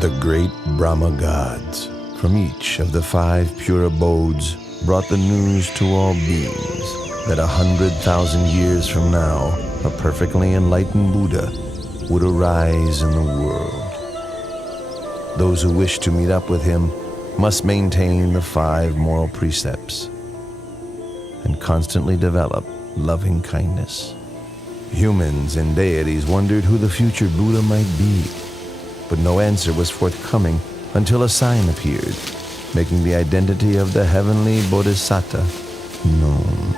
The great Brahma gods from each of the 5 pure abodes brought the news to all beings that 100,000 years from now, a perfectly enlightened Buddha would arise in the world. Those who wish to meet up with him must maintain the 5 moral precepts and constantly develop loving kindness. Humans and deities wondered who the future Buddha might be, but no answer was forthcoming until a sign appeared, making the identity of the heavenly Bodhisattva known.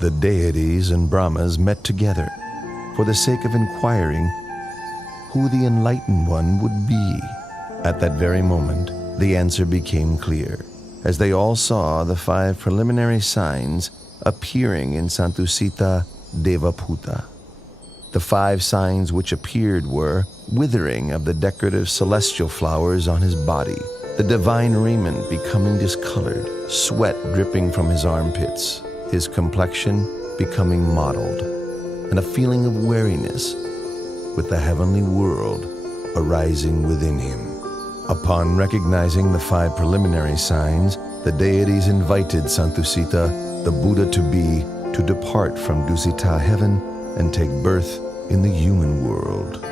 The deities and Brahmas met together for the sake of inquiring who the enlightened one would be. At that very moment, the answer became clear, as they all saw the 5 preliminary signs appearing in Santusita Devaputa. The 5 signs which appeared were withering of the decorative celestial flowers on his body, the divine raiment becoming discolored, sweat dripping from his armpits, his complexion becoming mottled, and a feeling of weariness with the heavenly world arising within him. Upon recognizing the 5 preliminary signs, the deities invited Santusita, the Buddha to depart from Dusita heaven and take birth in the human world.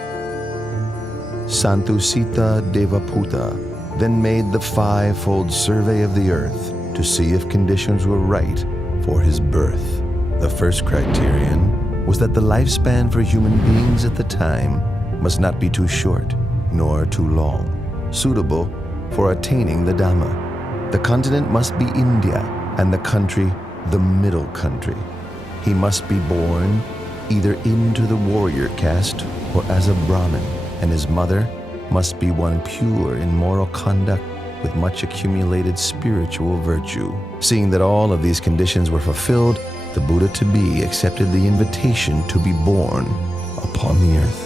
Santusita Devaputa then made the 5-fold survey of the earth to see if conditions were right for his birth. The first criterion was that the lifespan for human beings at the time must not be too short nor too long, suitable for attaining the Dhamma. The continent must be India, and the country the middle country. He must be born either into the warrior caste or as a Brahmin, and his mother must be one pure in moral conduct with much accumulated spiritual virtue. Seeing that all of these conditions were fulfilled, the Buddha-to-be accepted the invitation to be born upon the earth.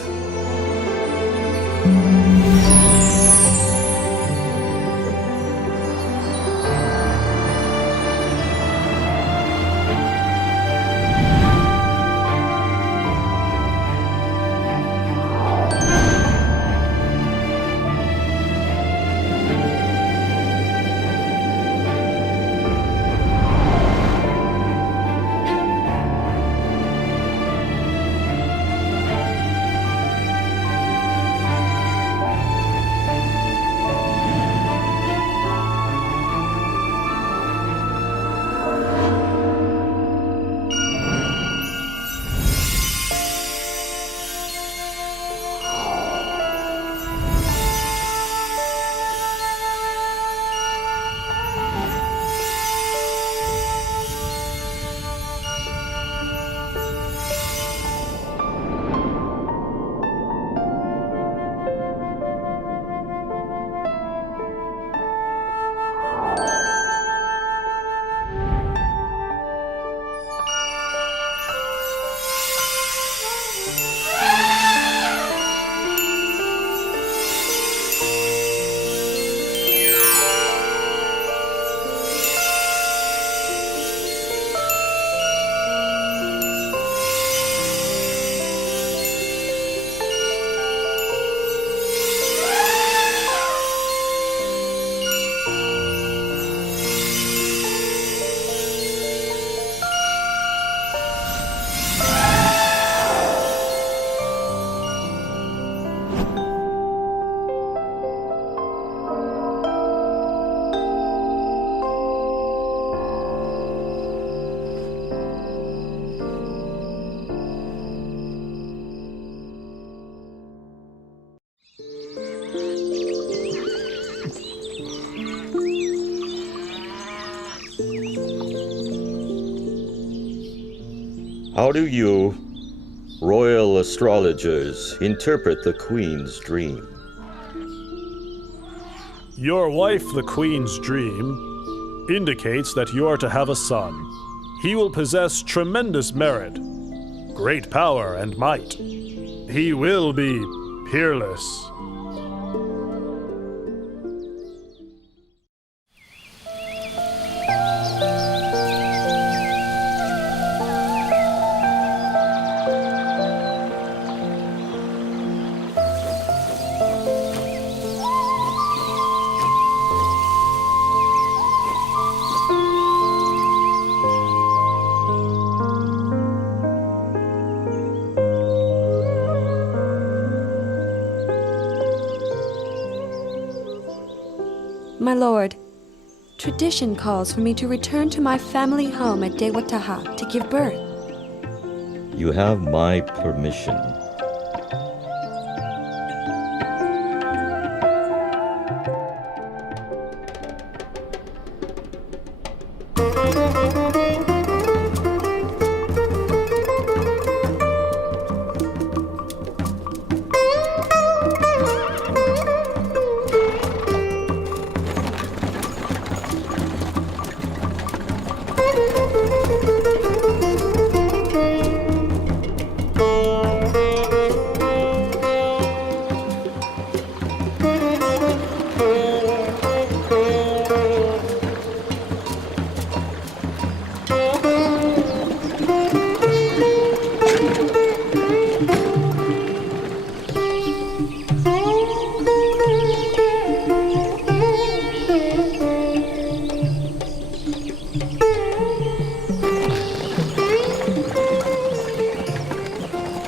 How do you Royal astrologers, interpret the Queen's dream. Your wife, the Queen's dream, indicates that you are to have a son. He will possess tremendous merit, great power and might. He will be peerless. My lord, tradition calls for me to return to my family home at Dewataha to give birth. You have my permission.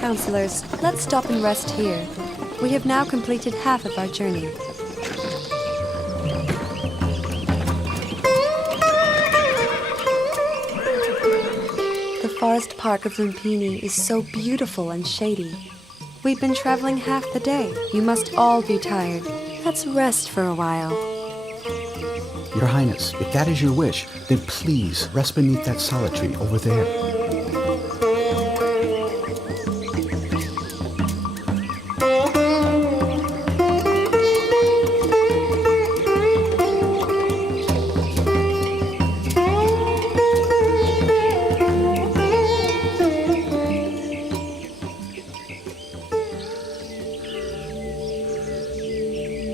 Counselors, let's stop and rest here. We have now completed half of our journey. The forest park of Lumpini is so beautiful and shady. We've been traveling half the day. You must all be tired. Let's rest for a while. Your Highness, if that is your wish, then please rest beneath that solid tree over there.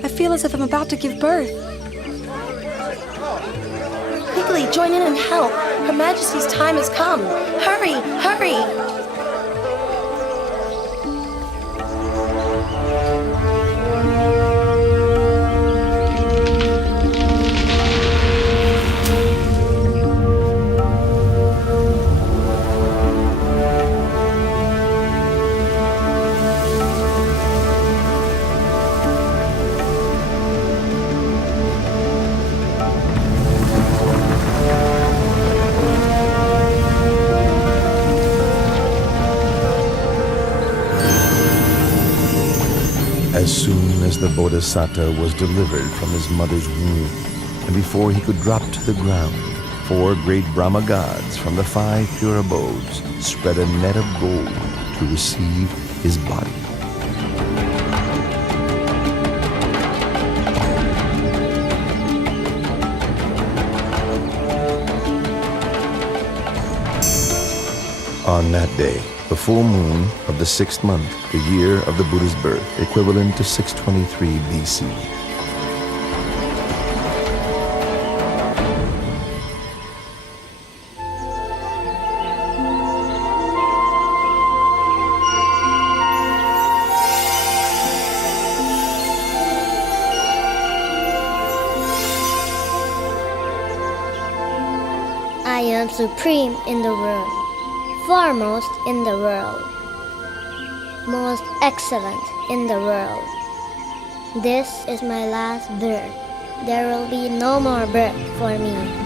I feel as if I'm about to give birth. Quickly, join in and help. Her Majesty's time has come. Hurry, hurry! As soon as the Bodhisattva was delivered from his mother's womb, and before he could drop to the ground, 4 great Brahma gods from the 5 pure abodes spread a net of gold to receive his body. On that day, the full moon of the 6th month, the year of the Buddha's birth, equivalent to 623 BC. I am supreme in the world, foremost in the world, most excellent in the world. This is my last birth. There will be no more birth for me.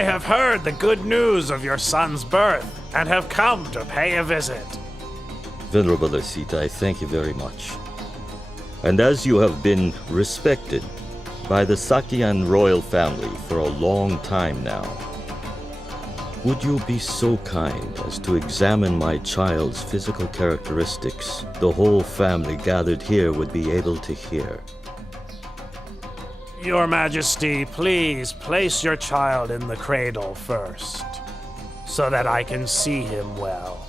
I have heard the good news of your son's birth and have come to pay a visit. Venerable Asita, I thank you very much. And as you have been respected by the Sakyan royal family for a long time now, would you be so kind as to examine my child's physical characteristics? The whole family gathered here would be able to hear. Your Majesty, please place your child in the cradle first, so that I can see him well.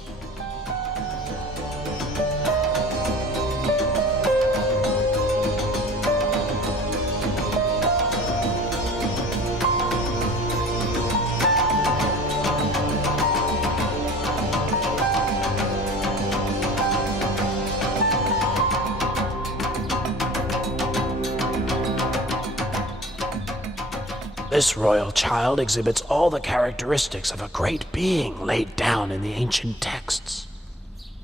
This royal child exhibits all the characteristics of a great being laid down in the ancient texts.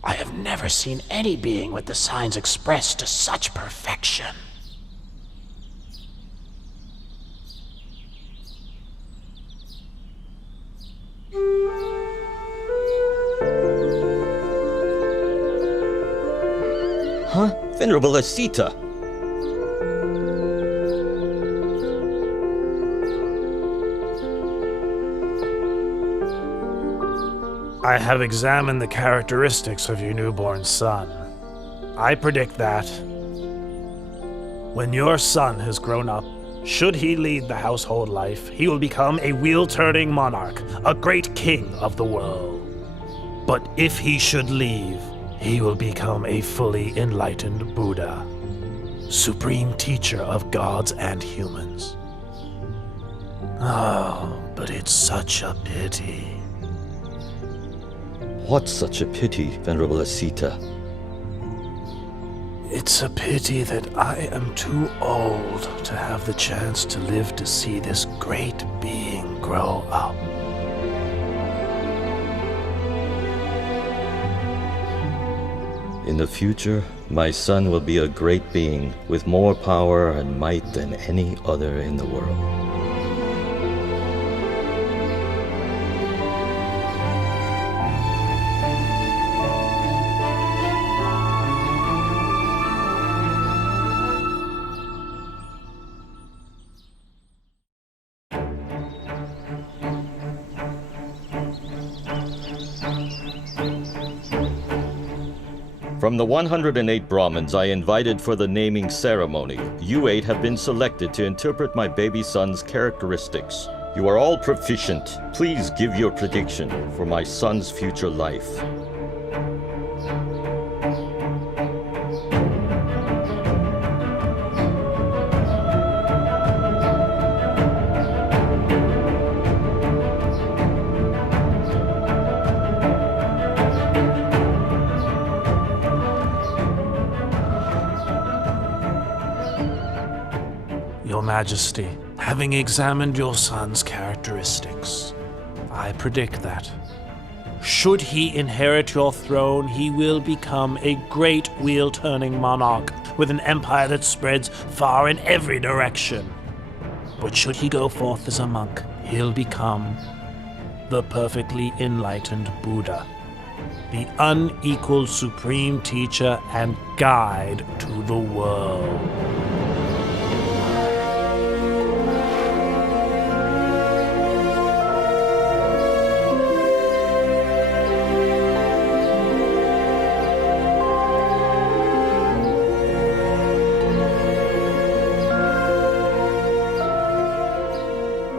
I have never seen any being with the signs expressed to such perfection. Huh? Venerable Asita! I have examined the characteristics of your newborn son. I predict that when your son has grown up, should he lead the household life, he will become a wheel-turning monarch, a great king of the world. But if he should leave, he will become a fully enlightened Buddha, supreme teacher of gods and humans. Oh, but it's such a pity. What's such a pity, Venerable Asita? It's a pity that I am too old to have the chance to live to see this great being grow up. In the future, my son will be a great being with more power and might than any other in the world. From the 108 Brahmins I invited for the naming ceremony, you 8 have been selected to interpret my baby son's characteristics. You are all proficient. Please give your prediction for my son's future life. Your Majesty, having examined your son's characteristics, I predict that, should he inherit your throne, he will become a great wheel-turning monarch with an empire that spreads far in every direction. But should he go forth as a monk, he'll become the perfectly enlightened Buddha, the unequaled supreme teacher and guide to the world.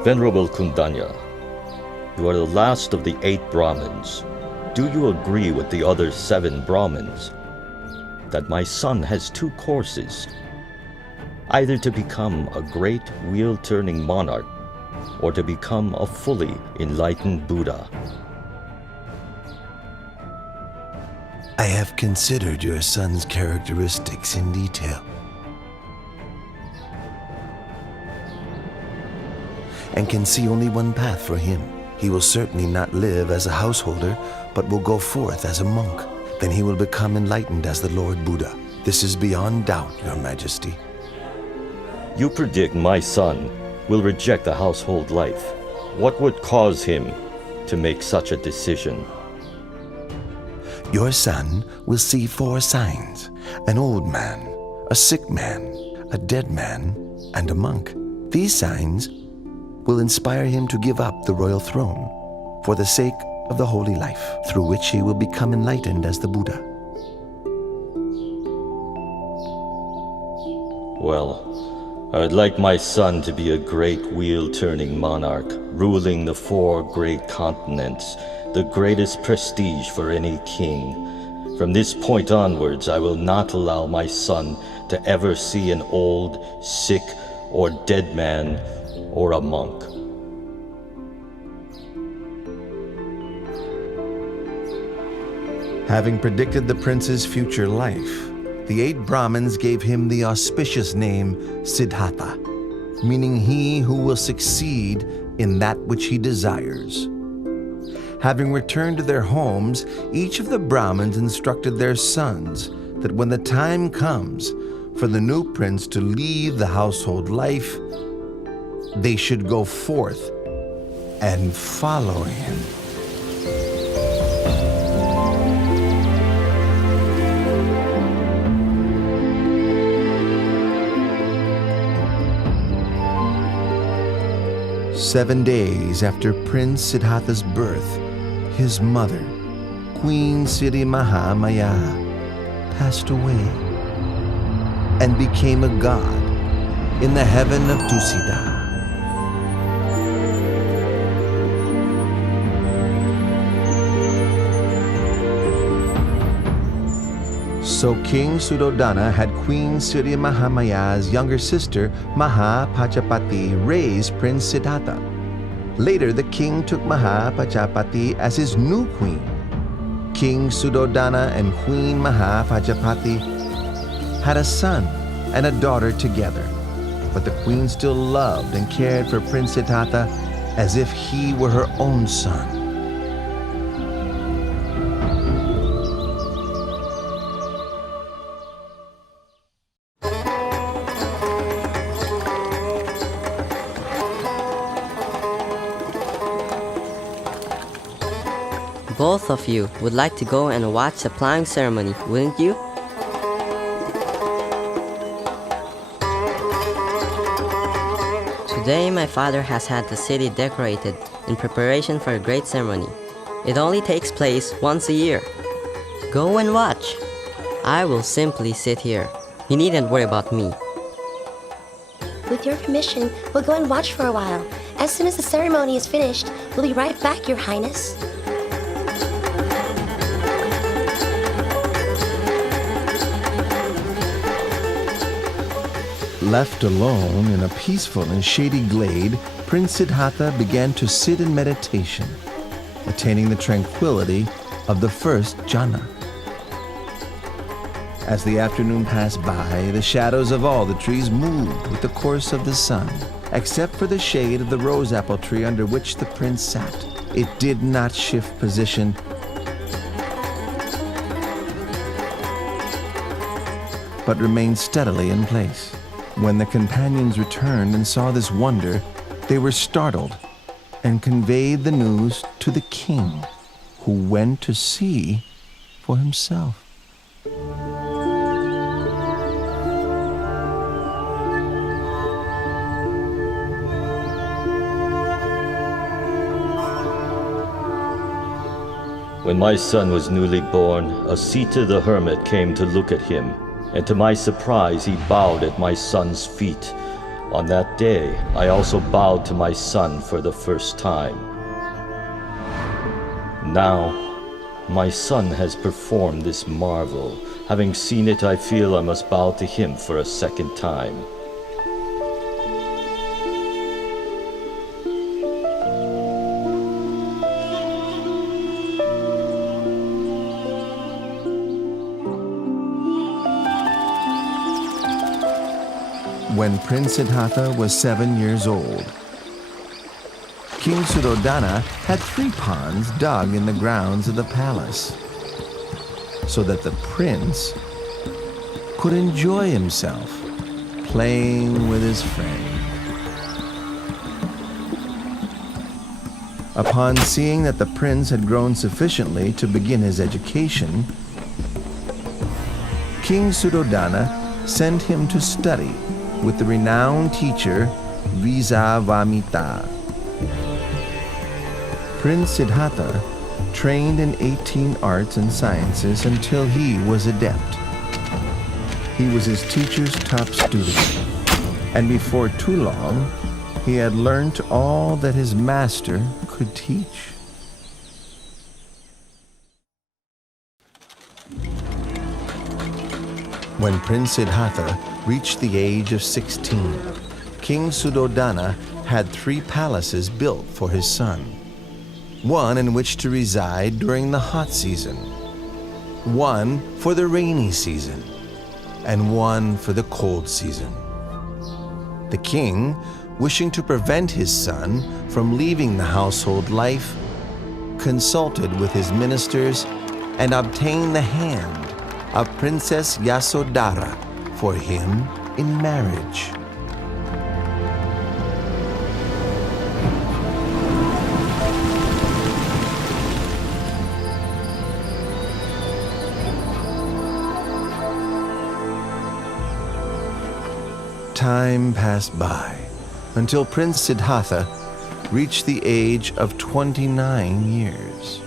Venerable Kundanya, you are the last of the 8 Brahmins. Do you agree with the other 7 Brahmins that my son has 2 courses, either to become a great wheel-turning monarch or to become a fully enlightened Buddha? I have considered your son's characteristics in detail, and can see only one path for him. He will certainly not live as a householder, but will go forth as a monk. Then he will become enlightened as the Lord Buddha. This is beyond doubt, Your Majesty. You predict my son will reject the household life. What would cause him to make such a decision? Your son will see 4 signs: an old man, a sick man, a dead man, and a monk. These signs will inspire him to give up the royal throne for the sake of the holy life, through which he will become enlightened as the Buddha. Well, I'd like my son to be a great wheel-turning monarch, ruling the 4 great continents, the greatest prestige for any king. From this point onwards, I will not allow my son to ever see an old, sick, or dead man, or a monk. Having predicted the prince's future life, the 8 Brahmins gave him the auspicious name Siddhartha, meaning he who will succeed in that which he desires. Having returned to their homes, each of the Brahmins instructed their sons that when the time comes for the new prince to leave the household life, they should go forth and follow him. Seven days after Prince Siddhartha's birth, his mother, Queen Siri Mahamaya, passed away and became a god in the heaven of Tusita. So King Suddhodana had Queen Siri Mahamaya's younger sister Mahapajapati raise Prince Siddhartha. Later, the king took Mahapajapati as his new queen. King Suddhodana and Queen Mahapajapati had a son and a daughter together, but the queen still loved and cared for Prince Siddhartha as if he were her own son. Both of you would like to go and watch the plowing ceremony, wouldn't you? Today my father has had the city decorated in preparation for a great ceremony. It only takes place once a year. Go and watch. I will simply sit here. You needn't worry about me. With your permission, we'll go and watch for a while. As soon as the ceremony is finished, we'll be right back, Your Highness. Left alone in a peaceful and shady glade, Prince Siddhartha began to sit in meditation, attaining the tranquility of the first jhana. As the afternoon passed by, the shadows of all the trees moved with the course of the sun, except for the shade of the rose apple tree under which the prince sat. It did not shift position, but remained steadily in place. When the companions returned and saw this wonder, they were startled and conveyed the news to the king, who went to see for himself. When my son was newly born, Asita the hermit came to look at him, and to my surprise he bowed at my son's feet. On that day, I also bowed to my son for the first time. Now, my son has performed this marvel. Having seen it, I feel I must bow to him for a second time. When Prince Siddhartha was 7 years old, King Suddhodana had 3 ponds dug in the grounds of the palace, so that the prince could enjoy himself playing with his friend. Upon seeing that the prince had grown sufficiently to begin his education, King Suddhodana sent him to study with the renowned teacher Visavamitra. Prince Siddhartha trained in 18 arts and sciences until he was adept. He was his teacher's top student, and before too long, he had learned all that his master could teach. When Prince Siddhartha reached the age of 16, King Suddhodana had 3 palaces built for his son. One in which to reside during the hot season, one for the rainy season, and one for the cold season. The king, wishing to prevent his son from leaving the household life, consulted with his ministers and obtained the hand of Princess Yasodhara for him in marriage. Time passed by until Prince Siddhartha reached the age of 29 years.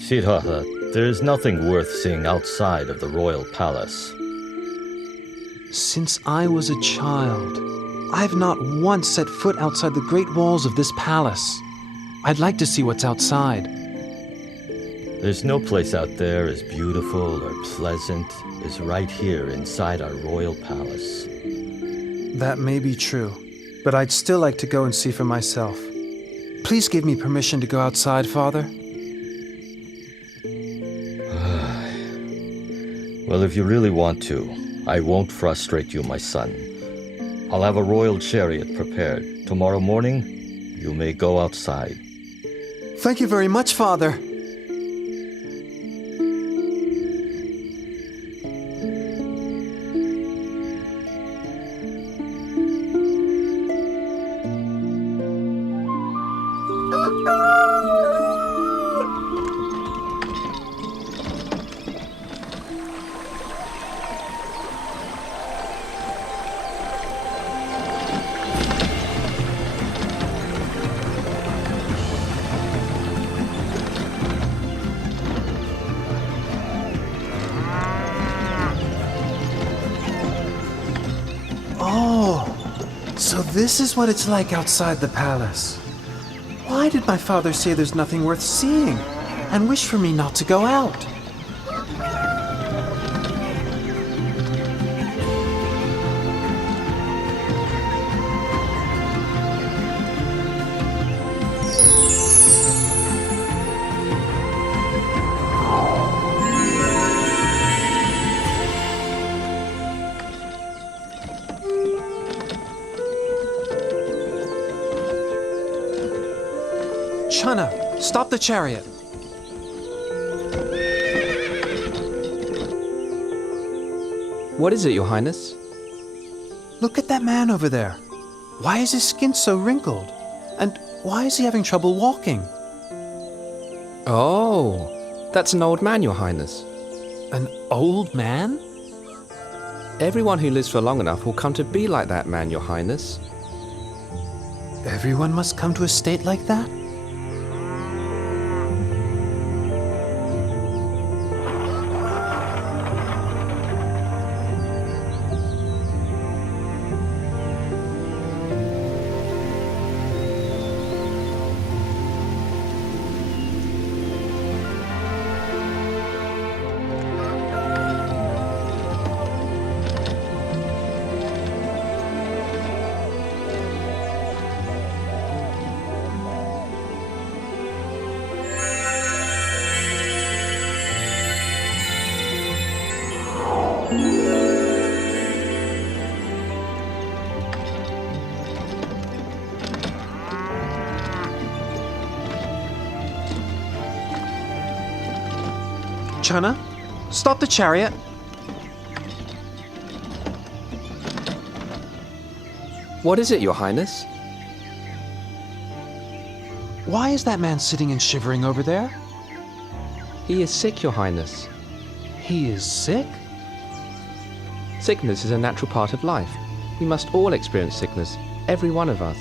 Siddhartha, there is nothing worth seeing outside of the royal palace. Since I was a child, I've not once set foot outside the great walls of this palace. I'd like to see what's outside. There's no place out there as beautiful or pleasant as right here inside our royal palace. That may be true, but I'd still like to go and see for myself. Please give me permission to go outside, Father. Well, if you really want to, I won't frustrate you, my son. I'll have a royal chariot prepared. Tomorrow morning, you may go outside. Thank you very much, Father. So this is what it's like outside the palace. Why did my father say there's nothing worth seeing and wish for me not to go out? Channa, stop the chariot. What is it, Your Highness? Look at that man over there. Why is his skin so wrinkled? And why is he having trouble walking? Oh, that's an old man, Your Highness. An old man? Everyone who lives for long enough will come to be like that man, Your Highness. Everyone must come to a state like that? Chana, stop the chariot. What is it, Your Highness? Why is that man sitting and shivering over there? He is sick, Your Highness. He is sick? Sickness is a natural part of life. We must all experience sickness, every one of us.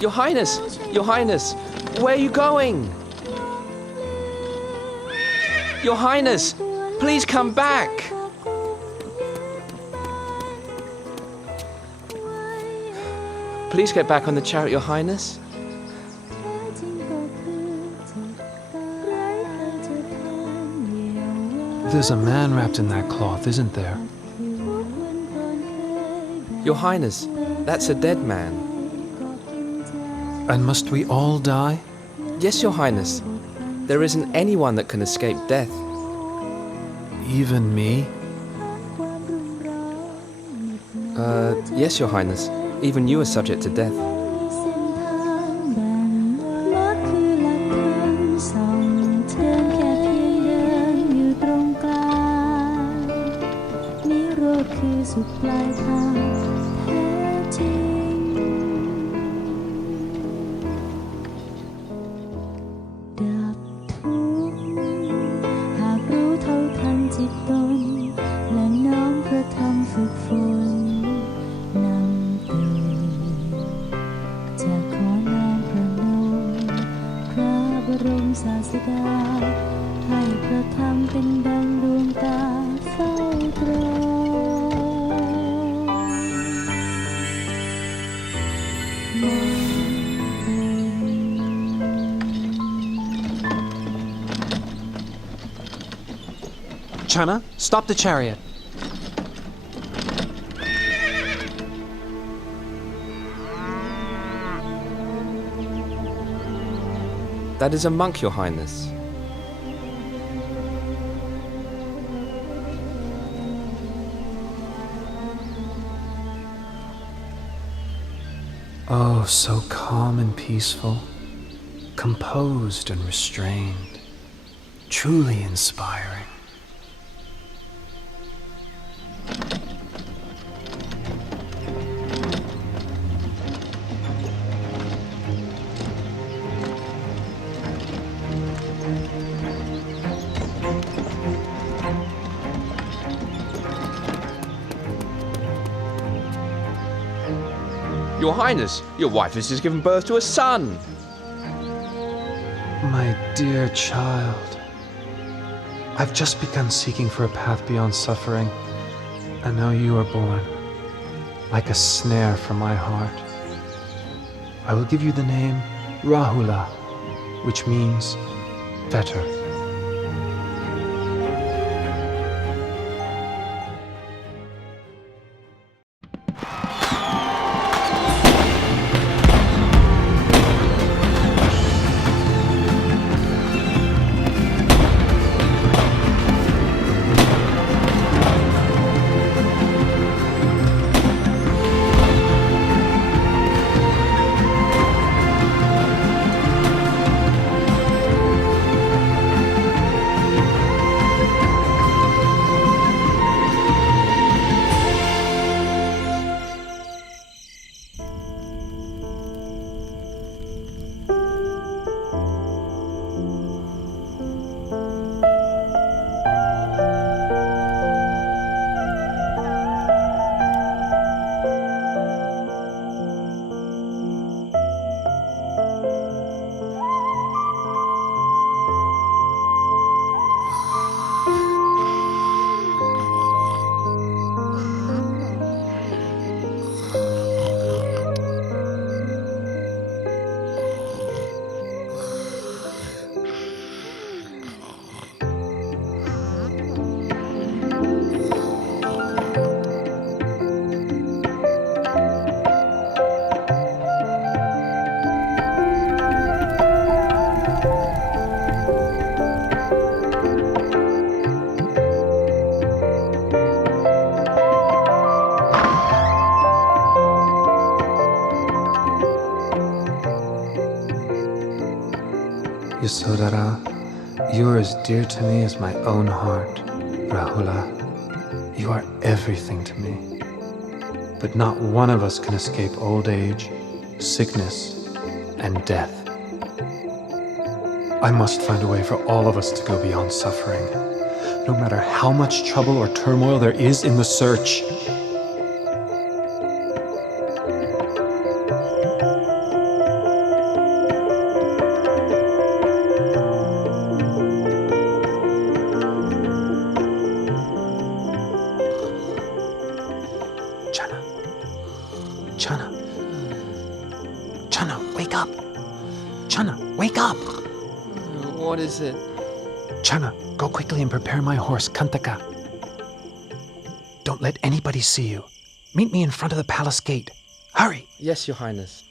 Your Highness! Your Highness! Where are you going? Your Highness! Please come back! Please get back on the chariot, Your Highness. There's a man wrapped in that cloth, isn't there? Your Highness, that's a dead man. And must we all die? Yes, Your Highness. There isn't anyone that can escape death. Even me? Yes, Your Highness. Even you are subject to death. Chana, stop the chariot. That is a monk, Your Highness. Oh, so calm and peaceful, composed and restrained, truly inspiring. Your Highness, your wife has just given birth to a son. My dear child, I've just begun seeking for a path beyond suffering, and now you are born, like a snare for my heart. I will give you the name Rahula, which means fetter. Yasodhara, you are as dear to me as my own heart. Rahula, you are everything to me. But not one of us can escape old age, sickness, and death. I must find a way for all of us to go beyond suffering, no matter how much trouble or turmoil there is in the search. Chana, wake up! Chana, wake up! What is it? Chana, go quickly and prepare my horse, Kantaka. Don't let anybody see you. Meet me in front of the palace gate. Hurry! Yes, Your Highness.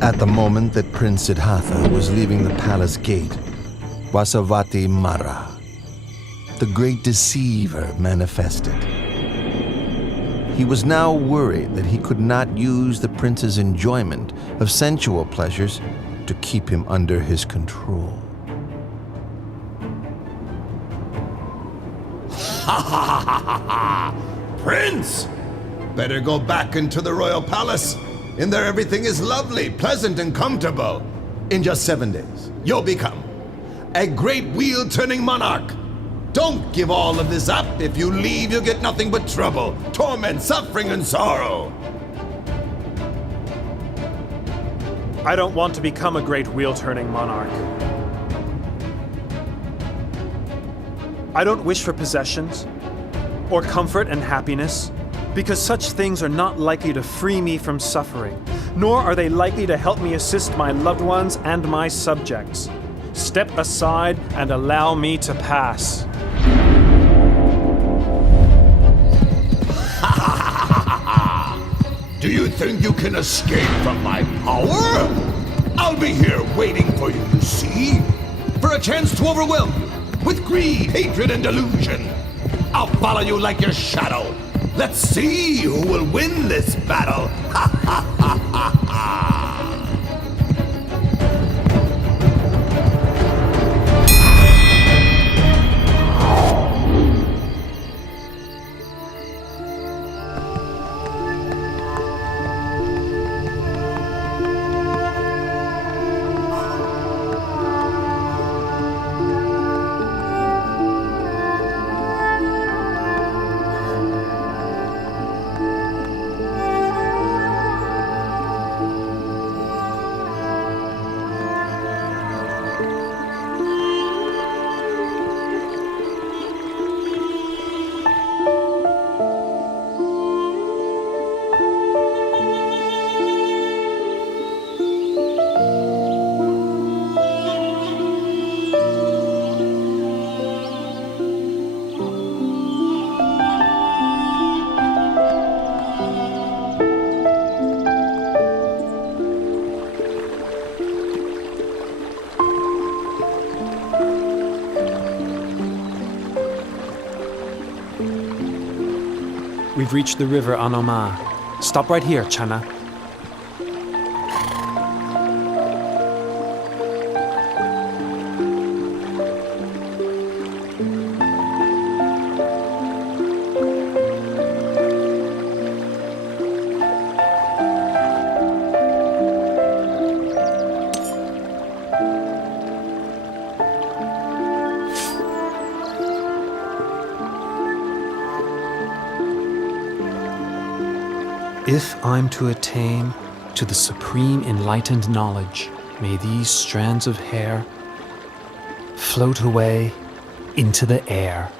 At the moment that Prince Siddhartha was leaving the palace gate, Vasavati Mara, the great deceiver, manifested. He was now worried that he could not use the prince's enjoyment of sensual pleasures to keep him under his control. Ha ha ha ha ha! Prince! Better go back into the royal palace. In there everything is lovely, pleasant, and comfortable. In just 7 days, you'll become a great wheel-turning monarch. Don't give all of this up. If you leave, you'll get nothing but trouble, torment, suffering, and sorrow. I don't want to become a great wheel-turning monarch. I don't wish for possessions or comfort and happiness, because such things are not likely to free me from suffering, nor are they likely to help me assist my loved ones and my subjects. Step aside and allow me to pass. Do you think you can escape from my power? I'll be here waiting for you, you see? For a chance to overwhelm you with greed, hatred, and delusion. I'll follow you like your shadow. Let's see who will win this battle. Ha ha ha ha ha! We've reached the river Anoma. Stop right here, Chana. If I'm to attain to the supreme enlightened knowledge, may these strands of hair float away into the air.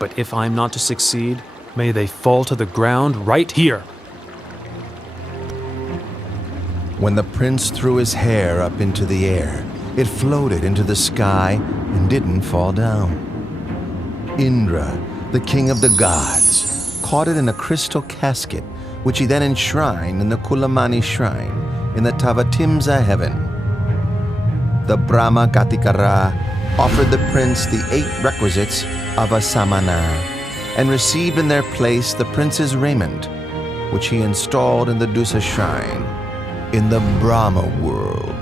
But if I'm not to succeed, may they fall to the ground right here. When the prince threw his hair up into the air, it floated into the sky and didn't fall down. Indra, the king of the gods, caught it in a crystal casket, which he then enshrined in the Kulamani shrine in the Tavatimsa heaven. the Brahma Gatikara offered the prince the 8 requisites of a samana and received in their place the prince's raiment, which he installed in the Dusa shrine in the Brahma world.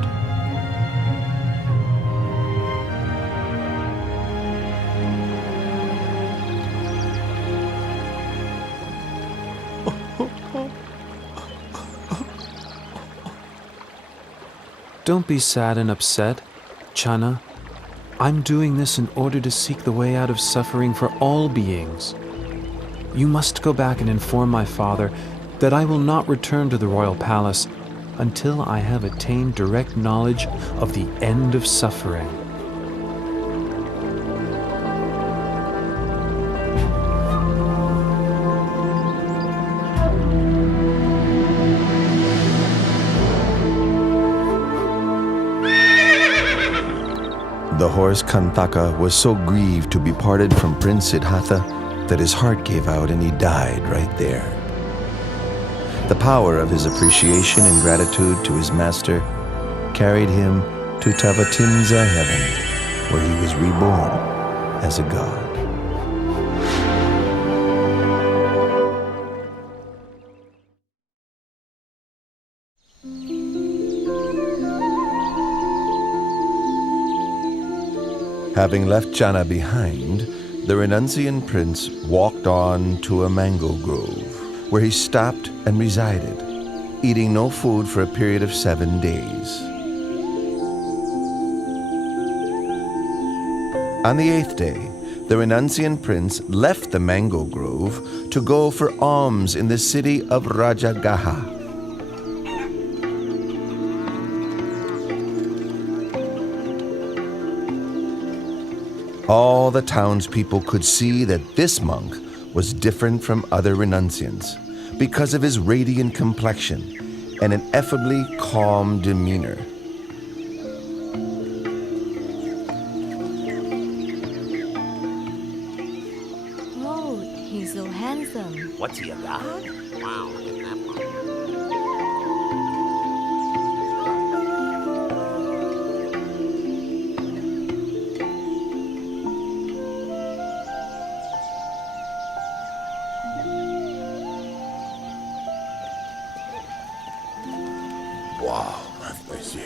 Don't be sad and upset, Chana. I'm doing this in order to seek the way out of suffering for all beings. You must go back and inform my father that I will not return to the royal palace until I have attained direct knowledge of the end of suffering. The horse Kantaka was so grieved to be parted from Prince Siddhartha that his heart gave out and he died right there. The power of his appreciation and gratitude to his master carried him to Tavatimsa heaven, where he was reborn as a god. Having left Chana behind, the renunciant prince walked on to a mango grove, where he stopped and resided, eating no food for a period of 7 days. On the 8th day, the renunciant prince left the mango grove to go for alms in the city of Rajagaha. All the townspeople could see that this monk was different from other renunciants because of his radiant complexion and ineffably calm demeanor. Oh, he's so handsome. What's he, a god? Wow, look at that one. Wow,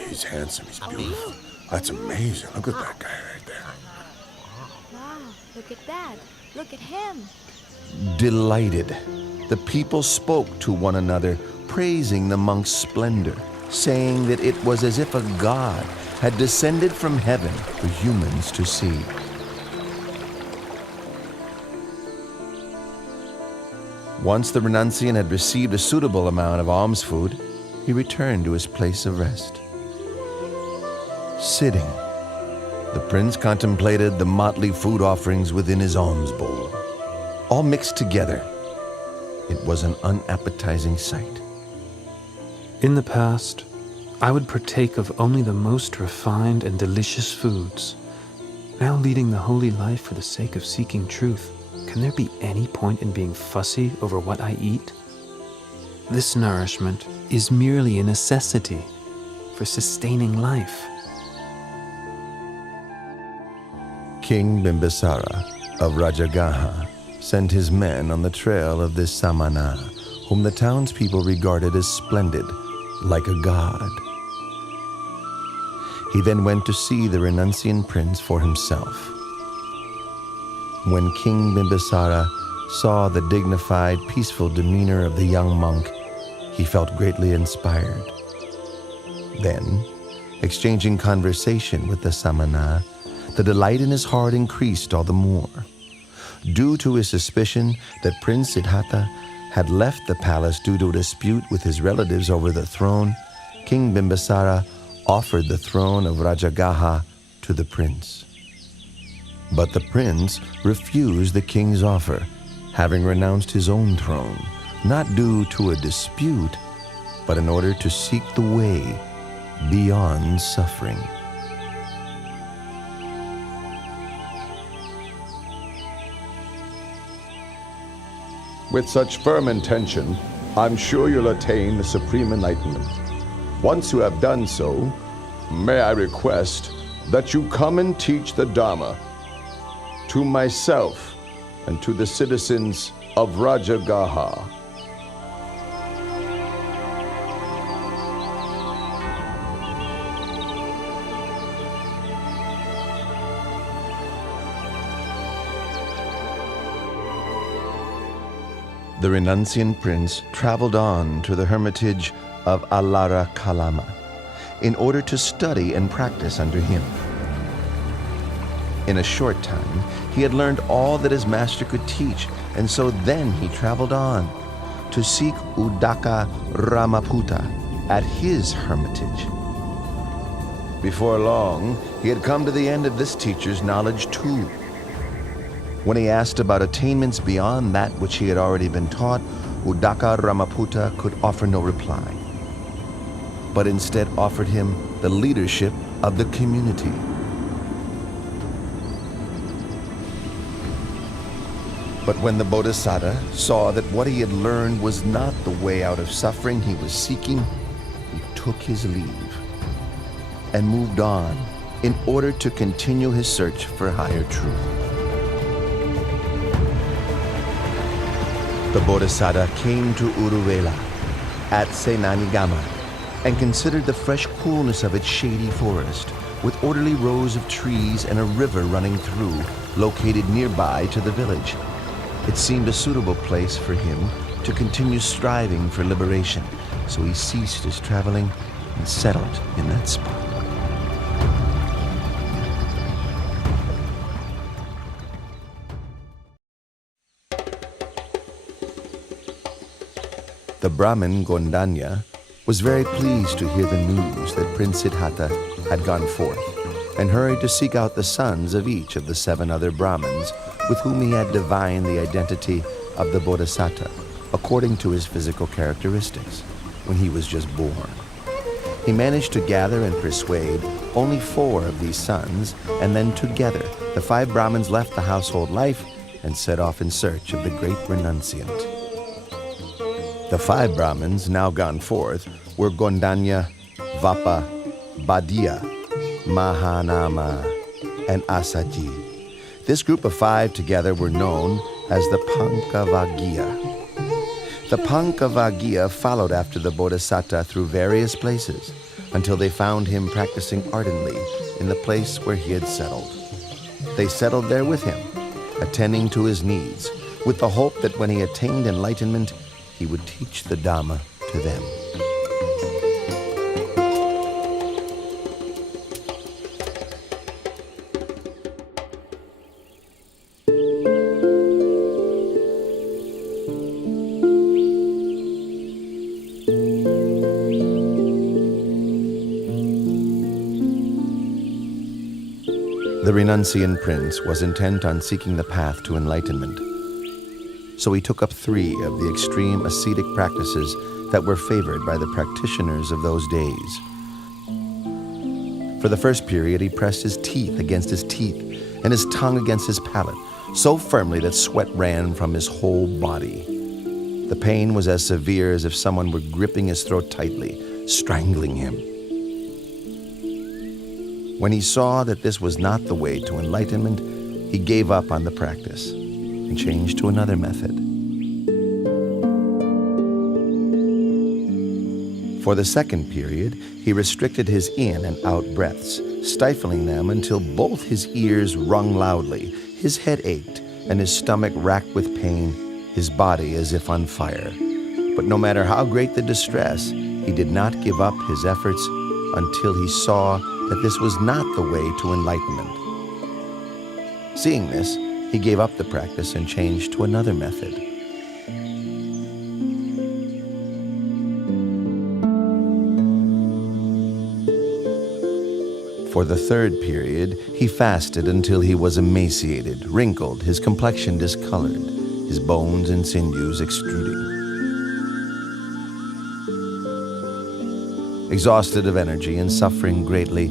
he's handsome, he's beautiful. That's amazing. Look at that guy right there. Wow, look at that. Look at him. Delighted, the people spoke to one another, praising the monk's splendor, saying that it was as if a god had descended from heaven for humans to see. Once the renunciant had received a suitable amount of alms food, he returned to his place of rest. Sitting, the prince contemplated the motley food offerings within his alms bowl, all mixed together. It was an unappetizing sight. In the past, I would partake of only the most refined and delicious foods. Now leading the holy life for the sake of seeking truth, can there be any point in being fussy over what I eat? This nourishment is merely a necessity for sustaining life. King Bimbisara of Rajagaha sent his men on the trail of this Samana, whom the townspeople regarded as splendid, like a god. He then went to see the renunciant prince for himself. When King Bimbisara saw the dignified, peaceful demeanor of the young monk, he felt greatly inspired. Then, exchanging conversation with the Samana, the delight in his heart increased all the more. Due to his suspicion that Prince Siddhartha had left the palace due to a dispute with his relatives over the throne, King Bimbisara offered the throne of Rajagaha to the prince. But the prince refused the king's offer, having renounced his own throne, not due to a dispute, but in order to seek the way beyond suffering. With such firm intention, I'm sure you'll attain the supreme enlightenment. Once you have done so, May I request that you come and teach the Dhamma to myself and to the citizens of Rajagaha. The renunciant prince traveled on to the hermitage of Alara Kalama in order to study and practice under him. In a short time, he had learned all that his master could teach, and so then he traveled on to seek Udaka Ramaputta at his hermitage. Before long, he had come to the end of this teacher's knowledge too. When he asked about attainments beyond that which he had already been taught, Udaka Ramaputta could offer no reply, but instead offered him the leadership of the community. But when the Bodhisattva saw that what he had learned was not the way out of suffering he was seeking, he took his leave and moved on in order to continue his search for higher truth. The Bodhisattva came to Uruvela at Senanigama and considered the fresh coolness of its shady forest, with orderly rows of trees and a river running through, located nearby to the village. It seemed a suitable place for him to continue striving for liberation, so he ceased his traveling and settled in that spot. The Brahmin Gondanya was very pleased to hear the news that Prince Siddhartha had gone forth, and hurried to seek out the sons of each of the 7 other Brahmins with whom he had divined the identity of the Bodhisattva according to his physical characteristics when he was just born. He managed to gather and persuade only 4 of these sons, and then together the 5 Brahmins left the household life and set off in search of the great renunciant. The 5 Brahmins now gone forth were Gondanya, Vapa, Badia, Mahanama, and Asaji. This group of 5 together were known as the Pankavaggiya. The Pankavaggiya followed after the Bodhisattva through various places until they found him practicing ardently in the place where he had settled. They settled there with him, attending to his needs, with the hope that when he attained enlightenment, he would teach the Dhamma to them. The renunciant prince was intent on seeking the path to enlightenment, so he took up 3 of the extreme ascetic practices that were favored by the practitioners of those days. For the first period, he pressed his teeth against his teeth and his tongue against his palate, so firmly that sweat ran from his whole body. The pain was as severe as if someone were gripping his throat tightly, strangling him. When he saw that this was not the way to enlightenment, he gave up on the practice and changed to another method. For the second period, he restricted his in and out breaths, stifling them until both his ears rung loudly, his head ached, and his stomach racked with pain, his body as if on fire. But no matter how great the distress, he did not give up his efforts until he saw that this was not the way to enlightenment. Seeing this, he gave up the practice and changed to another method. For the third period, he fasted until he was emaciated, wrinkled, his complexion discolored, his bones and sinews extruding. Exhausted of energy and suffering greatly,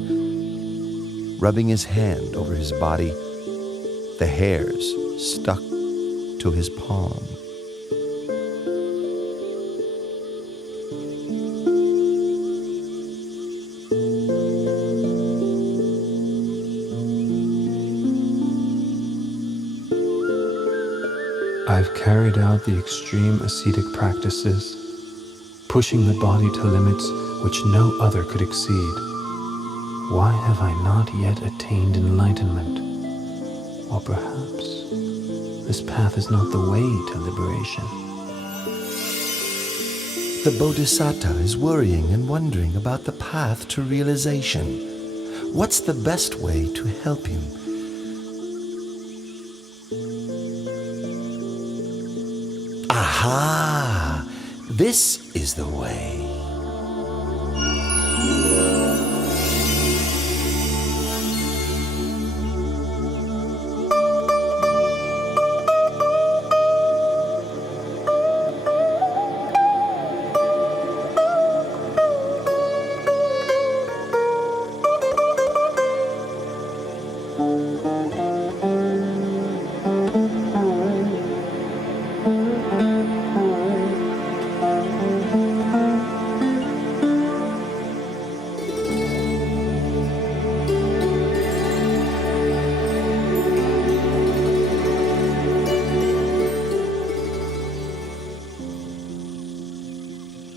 rubbing his hand over his body, the hairs stuck to his palm. I've carried out the extreme ascetic practices, pushing the body to limits which no other could exceed. Why have I not yet attained enlightenment? Or perhaps this path is not the way to liberation. The Bodhisattva is worrying and wondering about the path to realization. What's the best way to help him? Aha! This is the way.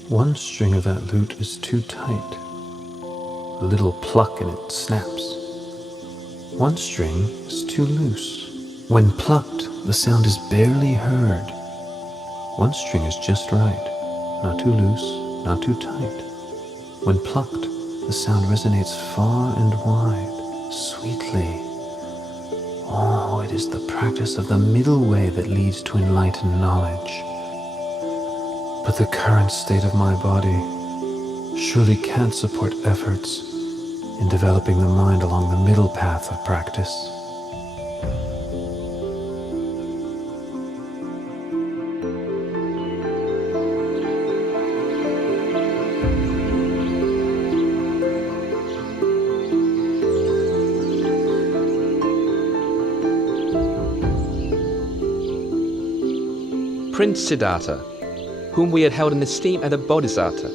One string of that lute is too tight. A little pluck and it snaps. One string is too loose. When plucked, the sound is barely heard. One string is just right. Not too loose, not too tight. When plucked, the sound resonates far and wide, sweetly. Oh, it is the practice of the middle way that leads to enlightened knowledge. But the current state of my body surely can't support efforts in developing the mind along the middle path of practice. Prince Siddhartha, whom we had held in esteem as a bodhisattva,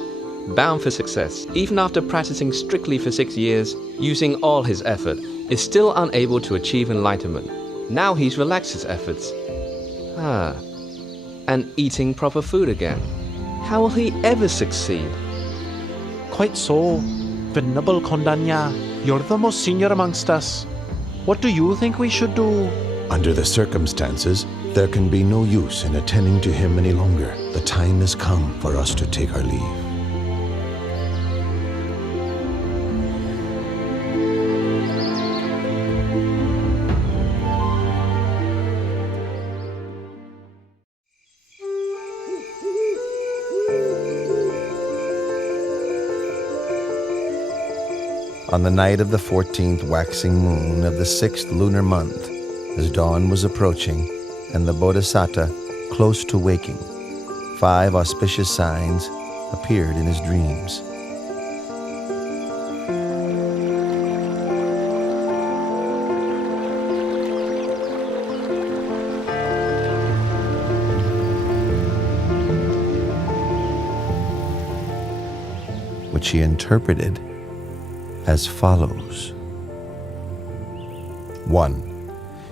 bound for success, even after practicing strictly for 6 years, using all his effort, is still unable to achieve enlightenment. Now he's relaxed his efforts. And eating proper food again. How will he ever succeed? Quite so. Venerable Kondanya, you're the most senior amongst us. What do you think we should do? Under the circumstances, there can be no use in attending to him any longer. The time has come for us to take our leave. On the night of the 14th waxing moon of the 6th lunar month, as dawn was approaching and the Bodhisattva close to waking, 5 auspicious signs appeared in his dreams. Which he interpreted as follows. 1.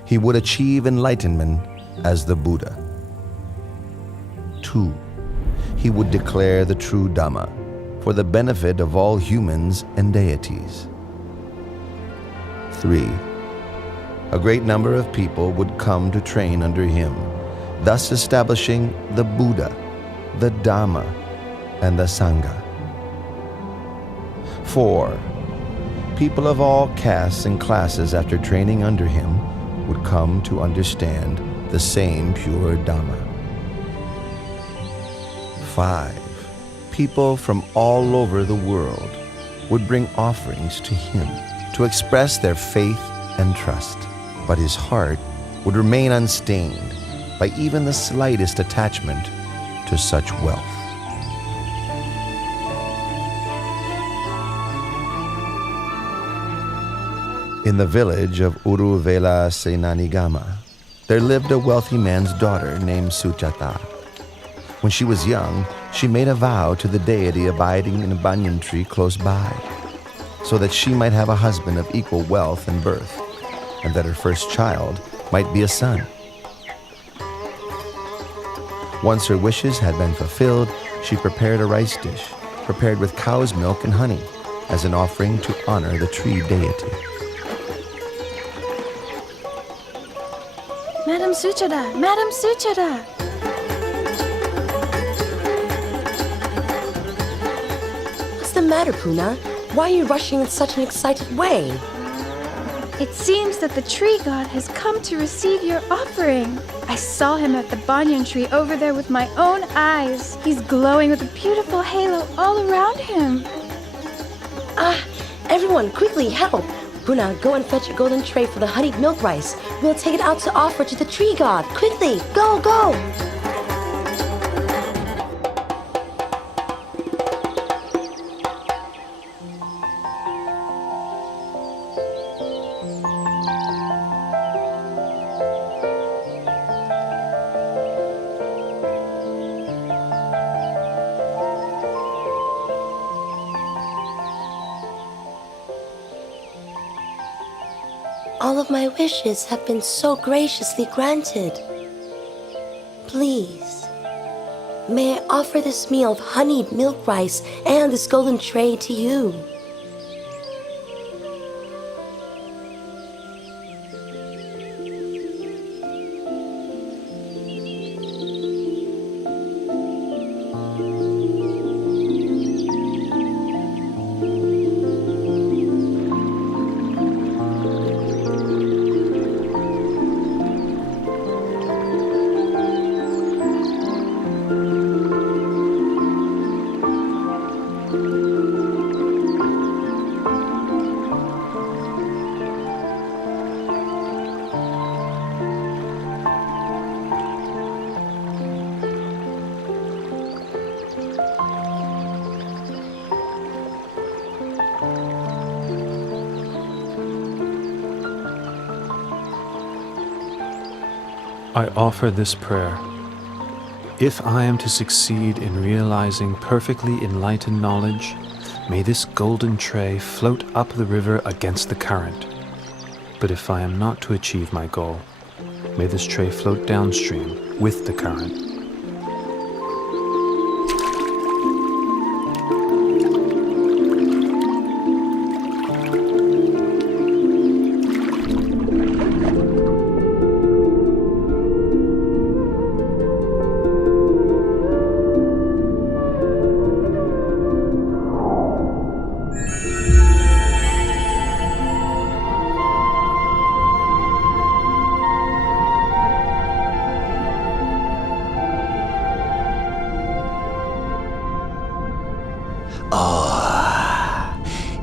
He would achieve enlightenment as the Buddha. 2. He would declare the true Dhamma for the benefit of all humans and deities. 3. A great number of people would come to train under him, thus establishing the Buddha, the Dhamma, and the Sangha. 4. People of all castes and classes, after training under him, would come to understand the same pure Dhamma. 5. People from all over the world would bring offerings to him to express their faith and trust, but his heart would remain unstained by even the slightest attachment to such wealth. In the village of Uruvela Senanigama, there lived a wealthy man's daughter named Sujata. When she was young, she made a vow to the deity abiding in a banyan tree close by, so that she might have a husband of equal wealth and birth, and that her first child might be a son. Once her wishes had been fulfilled, she prepared a rice dish, prepared with cow's milk and honey, as an offering to honor the tree deity. Madam Suchada! Madam Suchada! What's the matter, Puna? Why are you rushing in such an excited way? It seems that the tree god has come to receive your offering. I saw him at the banyan tree over there with my own eyes. He's glowing with a beautiful halo all around him. Everyone, quickly, help! Puna, go and fetch a golden tray for the honeyed milk rice. We'll take it out to offer to the tree god. Quickly, go, go! All of my wishes have been so graciously granted. Please, may I offer this meal of honeyed milk rice and this golden tray to you? I offer this prayer. If I am to succeed in realizing perfectly enlightened knowledge, may this golden tray float up the river against the current. But if I am not to achieve my goal, may this tray float downstream with the current.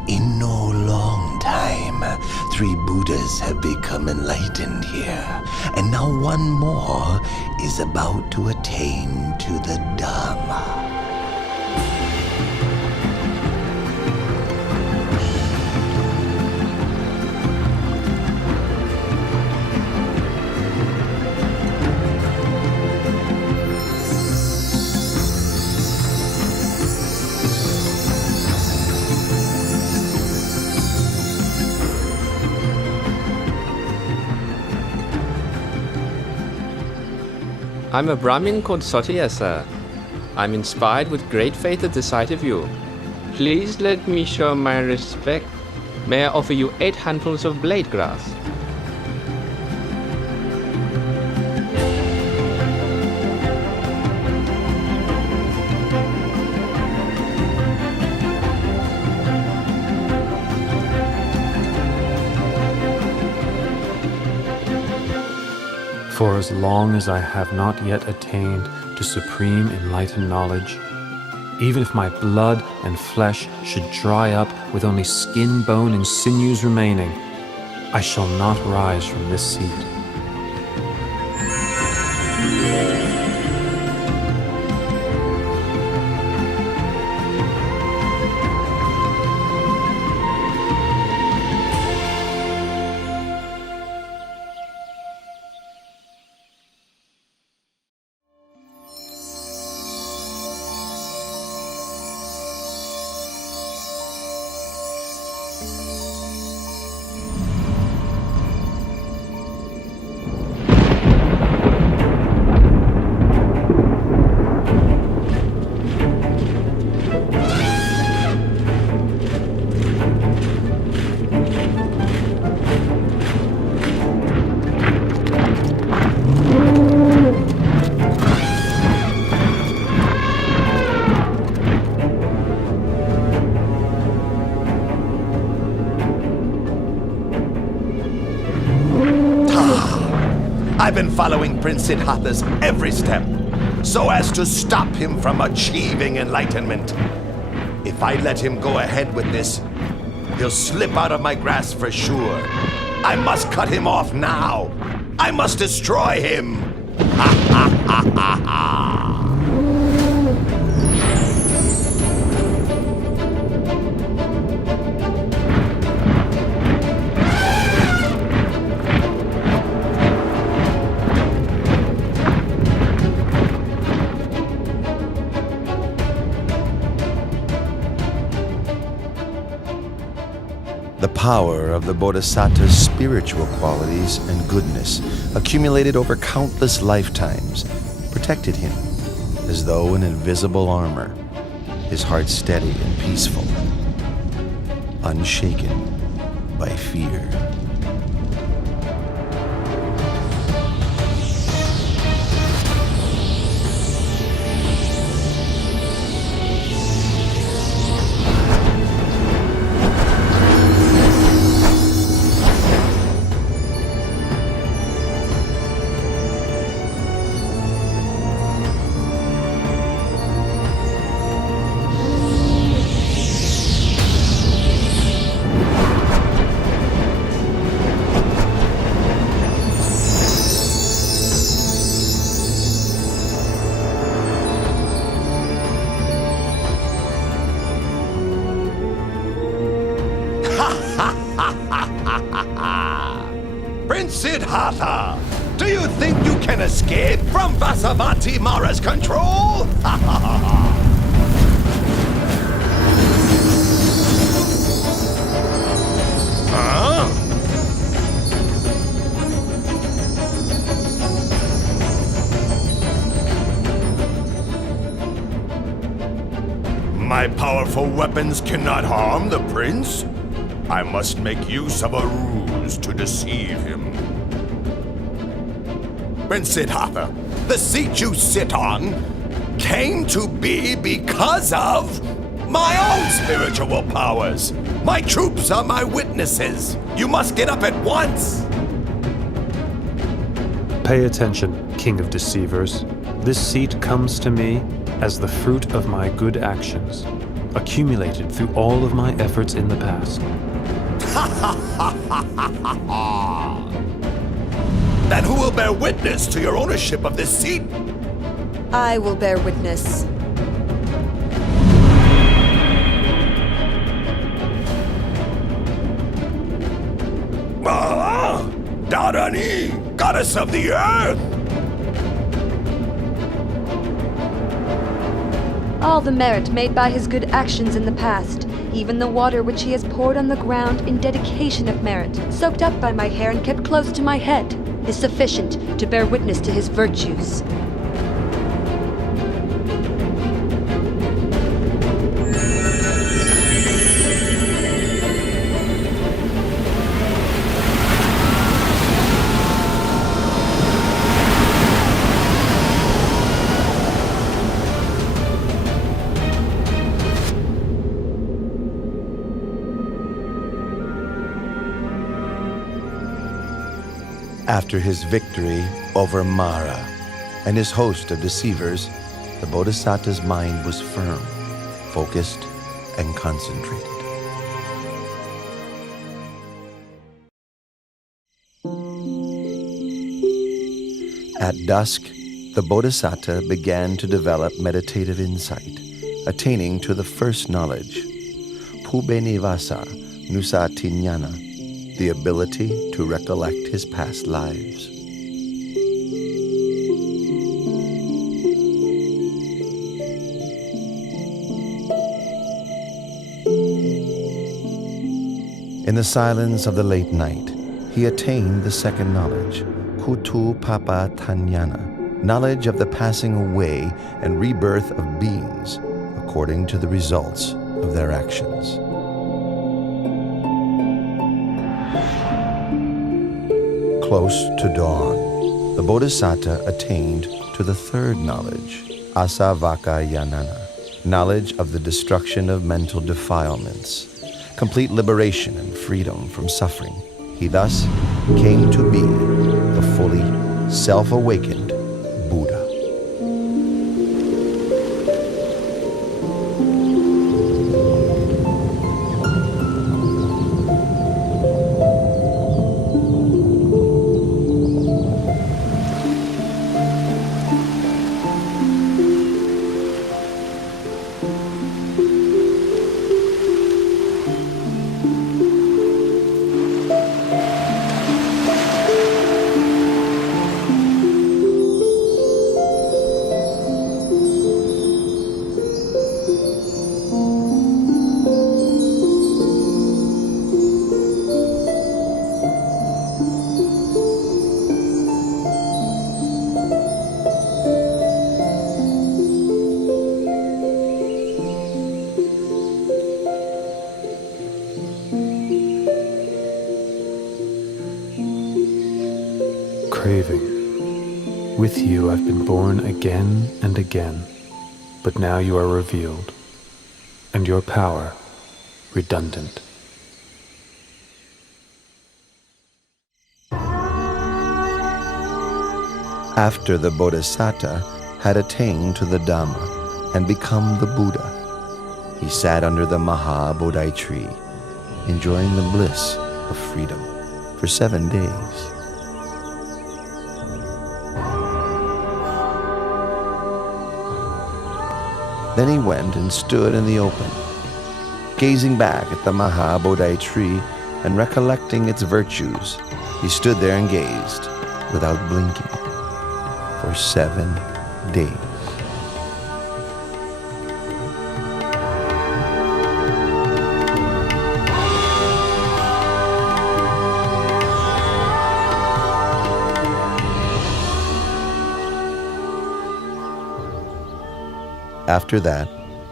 In no long time, 3 Buddhas have become enlightened here, and now one more is about to attain to the Dharma. I'm a Brahmin called Sotiya, sir. I'm inspired with great faith at the sight of you. Please let me show my respect. May I offer you 8 handfuls of blade grass? For as long as I have not yet attained to supreme enlightened knowledge, even if my blood and flesh should dry up with only skin, bone, and sinews remaining, I shall not rise from this seat. I've been following Prince Siddhartha's every step, so as to stop him from achieving enlightenment. If I let him go ahead with this, he'll slip out of my grasp for sure. I must cut him off now. I must destroy him. Ha ha ha ha ha. The power of the Bodhisattva's spiritual qualities and goodness, accumulated over countless lifetimes, protected him as though in invisible armor, his heart steady and peaceful, unshaken by fear. Prince Siddhartha, do you think you can escape from Vasavati Mara's control? Huh? My powerful weapons cannot harm the prince. I must make use of a ruse to deceive him. Prince Siddhartha, the seat you sit on came to be because of my own spiritual powers. My troops are my witnesses. You must get up at once. Pay attention, King of Deceivers. This seat comes to me as the fruit of my good actions, accumulated through all of my efforts in the past. Then who will bear witness to your ownership of this seat? I will bear witness. Dharani, goddess of the earth! All the merit made by his good actions in the past, even the water which he has poured on the ground in dedication of merit, soaked up by my hair and kept close to my head, is sufficient to bear witness to his virtues. After his victory over Mara and his host of deceivers, the Bodhisattva's mind was firm, focused, and concentrated. At dusk, the Bodhisattva began to develop meditative insight, attaining to the first knowledge, Pubenivasa Nusatinyana, the ability to recollect his past lives. In the silence of the late night, he attained the second knowledge, Kutu Papa Tanyana, knowledge of the passing away and rebirth of beings according to the results of their actions. Close to dawn, the Bodhisattva attained to the third knowledge, Asavakayanana, knowledge of the destruction of mental defilements, complete liberation and freedom from suffering. He thus came to be the fully self-awakened Buddha. Craving, with you I've been born again and again, but now you are revealed, and your power redundant. After the Bodhisattva had attained to the Dhamma and become the Buddha, he sat under the Maha Bodhi tree, enjoying the bliss of freedom for 7 days. Then he went and stood in the open, gazing back at the Maha Bodhi tree and recollecting its virtues. He stood there and gazed without blinking for 7 days. After that,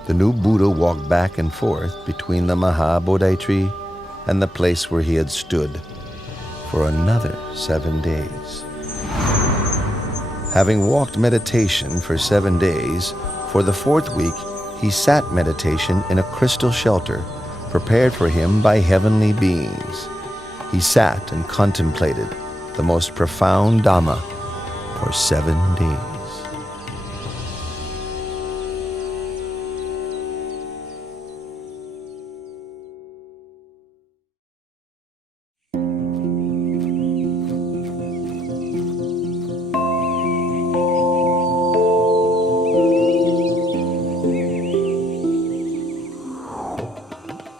the new Buddha walked back and forth between the Maha Bodhi tree and the place where he had stood for another 7 days. Having walked meditation for 7 days, for the 4th week he sat meditation in a crystal shelter prepared for him by heavenly beings. He sat and contemplated the most profound Dhamma for 7 days.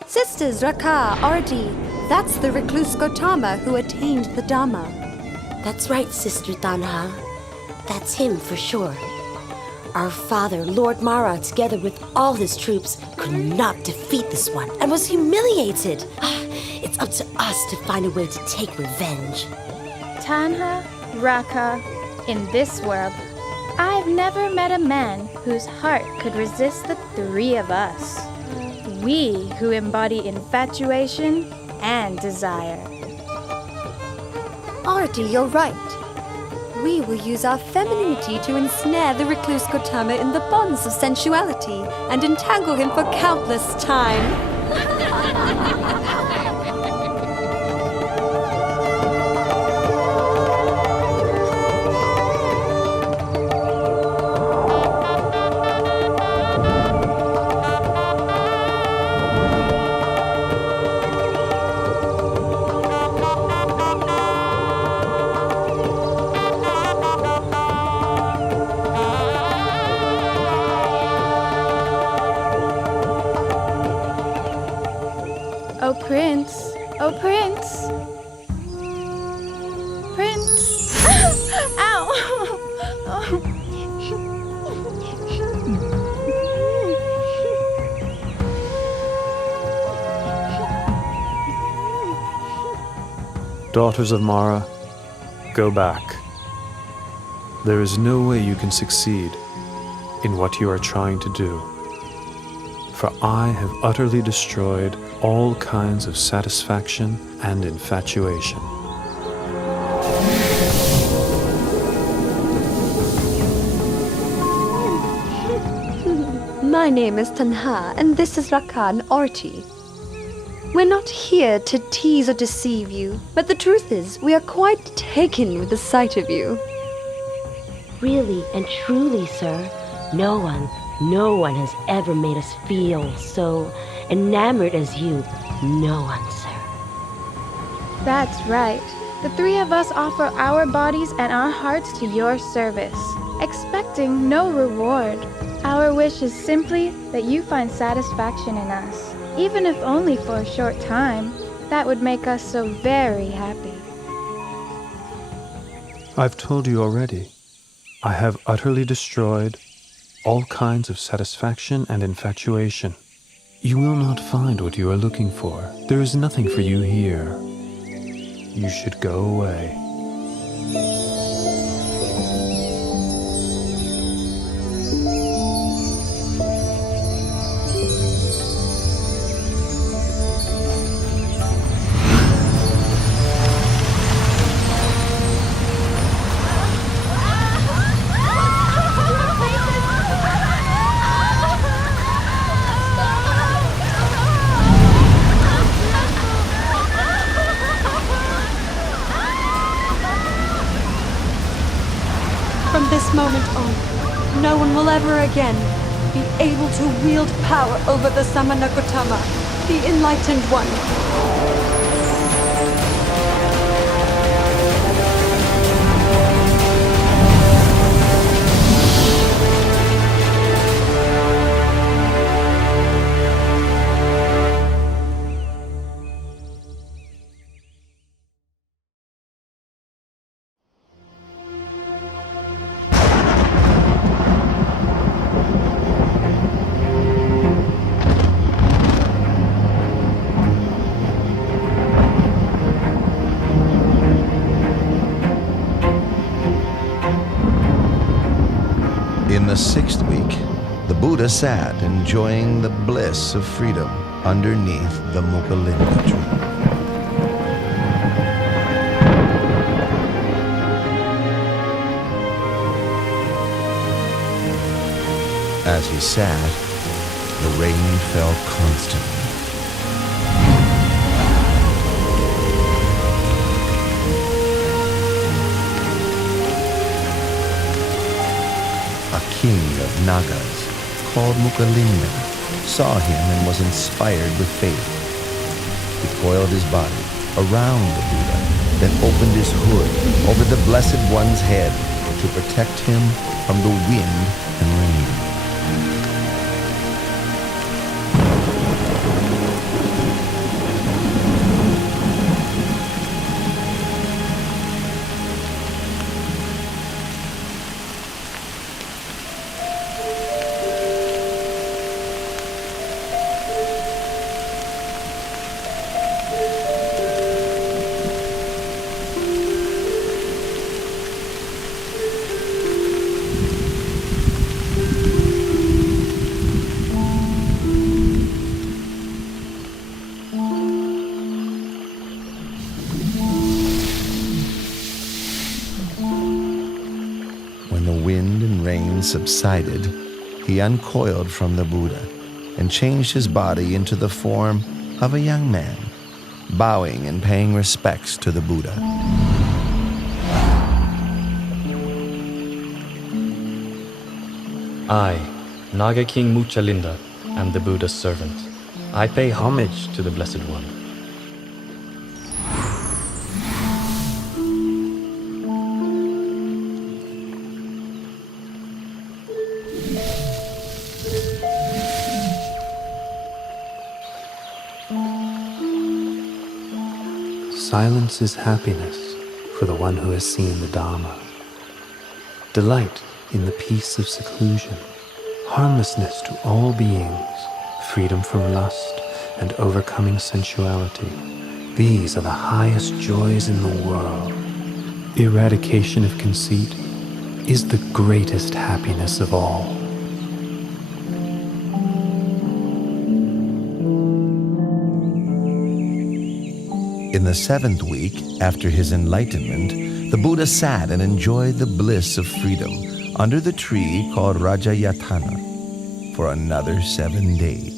Sisters Raka, Ardi, that's the recluse Gautama who attained the Dhamma. That's right, Sister Tanha. That's him for sure. Our father, Lord Mara, together with all his troops, could not defeat this one and was humiliated. It's up to us to find a way to take revenge. Tanha, Raka, in this world, I've never met a man whose heart could resist the 3 of us. We who embody infatuation and desire. Ardi, you're right. We will use our femininity to ensnare the recluse Gautama in the bonds of sensuality and entangle him for countless time. Oh Prince, oh Prince. Prince. Ow. Daughters of Mara, go back. There is no way you can succeed in what you are trying to do. For I have utterly destroyed all kinds of satisfaction and infatuation. My name is Tanha, and this is Rakan Arti. We're not here to tease or deceive you, but the truth is, we are quite taken with the sight of you. Really and truly, sir, no one has ever made us feel so enamored as you. No one, sir. That's right. The three of us offer our bodies and our hearts to your service, expecting no reward. Our wish is simply that you find satisfaction in us, even if only for a short time. That would make us so very happy. I've told you already. I have utterly destroyed all kinds of satisfaction and infatuation. You will not find what you are looking for. There is nothing for you here. You should go away. From this moment on, no one will ever again be able to wield power over the Samana Gautama, the Enlightened One. In the 6th week, the Buddha sat enjoying the bliss of freedom underneath the Mukalinda tree. As he sat, the rain fell constantly. A king of Nagas, called Mukalinda, saw him and was inspired with faith. He coiled his body around the Buddha, then opened his hood over the Blessed One's head to protect him from the wind and rain. When the wind and rain subsided, he uncoiled from the Buddha and changed his body into the form of a young man, bowing and paying respects to the Buddha. I, Naga King Muchalinda, am the Buddha's servant. I pay homage to the Blessed One. Silence is happiness for the one who has seen the Dharma. Delight in the peace of seclusion, harmlessness to all beings, freedom from lust, and overcoming sensuality. These are the highest joys in the world. Eradication of conceit is the greatest happiness of all. In the 7th week, after his enlightenment, the Buddha sat and enjoyed the bliss of freedom under the tree called Rajayatana for another 7 days.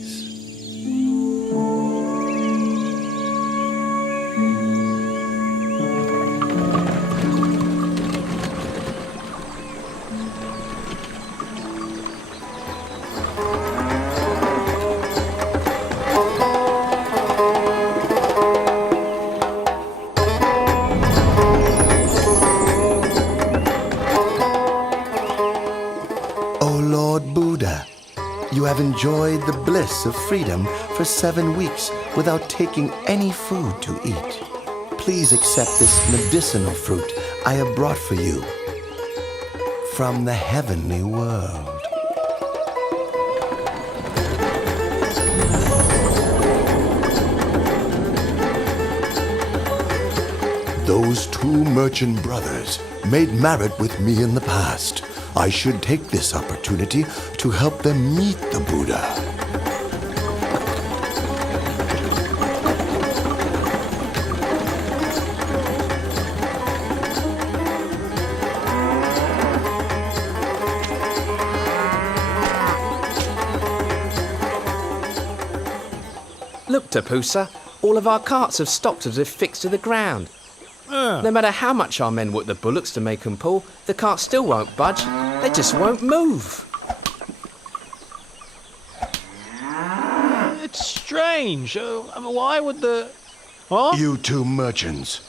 enjoyed the bliss of freedom for 7 weeks without taking any food to eat. Please accept this medicinal fruit I have brought for you from the heavenly world. Those 2 merchant brothers made merit with me in the past. I should take this opportunity to help them meet the Buddha. Look, Tapusa, all of our carts have stopped as if fixed to the ground. No matter how much our men work the bullocks to make them pull, the carts still won't budge. They just won't move. It's strange. Why would the... Huh? You 2 merchants,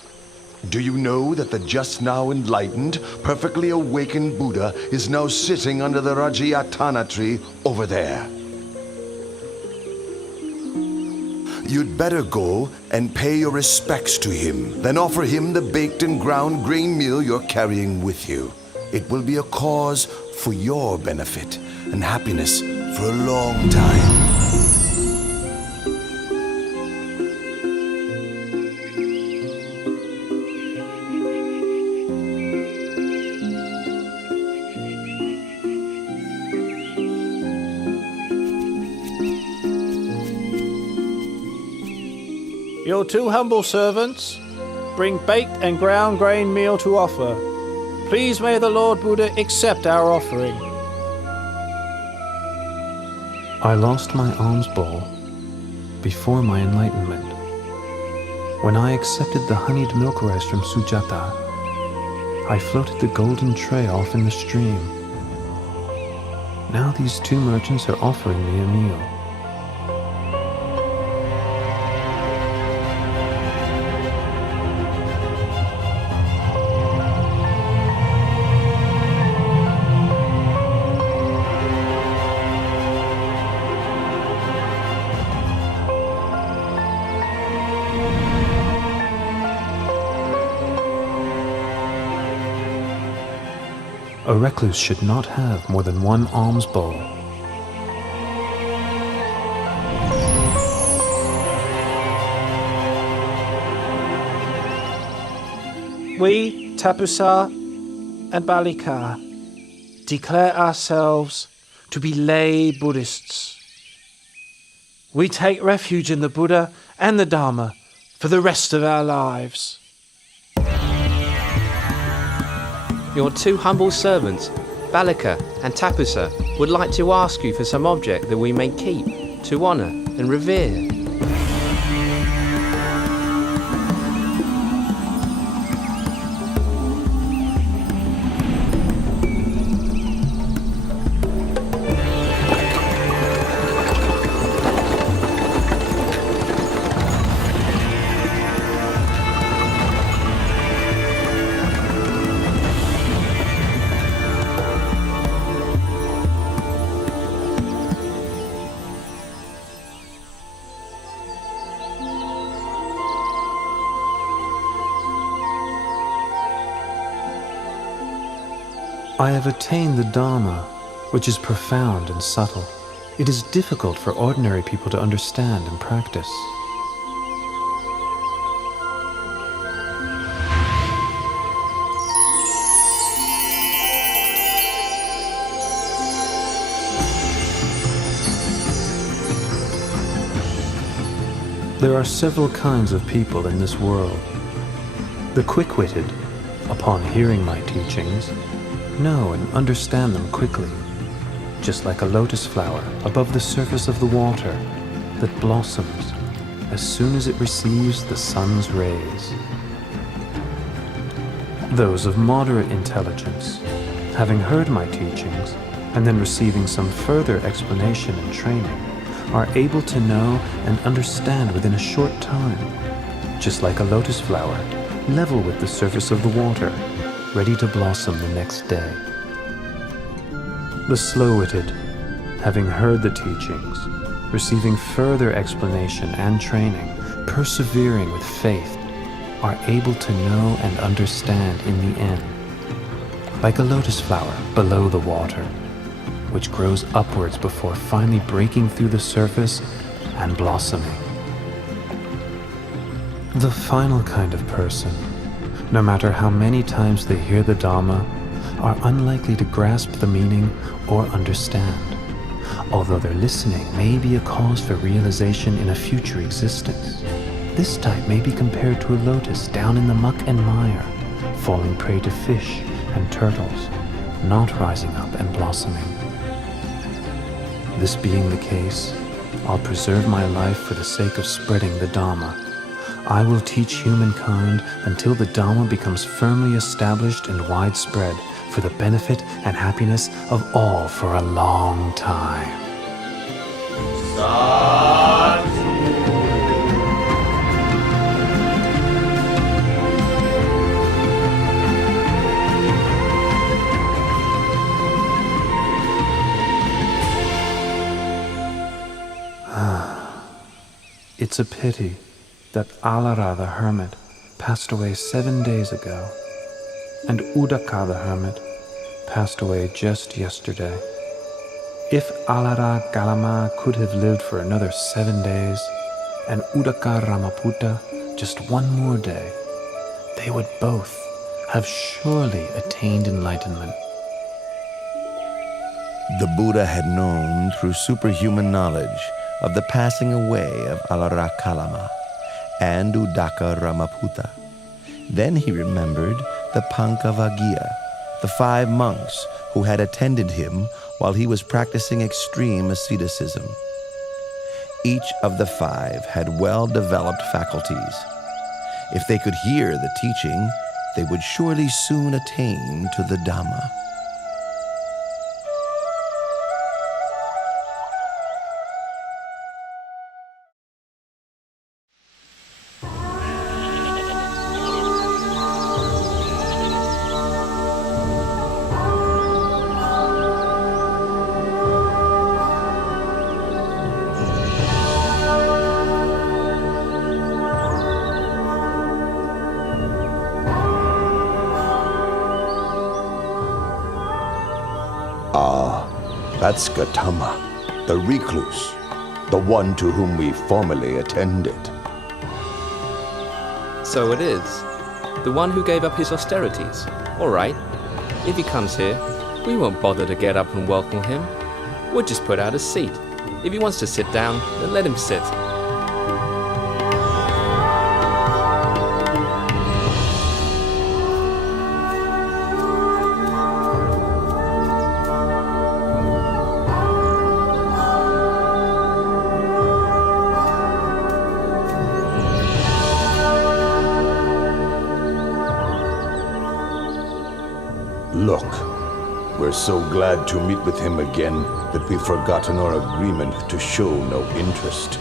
do you know that the just now enlightened, perfectly awakened Buddha is now sitting under the Rajayatana tree over there? You'd better go and pay your respects to him, then offer him the baked and ground grain meal you're carrying with you. It will be a cause for your benefit and happiness for a long time. Your 2 humble servants bring baked and ground grain meal to offer. Please may the Lord Buddha accept our offering. I lost my alms bowl before my enlightenment. When I accepted the honeyed milk rice from Sujata, I floated the golden tray off in the stream. Now these 2 merchants are offering me a meal. A recluse should not have more than 1 alms bowl. We, Tapusa and Balika, declare ourselves to be lay Buddhists. We take refuge in the Buddha and the Dharma for the rest of our lives. Your 2 humble servants, Balika and Tapusa, would like to ask you for some object that we may keep, to honour and revere. I have attained the Dharma, which is profound and subtle. It is difficult for ordinary people to understand and practice. There are several kinds of people in this world. The quick-witted, upon hearing my teachings, know and understand them quickly, just like a lotus flower above the surface of the water that blossoms as soon as it receives the sun's rays. Those of moderate intelligence, having heard my teachings and then receiving some further explanation and training, are able to know and understand within a short time, just like a lotus flower, level with the surface of the water, ready to blossom the next day. The slow-witted having heard the teachings, receiving further explanation and training, persevering with faith, are able to know and understand in the end, like a lotus flower below the water, which grows upwards before finally breaking through the surface and blossoming. The final kind of person, no matter how many times they hear the Dhamma, are unlikely to grasp the meaning or understand, although their listening may be a cause for realization in a future existence. This type may be compared to a lotus down in the muck and mire, falling prey to fish and turtles, not rising up and blossoming. This being the case, I'll preserve my life for the sake of spreading the Dhamma. I will teach humankind until the Dhamma becomes firmly established and widespread for the benefit and happiness of all for a long time. It's a pity that Alara the hermit passed away 7 days ago, and Udaka the hermit passed away just yesterday. If Alara Galama could have lived for another 7 days, and Udaka Ramaputta just one more day, they would both have surely attained enlightenment. The Buddha had known through superhuman knowledge of the passing away of Alara Kalama and Udaka Ramaputta. Then he remembered the Pankavagiya, the 5 monks who had attended him while he was practicing extreme asceticism. Each of the 5 had well-developed faculties. If they could hear the teaching, they would surely soon attain to the Dhamma. That's Gautama, the recluse, the one to whom we formerly attended. So it is. The one who gave up his austerities. All right. If he comes here, we won't bother to get up and welcome him. We'll just put out a seat. If he wants to sit down, then let him sit. Look, we're so glad to meet with him again that we've forgotten our agreement to show no interest.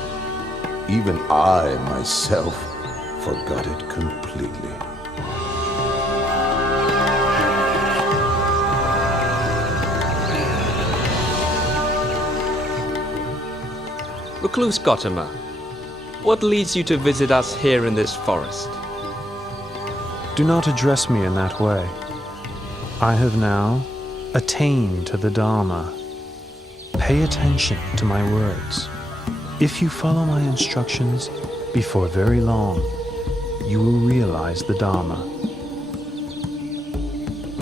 Even I, myself, forgot it completely. Recluse Gautama, what leads you to visit us here in this forest? Do not address me in that way. I have now attained to the Dhamma. Pay attention to my words. If you follow my instructions, before very long, you will realize the Dhamma.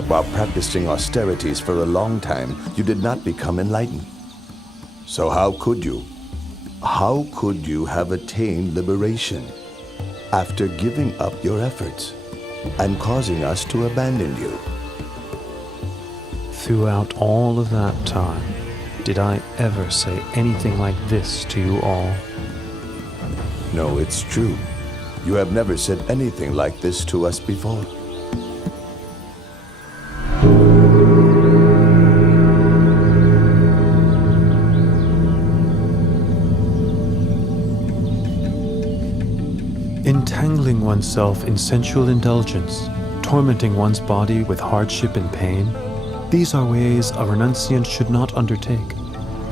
While practicing austerities for a long time, you did not become enlightened. So how could you? How could you have attained liberation after giving up your efforts and causing us to abandon you? Throughout all of that time, did I ever say anything like this to you all? No, it's true. You have never said anything like this to us before. Entangling oneself in sensual indulgence, tormenting one's body with hardship and pain, these are ways a renunciant should not undertake,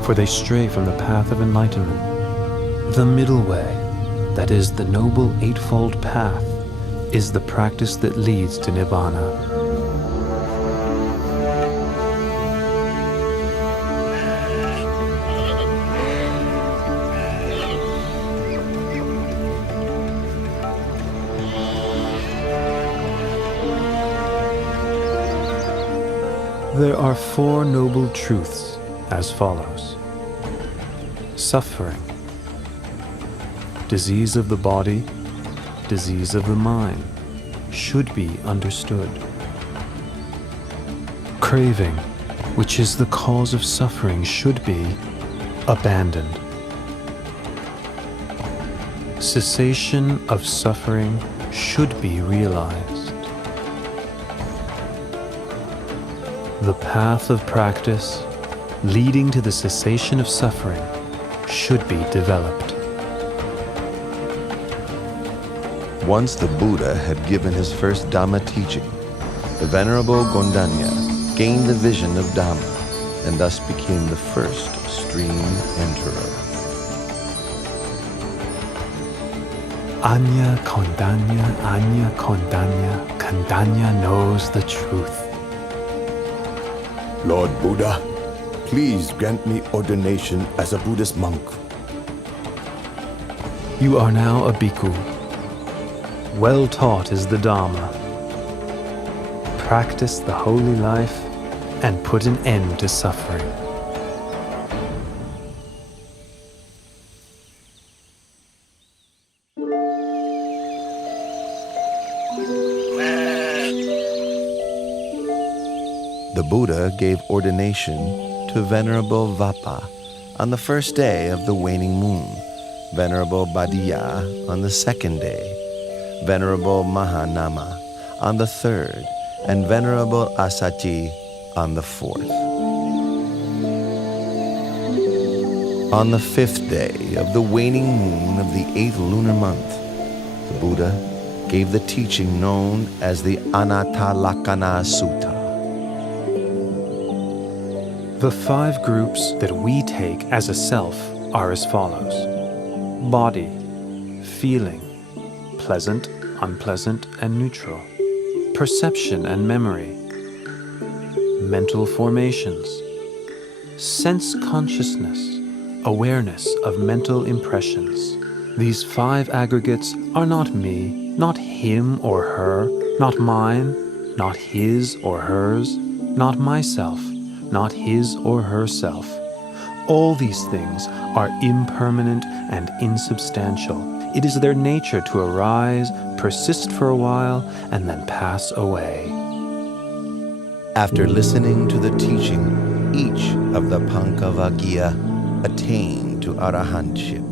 for they stray from the path of enlightenment. The middle way, that is the noble eightfold path, is the practice that leads to Nibbana. There are four noble truths as follows. Suffering, disease of the body, disease of the mind, should be understood. Craving, which is the cause of suffering, should be abandoned. Cessation of suffering should be realized. The path of practice leading to the cessation of suffering should be developed. Once the Buddha had given his first Dhamma teaching, the Venerable Gondanya gained the vision of Dhamma and thus became the first stream enterer. Anya Kondanya knows the truth. Lord Buddha, please grant me ordination as a Buddhist monk. You are now a bhikkhu. Well taught is the Dhamma. Practice the holy life and put an end to suffering. The Buddha gave ordination to Venerable Vappa on the first day of the waning moon, Venerable Badiya on the second day, Venerable Mahanama on the third, and Venerable Asachi on the fourth. On the fifth day of the waning moon of the 8th lunar month, the Buddha gave the teaching known as the Anattalakkhana Sutta. The 5 groups that we take as a self are as follows: body, feeling, pleasant, unpleasant, and neutral, perception and memory, mental formations, sense consciousness, awareness of mental impressions. These 5 aggregates are not me, not him or her, not mine, not his or hers, not myself, not his or herself. All these things are impermanent and insubstantial. It is their nature to arise, persist for a while, and then pass away. After listening to the teaching, each of the Pankavaggiya attained to arahantship.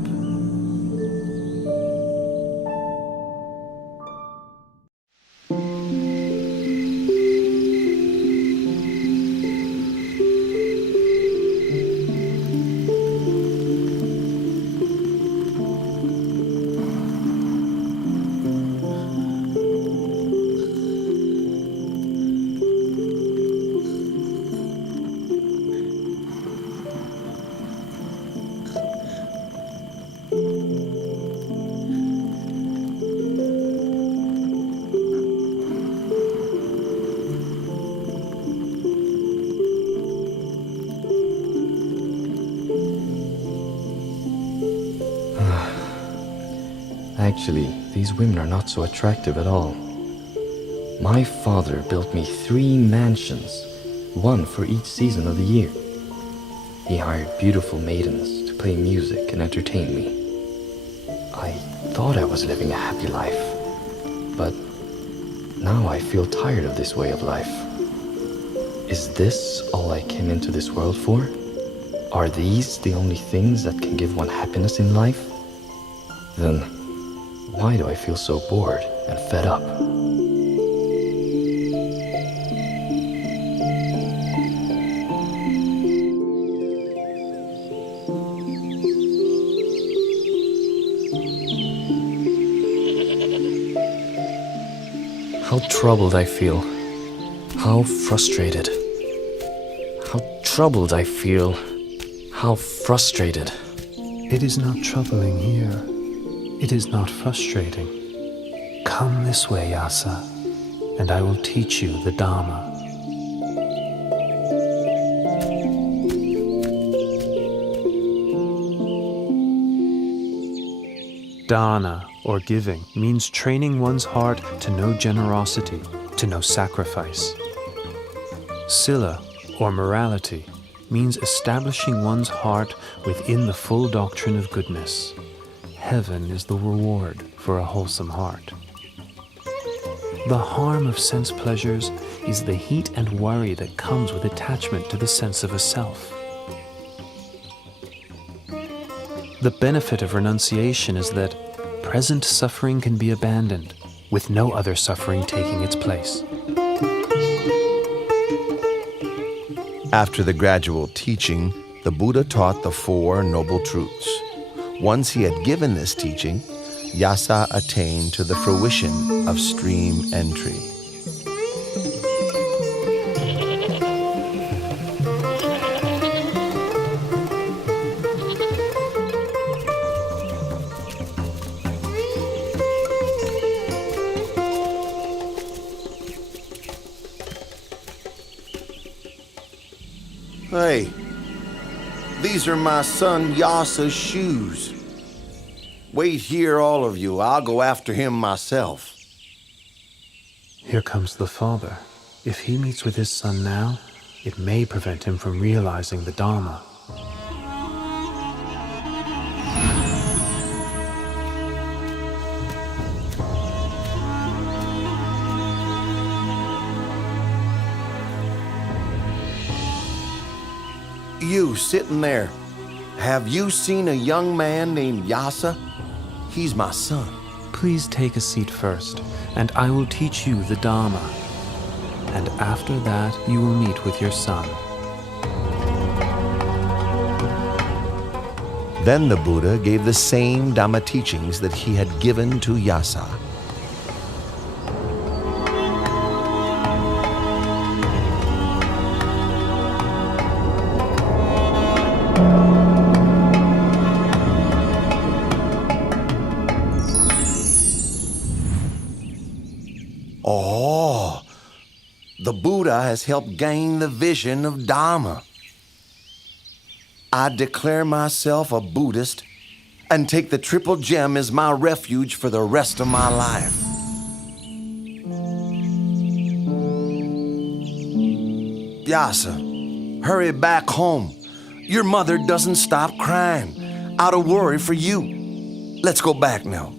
Actually, these women are not so attractive at all. My father built me 3 mansions, one for each season of the year. He hired beautiful maidens to play music and entertain me. I thought I was living a happy life, but now I feel tired of this way of life. Is this all I came into this world for? Are these the only things that can give one happiness in life? Then why do I feel so bored and fed up? How troubled I feel. How frustrated. How troubled I feel. How frustrated. It is not troubling here. It is not frustrating. Come this way, Yasa, and I will teach you the Dharma. Dana, or giving, means training one's heart to know generosity, to know sacrifice. Sila, or morality, means establishing one's heart within the full doctrine of goodness. Heaven is the reward for a wholesome heart. The harm of sense pleasures is the heat and worry that comes with attachment to the sense of a self. The benefit of renunciation is that present suffering can be abandoned, with no other suffering taking its place. After the gradual teaching, the Buddha taught the Four Noble Truths. Once he had given this teaching, Yasa attained to the fruition of stream entry. Hey, these are my son Yasa's shoes. Wait here, all of you. I'll go after him myself. Here comes the father. If he meets with his son now, it may prevent him from realizing the Dharma. You sitting there, have you seen a young man named Yasa? He's my son. Please take a seat first, and I will teach you the Dharma. And after that, you will meet with your son. Then the Buddha gave the same Dhamma teachings that he had given to Yasa. Oh, the Buddha has helped gain the vision of Dhamma. I declare myself a Buddhist and take the Triple Gem as my refuge for the rest of my life. Yasa, hurry back home. Your mother doesn't stop crying out of worry for you. Let's go back now,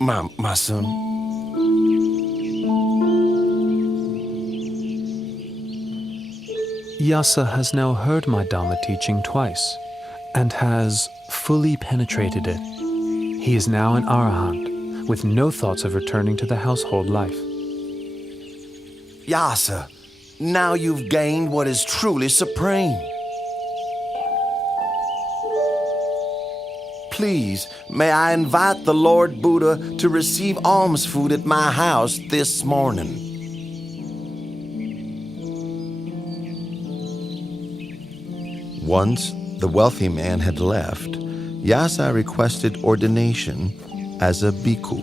my son. Yasa has now heard my Dhamma teaching twice, and has fully penetrated it. He is now an Arahant, with no thoughts of returning to the household life. Yasa, now you've gained what is truly supreme. Please, may I invite the Lord Buddha to receive alms food at my house this morning. Once the wealthy man had left, Yasa requested ordination as a bhikkhu.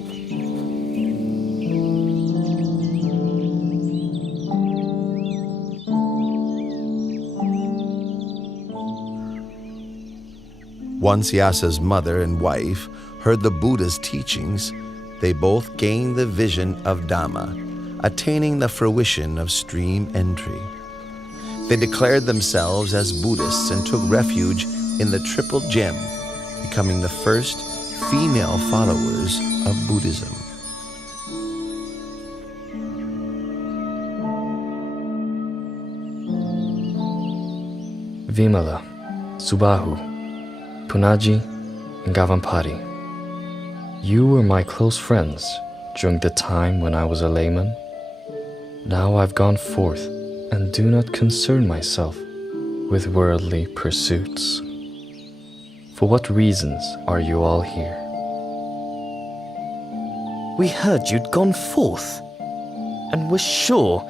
Once Yasa's mother and wife heard the Buddha's teachings, they both gained the vision of Dhamma, attaining the fruition of stream entry. They declared themselves as Buddhists and took refuge in the Triple Gem, becoming the first female followers of Buddhism. Vimala, Subahu, Punaji, and Gavampati. You were my close friends during the time when I was a layman. Now I've gone forth and do not concern myself with worldly pursuits. For what reasons are you all here? We heard you'd gone forth, and were sure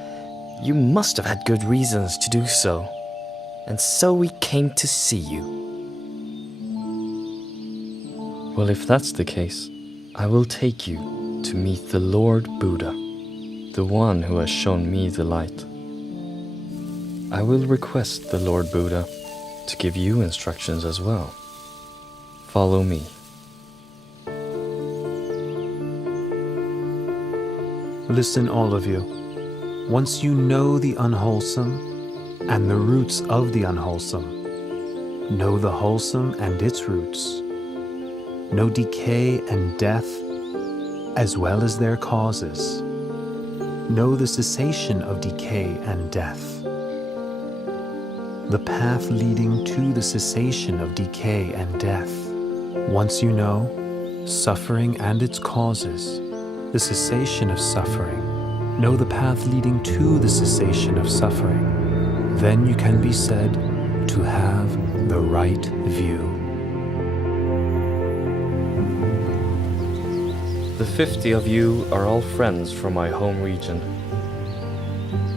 you must have had good reasons to do so. and so we came to see you. Well, if that's the case, I will take you to meet the Lord Buddha, the one who has shown me the light. I will request the Lord Buddha to give you instructions as well. Follow me. Listen, all of you. Once you know the unwholesome and the roots of the unwholesome, know the wholesome and its roots, know decay and death as well as their causes, know the cessation of decay and death, the path leading to the cessation of decay and death. Once you know suffering and its causes, the cessation of suffering, know the path leading to the cessation of suffering, then you can be said to have the right view. The 50 of you are all friends from my home region.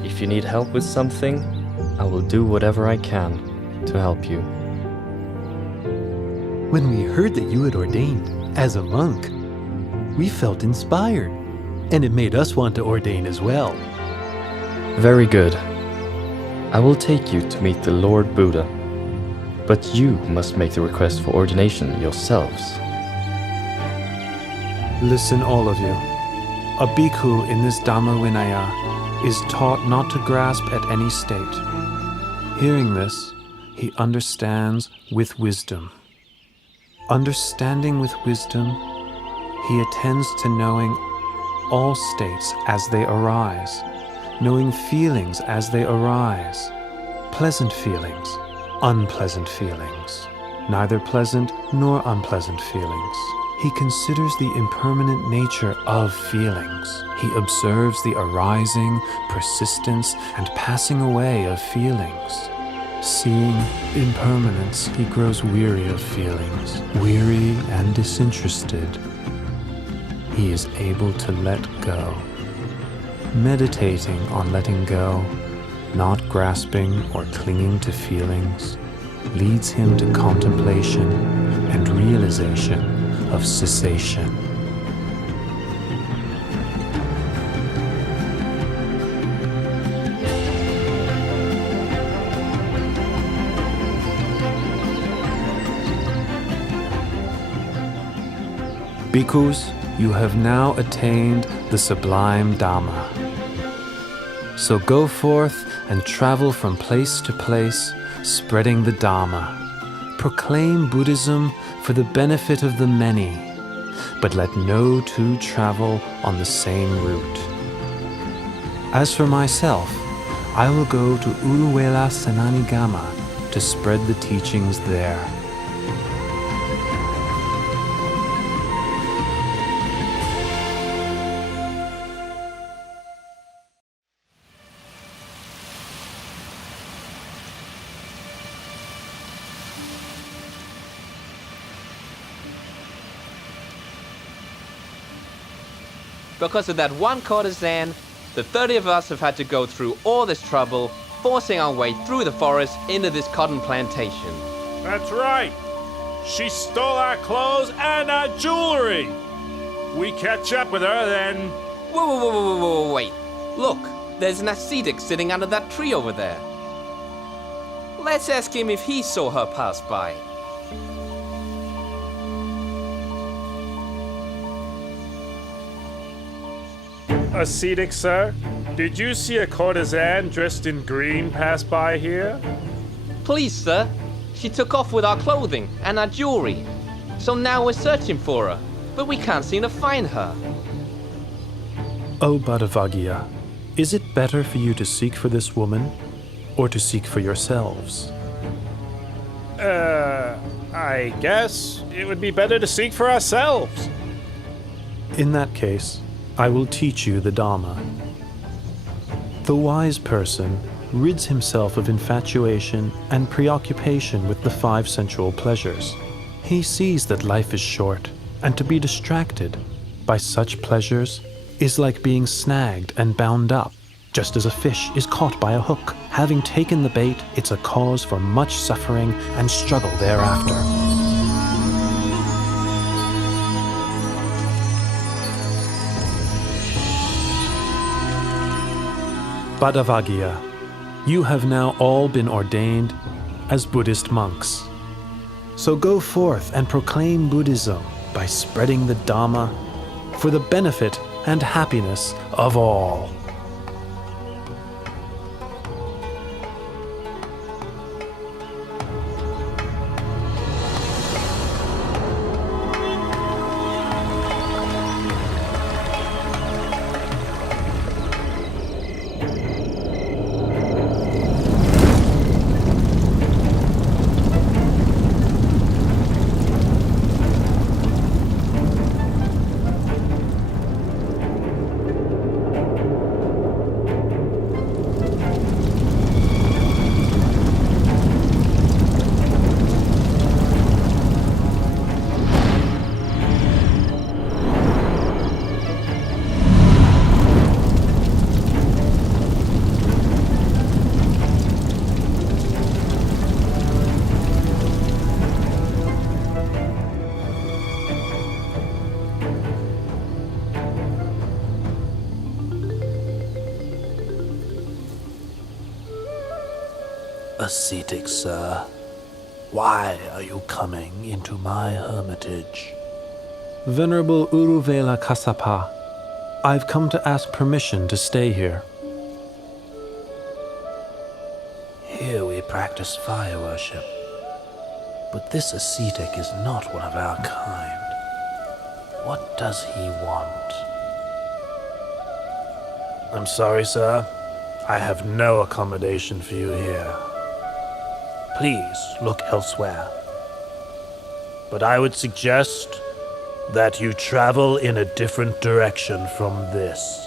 If you need help with something, I will do whatever I can to help you. When we heard that you had ordained as a monk, we felt inspired, and it made us want to ordain as well. Very good. I will take you to meet the Lord Buddha, but you must make the request for ordination yourselves. Listen, all of you. A bhikkhu in this Dhamma Vinaya is taught not to grasp at any state. Hearing this, he understands with wisdom. Understanding with wisdom, he attends to knowing all states as they arise, knowing feelings as they arise, pleasant feelings, unpleasant feelings, neither pleasant nor unpleasant feelings. He considers the impermanent nature of feelings. He observes the arising, persistence, and passing away of feelings. Seeing impermanence, he grows weary of feelings, weary and disinterested. He is able to let go. Meditating on letting go, not grasping or clinging to feelings, leads him to contemplation and realization of cessation. Bhikkhus, you have now attained the sublime Dhamma. So go forth and travel from place to place, spreading the Dhamma. Proclaim Buddhism for the benefit of the many, but let no two travel on the same route. As for myself, I will go to Uruwela Senanigama to spread the teachings there. Because of that one courtesan, the 30 of us have had to go through all this trouble, forcing our way through the forest into this cotton plantation. That's right. She stole our clothes and our jewelry. We catch up with her, then... Whoa, wait. Look, there's an ascetic sitting under that tree over there. Let's ask him if he saw her pass by. Ascetic, sir? Did you see a courtesan dressed in green pass by here? Please, sir. She took off with our clothing and our jewelry. So now we're searching for her, but we can't seem to find her. O Bhattavaggiya, is it better for you to seek for this woman, or to seek for yourselves? I guess it would be better to seek for ourselves. In that case, I will teach you the Dhamma. The wise person rids himself of infatuation and preoccupation with the 5 sensual pleasures. He sees that life is short, and to be distracted by such pleasures is like being snagged and bound up, just as a fish is caught by a hook. Having taken the bait, it's a cause for much suffering and struggle thereafter. Badavagya, you have now all been ordained as Buddhist monks. So go forth and proclaim Buddhism by spreading the Dhamma for the benefit and happiness of all. Ascetic, sir, why are you coming into my hermitage? Venerable Uruvela Kassapa, I've come to ask permission to stay here. Here we practice fire worship, but this ascetic is not one of our kind. What does he want? I'm sorry, sir. I have no accommodation for you here. Please look elsewhere. But I would suggest that you travel in a different direction from this.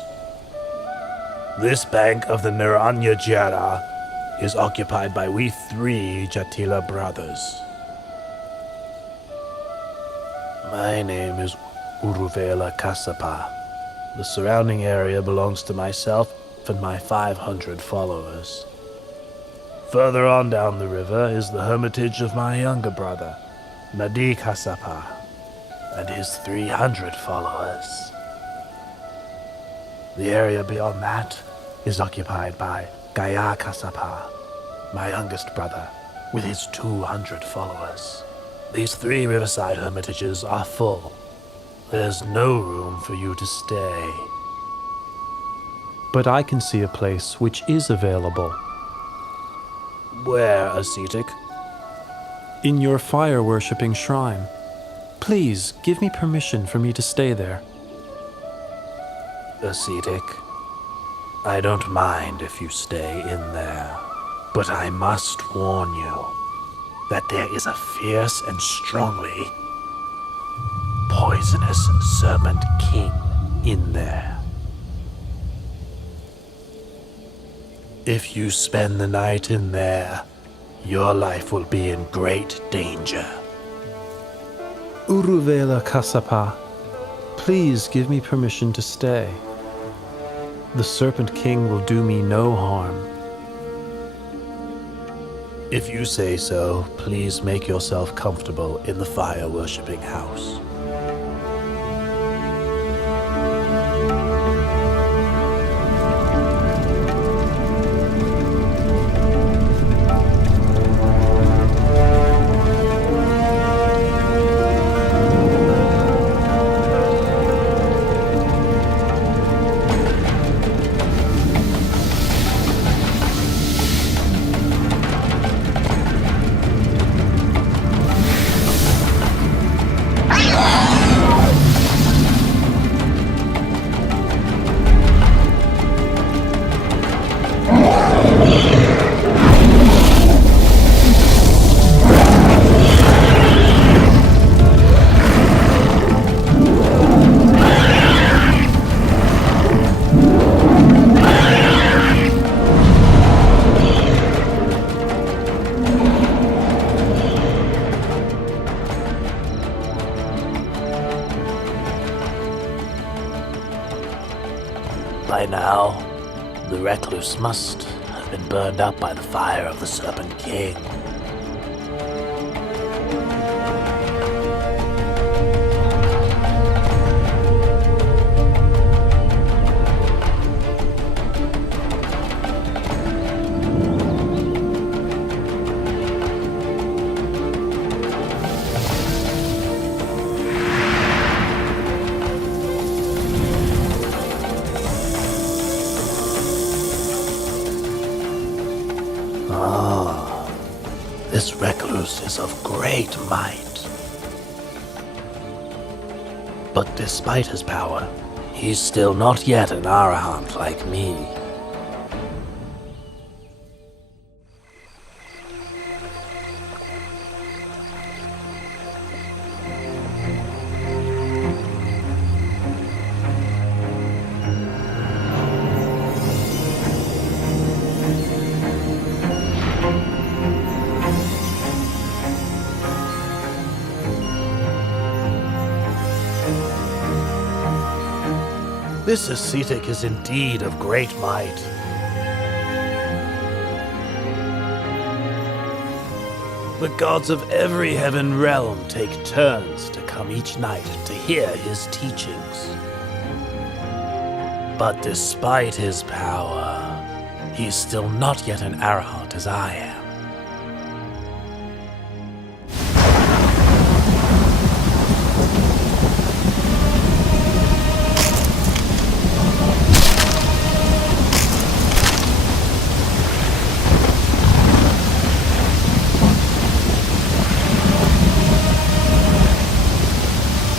This bank of the Naranya Jara is occupied by we 3 Jatila brothers. My name is Uruvela Kassapa. The surrounding area belongs to myself and my 500 followers. Further on down the river is the hermitage of my younger brother, Nadi Kassapa, and his 300 followers. The area beyond that is occupied by Gaya Kassapa, my youngest brother, with his 200 followers. These 3 riverside hermitages are full. There's no room for you to stay. But I can see a place which is available. Where, ascetic? In your fire-worshipping shrine. Please, give me permission for me to stay there. Ascetic, I don't mind if you stay in there, but I must warn you that there is a fierce and strongly poisonous serpent king in there. If you spend the night in there, your life will be in great danger. Uruvela Kassapa, please give me permission to stay. The Serpent King will do me no harm. If you say so, please make yourself comfortable in the fire-worshipping house. By now, The recluse must have been burned up by the fire of the Serpent King. This recluse is of great might. But despite his power, he's still not yet an Arahant like me. This ascetic is indeed of great might. The gods of every heaven realm take turns to come each night to hear his teachings. But despite his power, he's still not yet an Arahant as I am.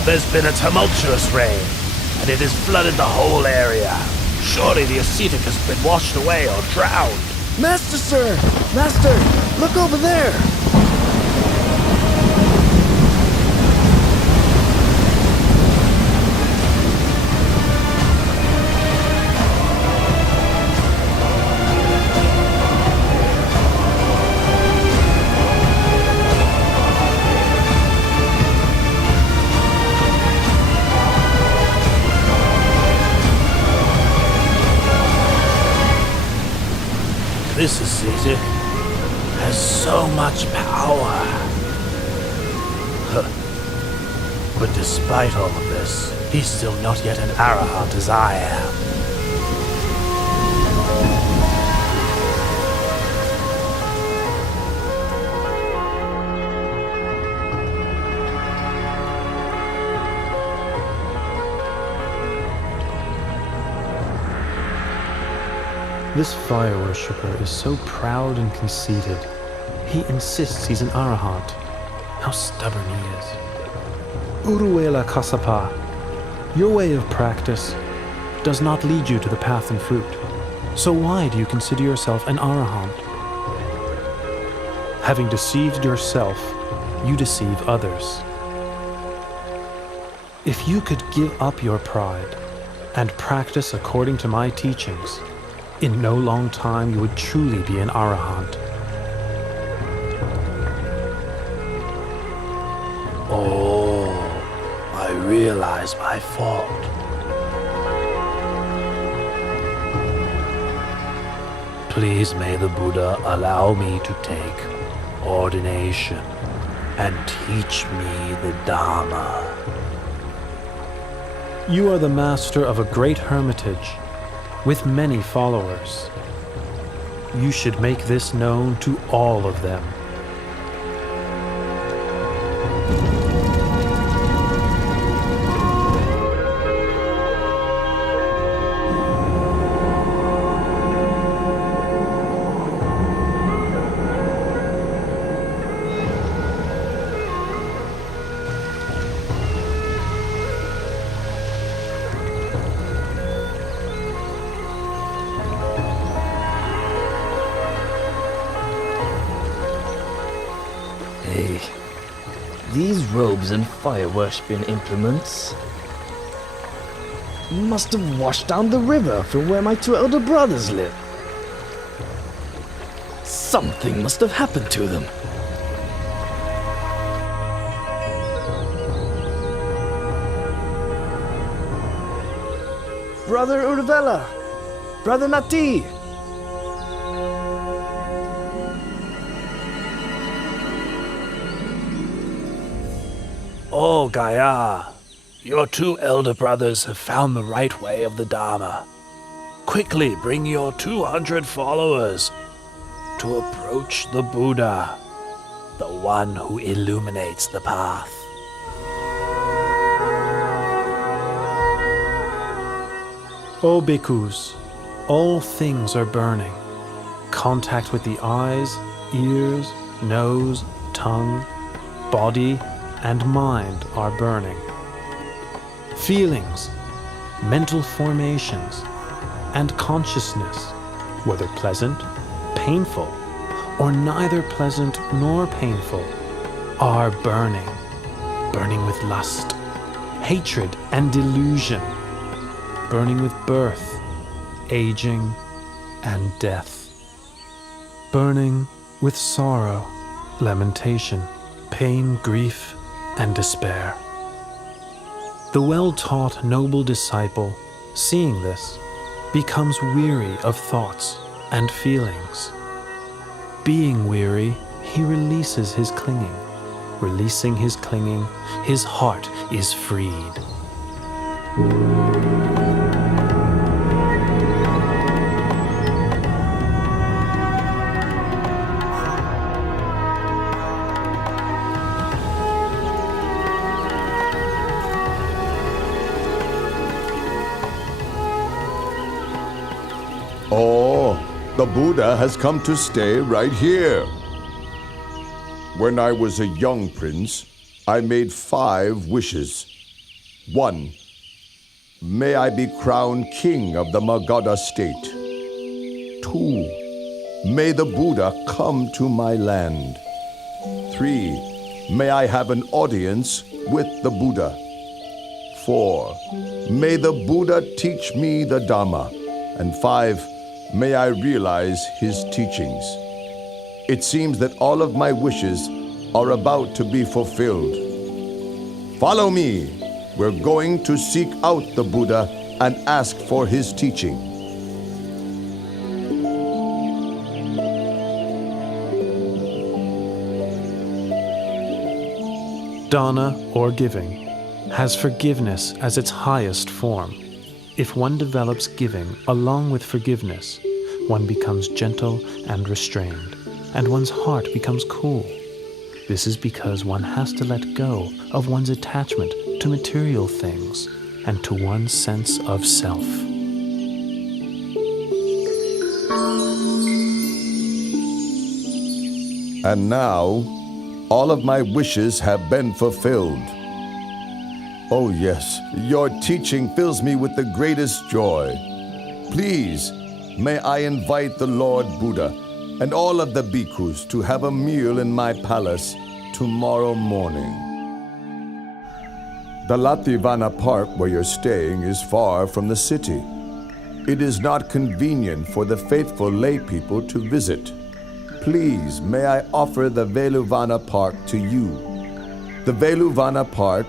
There's been a tumultuous rain, and it has flooded the whole area. Surely the ascetic has been washed away or drowned. Master, sir! Master, look over there! This ascetic has so much power. But despite all of this, he's still not yet an Arahant as I am. This fire worshipper is so proud and conceited. He insists he's an Arahant. How stubborn he is. Uruela Kasapa, your way of practice does not lead you to the path and fruit. So why do you consider yourself an Arahant? Having deceived yourself, you deceive others. If you could give up your pride and practice according to my teachings, in no long time you would truly be an Arahant. Oh, I realize my fault. Please may the Buddha allow me to take ordination and teach me the Dharma. You are the master of a great hermitage with many followers. You should make this known to all of them. These robes and fire-worshipping implements must have washed down the river from where my two elder brothers live. Something must have happened to them. Brother Urvela, Brother Nati! Oh, Gaia, your two elder brothers have found the right way of the Dharma. Quickly bring your 200 followers to approach the Buddha, the one who illuminates the path. O bhikkhus, all things are burning. Contact with the eyes, ears, nose, tongue, body, and mind are burning. Feelings, mental formations, and consciousness, whether pleasant, painful, or neither pleasant nor painful, are burning. Burning with lust, hatred, and delusion. Burning with birth, aging, and death. Burning with sorrow, lamentation, pain, grief, and despair. The well-taught noble disciple, seeing this, becomes weary of thoughts and feelings. Being weary, he releases his clinging. Releasing his clinging, his heart is freed. Oh, the Buddha has come to stay right here. When I was a young prince, I made 5 wishes. 1. May I be crowned king of the Magadha state. 2. May the Buddha come to my land. 3. May I have an audience with the Buddha. 4. May the Buddha teach me the Dhamma. And 5. May I realize his teachings. It seems that all of my wishes are about to be fulfilled. Follow me. We're going to seek out the Buddha and ask for his teaching. Dana, or giving, has forgiveness as its highest form. If one develops giving along with forgiveness, one becomes gentle and restrained, and one's heart becomes cool. This is because one has to let go of one's attachment to material things and to one's sense of self. And now, all of my wishes have been fulfilled. Oh yes, your teaching fills me with the greatest joy. Please, may I invite the Lord Buddha and all of the bhikkhus to have a meal in my palace tomorrow morning. The Lativana Park where you're staying is far from the city. It is not convenient for the faithful lay people to visit. Please, may I offer the Veluvana Park to you. The Veluvana Park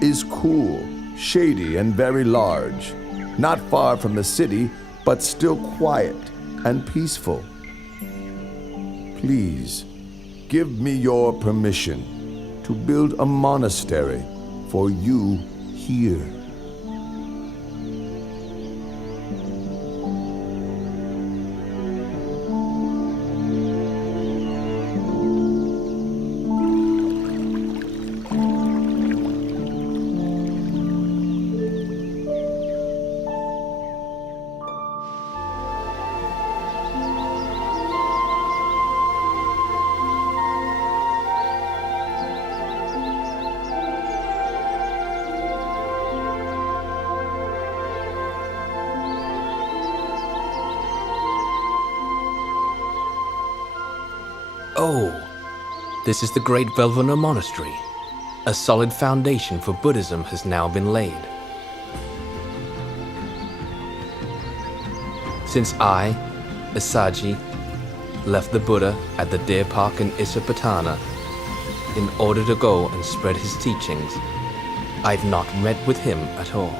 is cool, shady, and very large. Not far from the city, but still quiet and peaceful. Please, give me your permission to build a monastery for you here. Oh, this is the great Velvana Monastery. A solid foundation for Buddhism has now been laid. Since I, Asaji, left the Buddha at the Deer Park in Isapatana in order to go and spread his teachings, I've not met with him at all.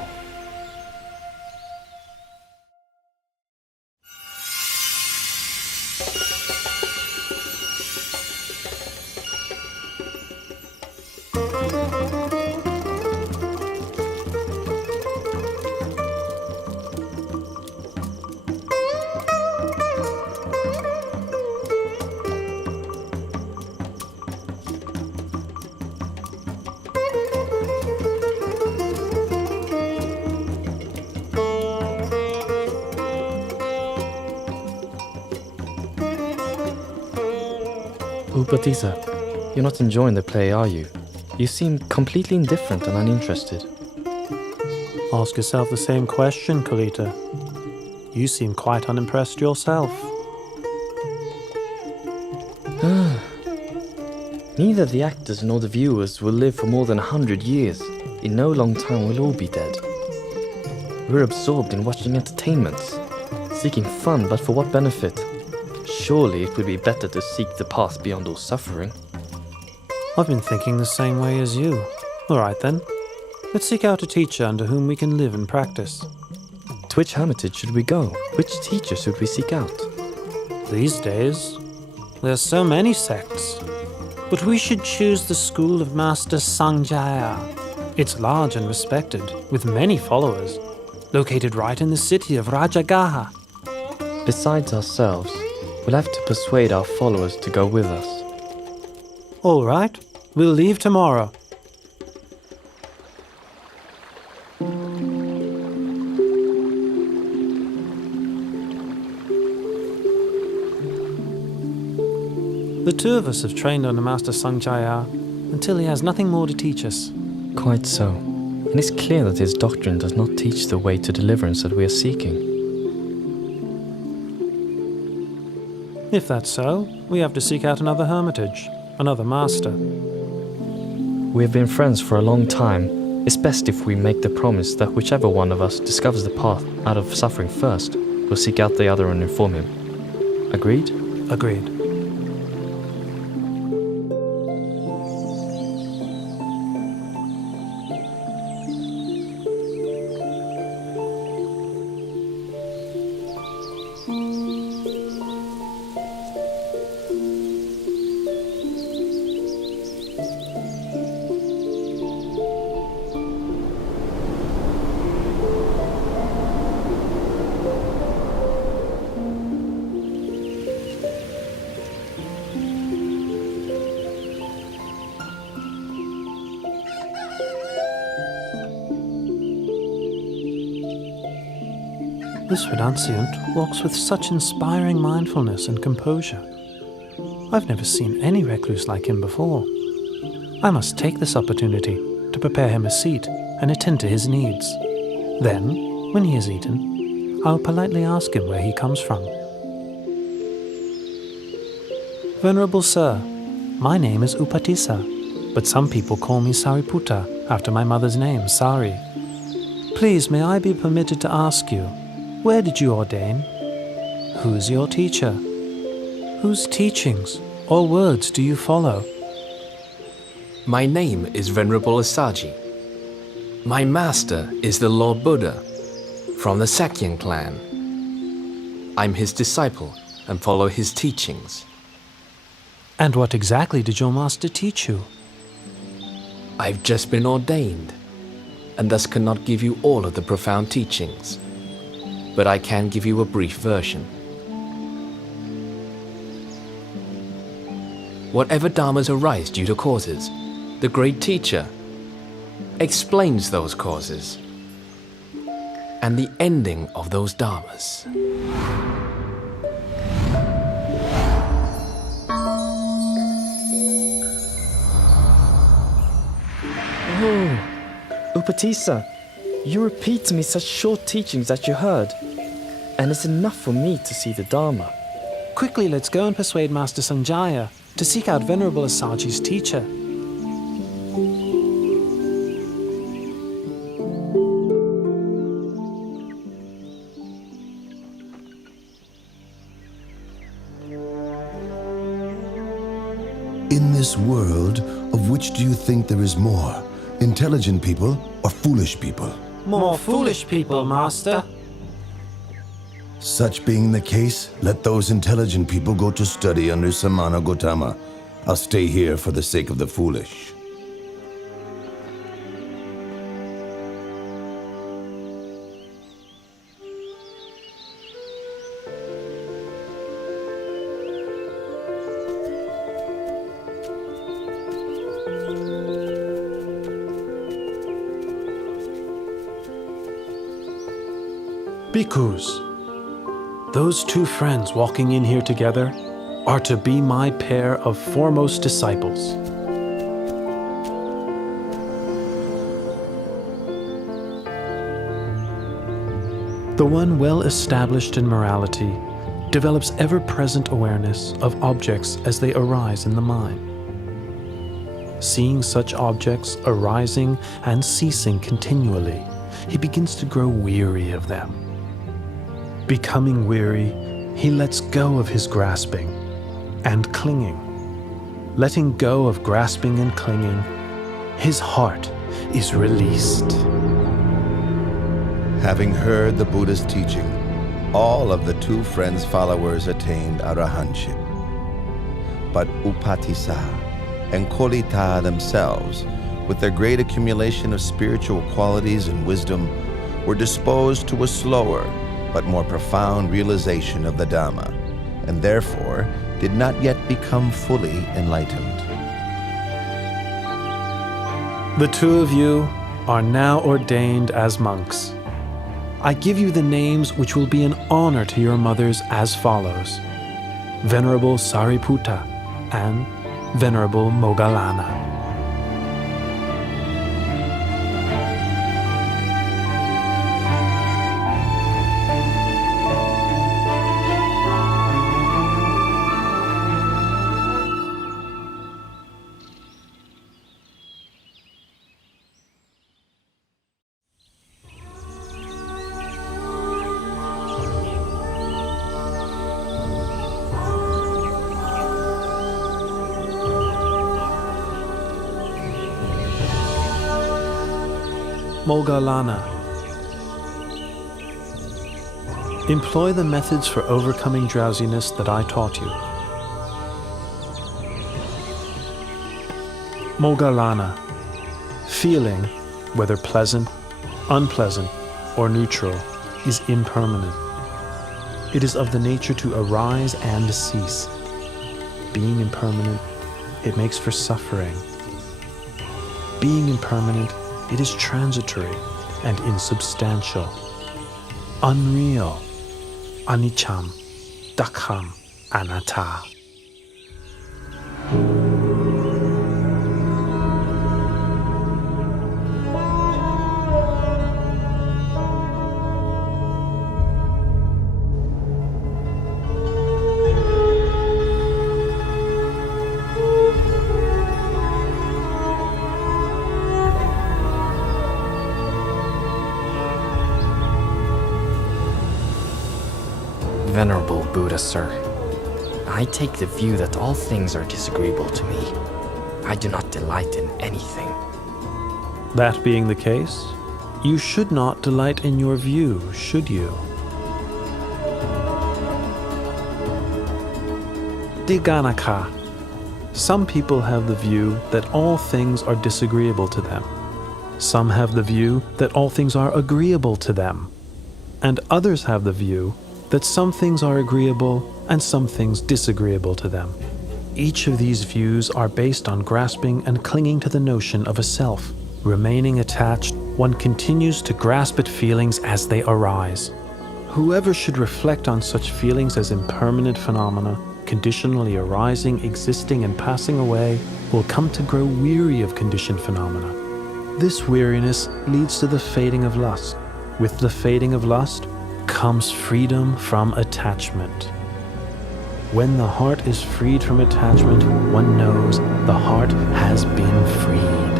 Upatisa, you're not enjoying the play, are you? You seem completely indifferent and uninterested. Ask yourself the same question, Kalita. You seem quite unimpressed yourself. Neither the actors nor the viewers will live for more than 100 years. In no long time we'll all be dead. We're absorbed in watching entertainments, seeking fun, but for what benefit? Surely it would be better to seek the path beyond all suffering. I've been thinking the same way as you. All right then. Let's seek out a teacher under whom we can live and practice. To which hermitage should we go? Which teacher should we seek out? These days, there's so many sects. But we should choose the school of Master Sanjaya. It's large and respected, with many followers, located right in the city of Rajagaha. Besides ourselves, we'll have to persuade our followers to go with us. All right, we'll leave tomorrow. The two of us have trained under Master Sanjaya until he has nothing more to teach us. Quite so. And it's clear that his doctrine does not teach the way to deliverance that we are seeking. If that's so, we have to seek out another hermitage, another master. We have been friends for a long time. It's best if we make the promise that whichever one of us discovers the path out of suffering first, will seek out the other and inform him. Agreed? Agreed. This renunciant walks with such inspiring mindfulness and composure. I've never seen any recluse like him before. I must take this opportunity to prepare him a seat and attend to his needs. Then, when he has eaten, I'll politely ask him where he comes from. Venerable Sir, my name is Upatisa, but some people call me Sariputta after my mother's name, Sari. Please, may I be permitted to ask you, where did you ordain? Who is your teacher? Whose teachings or words do you follow? My name is Venerable Asaji. My master is the Lord Buddha from the Sakyan clan. I'm his disciple and follow his teachings. And what exactly did your master teach you? I've just been ordained, and thus cannot give you all of the profound teachings, but I can give you a brief version. Whatever dharmas arise due to causes, the great teacher explains those causes and the ending of those dharmas. Oh, Upatisa, you repeat to me such short teachings that you heard, and it's enough for me to see the Dharma. Quickly, let's go and persuade Master Sanjaya to seek out Venerable Asaji's teacher. In this world, of which do you think there is more? Intelligent people or foolish people? More foolish people, Master. Such being the case, let those intelligent people go to study under Samana Gautama. I'll stay here for the sake of the foolish. Bhikkhus, those two friends walking in here together are to be my pair of foremost disciples. The one well established in morality develops ever-present awareness of objects as they arise in the mind. Seeing such objects arising and ceasing continually, he begins to grow weary of them. Becoming weary, he lets go of his grasping and clinging. Letting go of grasping and clinging, his heart is released. Having heard the Buddha's teaching, all of the two friends' followers attained arahantship. But Upatissa and Kolita themselves, with their great accumulation of spiritual qualities and wisdom, were disposed to a slower but more profound realization of the Dhamma, and therefore did not yet become fully enlightened. The two of you are now ordained as monks. I give you the names which will be an honor to your mothers as follows: Venerable Sariputta and Venerable Moggallana. Moggallana. Employ the methods for overcoming drowsiness that I taught you. Moggallana. Feeling, whether pleasant, unpleasant, or neutral, is impermanent. It is of the nature to arise and cease. Being impermanent, it makes for suffering. Being impermanent, it is transitory and insubstantial, unreal, aniccham, dukkam, anatta. Venerable Buddha, sir, I take the view that all things are disagreeable to me. I do not delight in anything. That being the case, you should not delight in your view, should you? Diganaka. Some people have the view that all things are disagreeable to them. Some have the view that all things are agreeable to them. And others have the view that some things are agreeable and some things disagreeable to them. Each of these views are based on grasping and clinging to the notion of a self. Remaining attached, one continues to grasp at feelings as they arise. Whoever should reflect on such feelings as impermanent phenomena, conditionally arising, existing, and passing away, will come to grow weary of conditioned phenomena. This weariness leads to the fading of lust. With the fading of lust comes freedom from attachment. When the heart is freed from attachment, one knows the heart has been freed.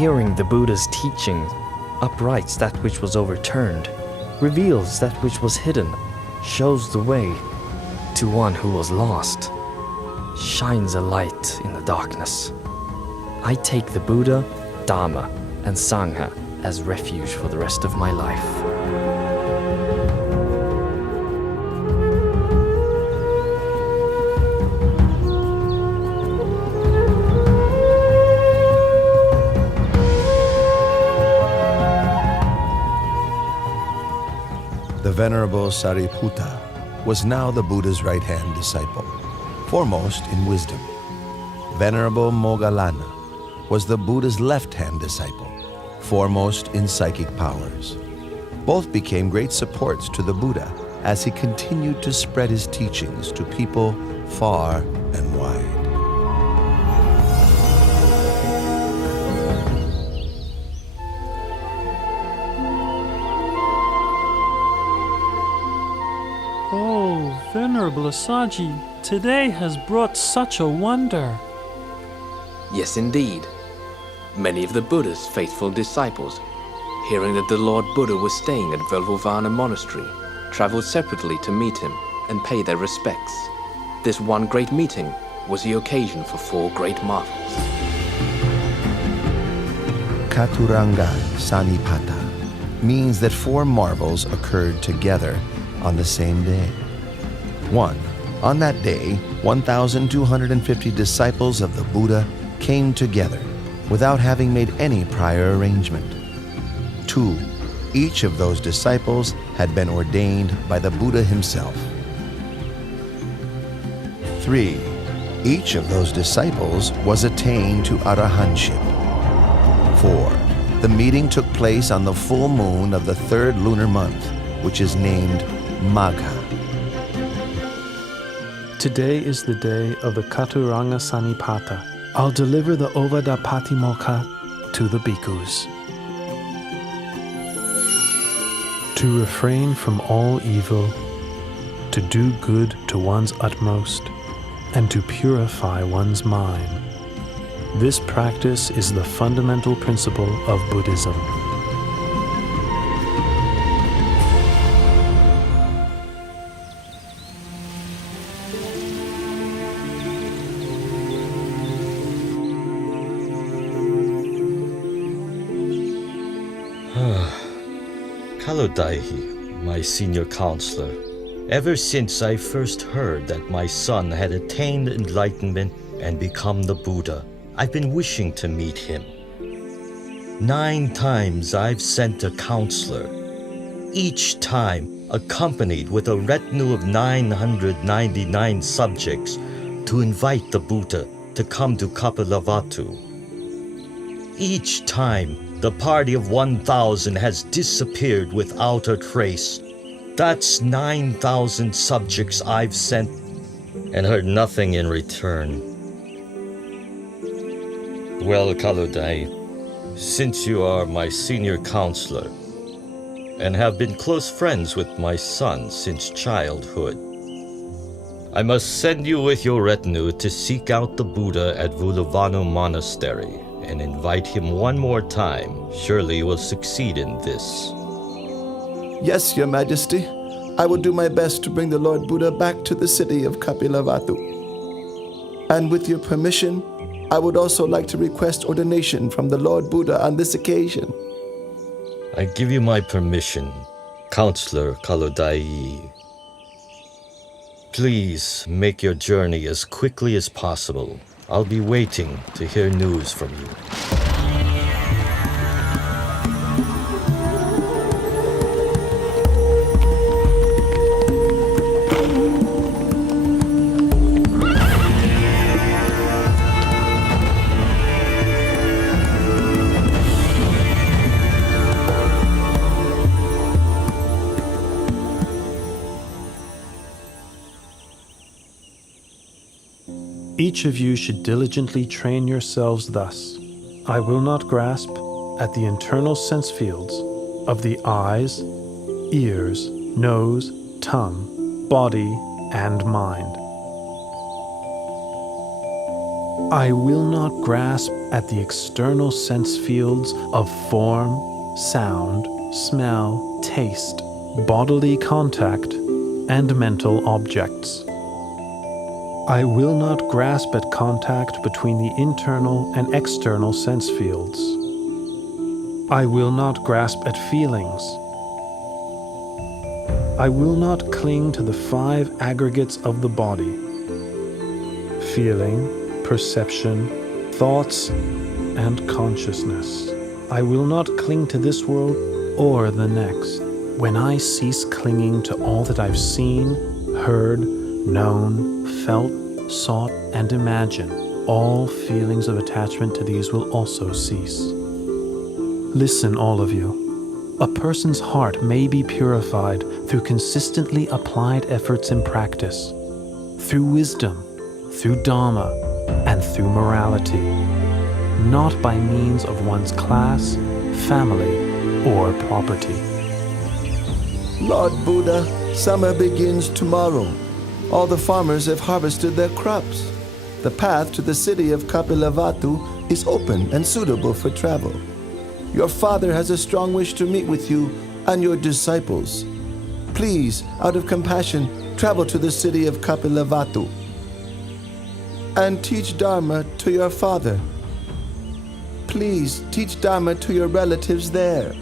Hearing the Buddha's teaching uprights that which was overturned, reveals that which was hidden, shows the way to one who was lost, shines a light in the darkness. I take the Buddha, Dhamma, and Sangha as refuge for the rest of my life. Venerable Sariputta was now the Buddha's right-hand disciple, foremost in wisdom. Venerable Moggallana was the Buddha's left-hand disciple, foremost in psychic powers. Both became great supports to the Buddha as he continued to spread his teachings to people far and wide. Oh, Venerable Asaji, today has brought such a wonder. Yes, indeed. Many of the Buddha's faithful disciples, hearing that the Lord Buddha was staying at Velvovana Monastery, traveled separately to meet him and pay their respects. This one great meeting was the occasion for 4 great marvels. Katuranga Sanipata means that 4 marvels occurred together on the same day. 1. On that day, 1,250 disciples of the Buddha came together without having made any prior arrangement. 2. Each of those disciples had been ordained by the Buddha himself. 3. Each of those disciples was attained to arahantship. 4. The meeting took place on the full moon of the 3rd lunar month, which is named Magha. Today is the day of the Katuranga Sanipata. I'll deliver the Ovada Patimokkha to the bhikkhus. To refrain from all evil, to do good to one's utmost, and to purify one's mind. This practice is the fundamental principle of Buddhism. Kalodaihi, my senior counselor, ever since I first heard that my son had attained enlightenment and become the Buddha, I've been wishing to meet him. 9 times I've sent a counselor, each time accompanied with a retinue of 999 subjects to invite the Buddha to come to Kapilavatthu. Each time, the party of 1,000 has disappeared without a trace. That's 9,000 subjects I've sent and heard nothing in return. Well, Kaludai, since you are my senior counselor and have been close friends with my son since childhood, I must send you with your retinue to seek out the Buddha at Vulavanu Monastery and invite him one more time. Surely you will succeed in this. Yes, Your Majesty. I will do my best to bring the Lord Buddha back to the city of Kapilavatthu. And with your permission, I would also like to request ordination from the Lord Buddha on this occasion. I give you my permission, Counselor Kalodai. Please make your journey as quickly as possible. I'll be waiting to hear news from you. Each of you should diligently train yourselves thus. I will not grasp at the internal sense fields of the eyes, ears, nose, tongue, body, and mind. I will not grasp at the external sense fields of form, sound, smell, taste, bodily contact, and mental objects. I will not grasp at contact between the internal and external sense fields. I will not grasp at feelings. I will not cling to the 5 aggregates of the body: feeling, perception, thoughts, and consciousness. I will not cling to this world or the next. when I cease clinging to all that I've seen, heard, known, felt, sought, and imagined, all feelings of attachment to these will also cease. Listen, all of you. A person's heart may be purified through consistently applied efforts in practice, through wisdom, through Dharma, and through morality, not by means of one's class, family, or property. Lord Buddha, summer begins tomorrow. All the farmers have harvested their crops. The path to the city of Kapilavatthu is open and suitable for travel. Your father has a strong wish to meet with you and your disciples. Please, out of compassion, travel to the city of Kapilavatthu and teach Dharma to your father. Please teach Dharma to your relatives there.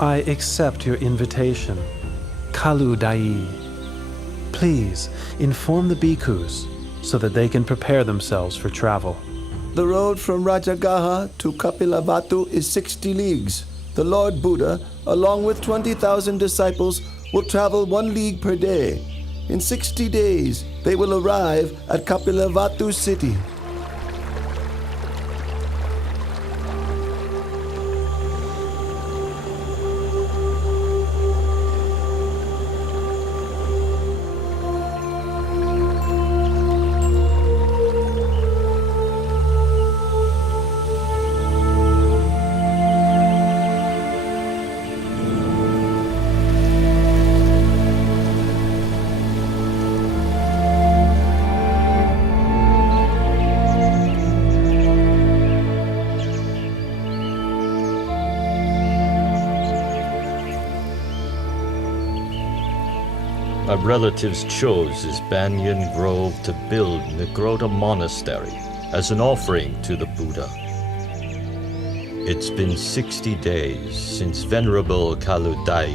I accept your invitation, Kalu Dai. Please inform the bhikkhus so that they can prepare themselves for travel. The road from Rajagaha to Kapilavatthu is 60 leagues. The Lord Buddha, along with 20,000 disciples, will travel 1 league per day. In 60 days, they will arrive at Kapilavatthu city. My relatives chose this banyan grove to build Nigrota Monastery as an offering to the Buddha. It's been 60 days since Venerable Kaludai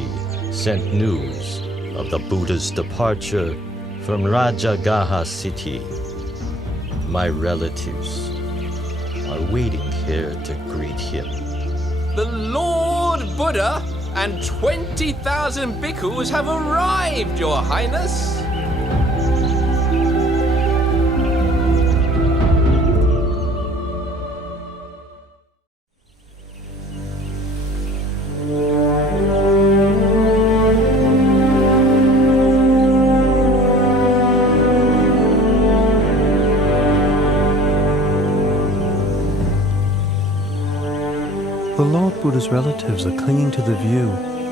sent news of the Buddha's departure from Rajagaha city. My relatives are waiting here to greet him. The Lord Buddha and 20,000 bhikkhus have arrived, Your Highness! The Lord Buddha's relatives are clinging to the view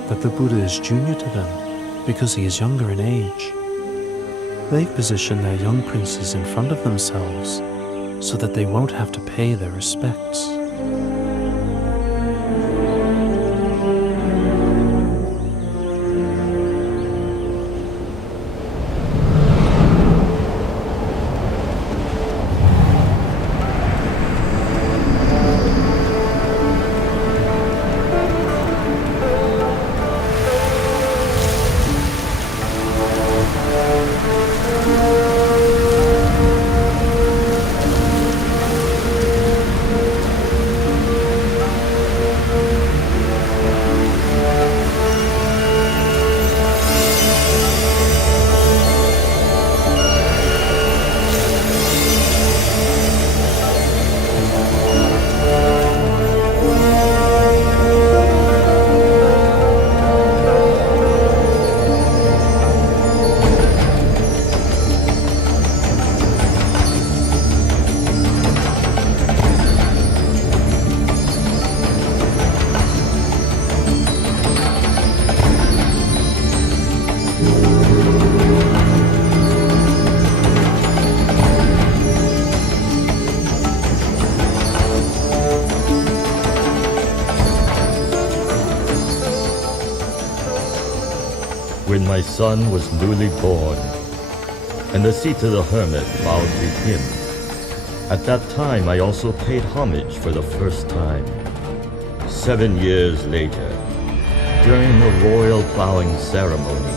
that the Buddha is junior to them because he is younger in age. They've positioned their young princes in front of themselves so that they won't have to pay their respects. When my son was newly born, and the Sita the hermit bowed to him, at that time I also paid homage for the first time. 7 years later, during the royal plowing ceremony,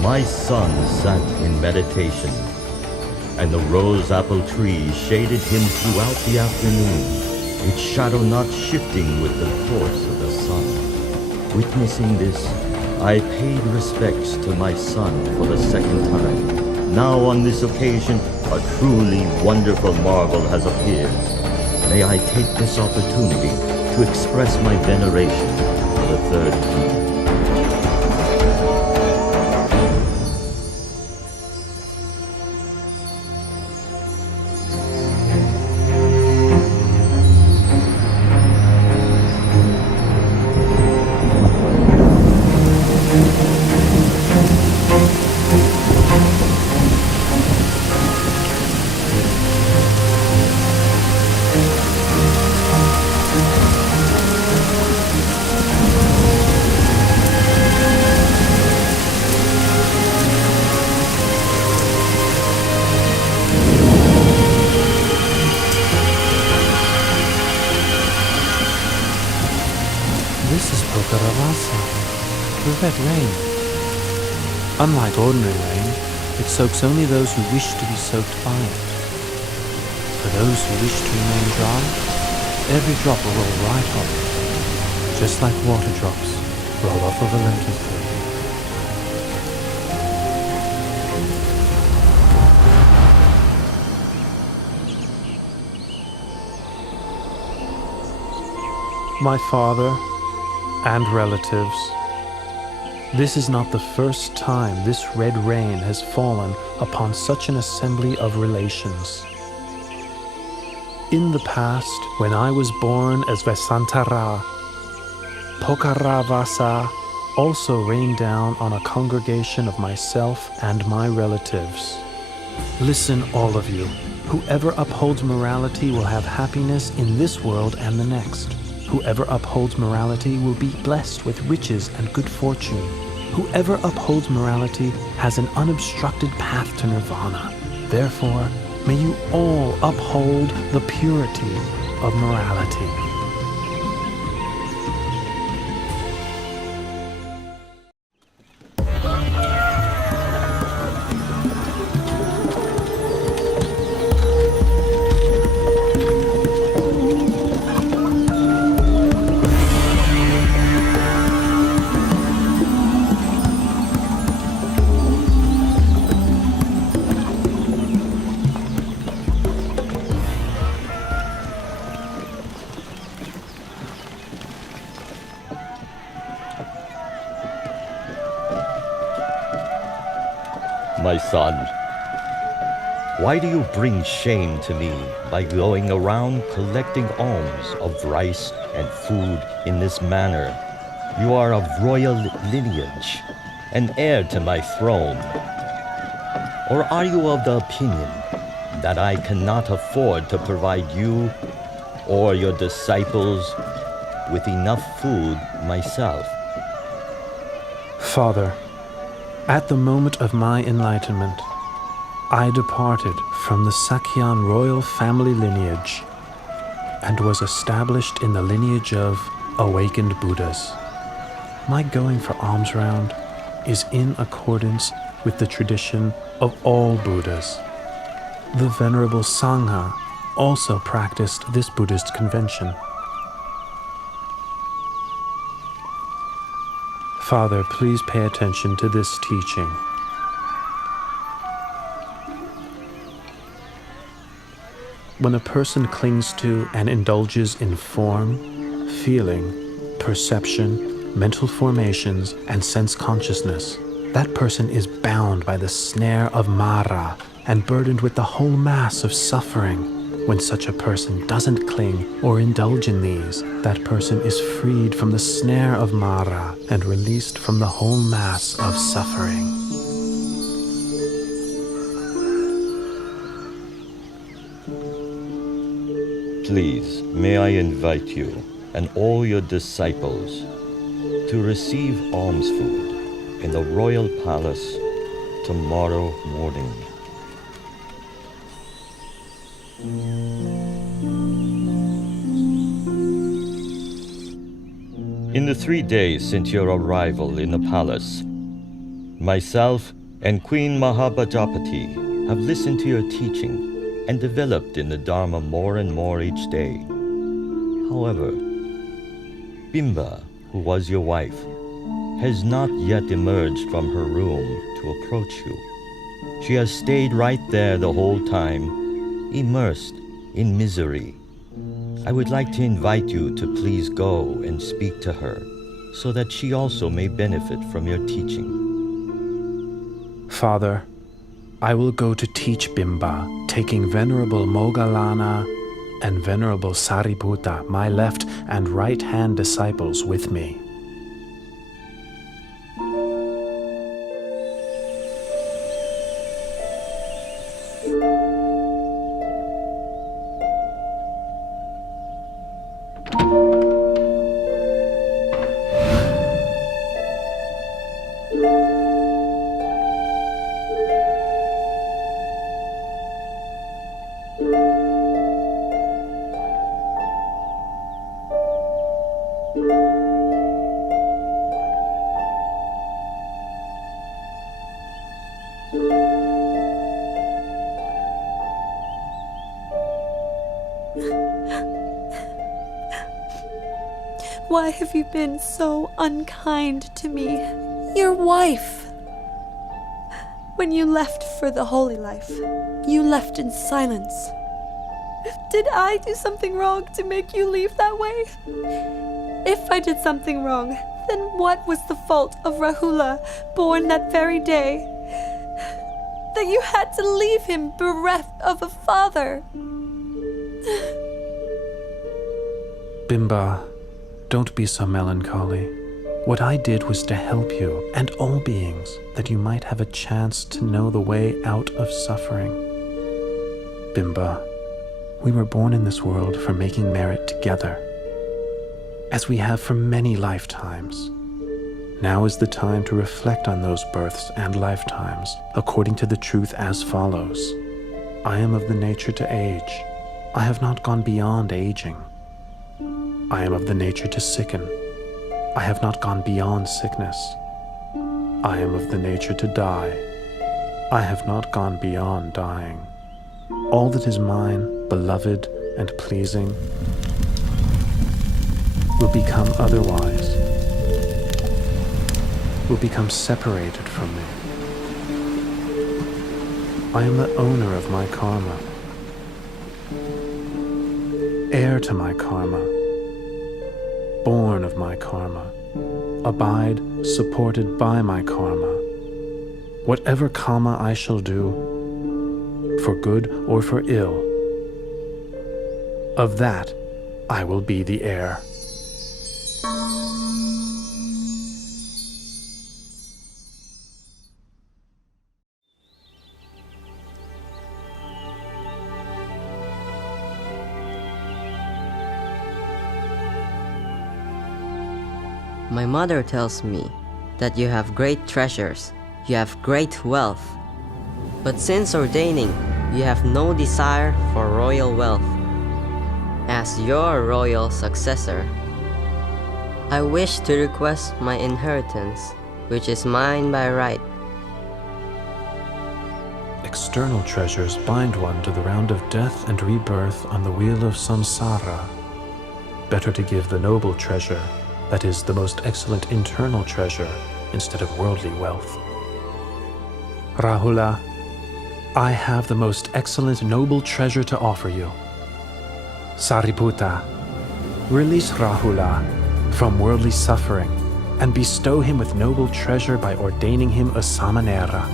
my son sat in meditation, and the rose apple tree shaded him throughout the afternoon, its shadow not shifting with the course of the sun. Witnessing this, I paid respects to my son for the second time. Now on this occasion, a truly wonderful marvel has appeared. May I take this opportunity to express my veneration for the third time. This is Pokaravasa, the red rain. Unlike ordinary rain, it soaks only those who wish to be soaked by it. For those who wish to remain dry, every drop will roll right off, just like water drops roll off of a lentil field. My father and relatives, this is not the first time this red rain has fallen upon such an assembly of relations. In the past, when I was born as Vesantara, Pokaravasa also rained down on a congregation of myself and my relatives. Listen, all of you. Whoever upholds morality will have happiness in this world and the next. Whoever upholds morality will be blessed with riches and good fortune. Whoever upholds morality has an unobstructed path to nirvana. Therefore, may you all uphold the purity of morality. My son, why do you bring shame to me by going around collecting alms of rice and food in this manner? You are of royal lineage, an heir to my throne. Or are you of the opinion that I cannot afford to provide you or your disciples with enough food myself? Father, at the moment of my enlightenment, I departed from the Sakyan royal family lineage and was established in the lineage of awakened Buddhas. My going for alms round is in accordance with the tradition of all Buddhas. The Venerable Sangha also practiced this Buddhist convention. Father, please pay attention to this teaching. When a person clings to and indulges in form, feeling, perception, mental formations, and sense consciousness, that person is bound by the snare of Mara and burdened with the whole mass of suffering. When such a person doesn't cling or indulge in these, that person is freed from the snare of Mara and released from the whole mass of suffering. Please, may I invite you and all your disciples to receive alms food in the royal palace tomorrow morning. In the 3 days since your arrival in the palace, myself and Queen Mahabhajapati have listened to your teaching and developed in the Dharma more and more each day. However, Bimba who was your wife, has not yet emerged from her room to approach you. She has stayed right there the whole time, immersed in misery. I would like to invite you to please go and speak to her, so that she also may benefit from your teaching. Father, I will go to teach Bimba, taking Venerable Moggallana and Venerable Sariputta, my left and right hand disciples, with me. Why have you been so unkind to me, your wife? When you left for the holy life, you left in silence. Did I do something wrong to make you leave that way? If I did something wrong, then what was the fault of Rahula, born that very day, that you had to leave him bereft of a father? Bimba, don't be so melancholy. What I did was to help you and all beings, that you might have a chance to know the way out of suffering. Bimba, we were born in this world for making merit together, as we have for many lifetimes. Now is the time to reflect on those births and lifetimes according to the truth as follows. I am of the nature to age. I have not gone beyond aging. I am of the nature to sicken. I have not gone beyond sickness. I am of the nature to die. I have not gone beyond dying. All that is mine, beloved and pleasing, will become otherwise, will become separated from me. I am the owner of my karma, heir to my karma, born of my karma, abide supported by my karma. Whatever karma I shall do, for good or for ill, of that I will be the heir. My mother tells me that you have great treasures, you have great wealth. But since ordaining, you have no desire for royal wealth. As your royal successor, I wish to request my inheritance, which is mine by right. External treasures bind one to the round of death and rebirth on the wheel of samsara. Better to give the noble treasure, that is, the most excellent internal treasure, instead of worldly wealth. Rahula, I have the most excellent noble treasure to offer you. Sariputta, release Rahula from worldly suffering and bestow him with noble treasure by ordaining him a samanera.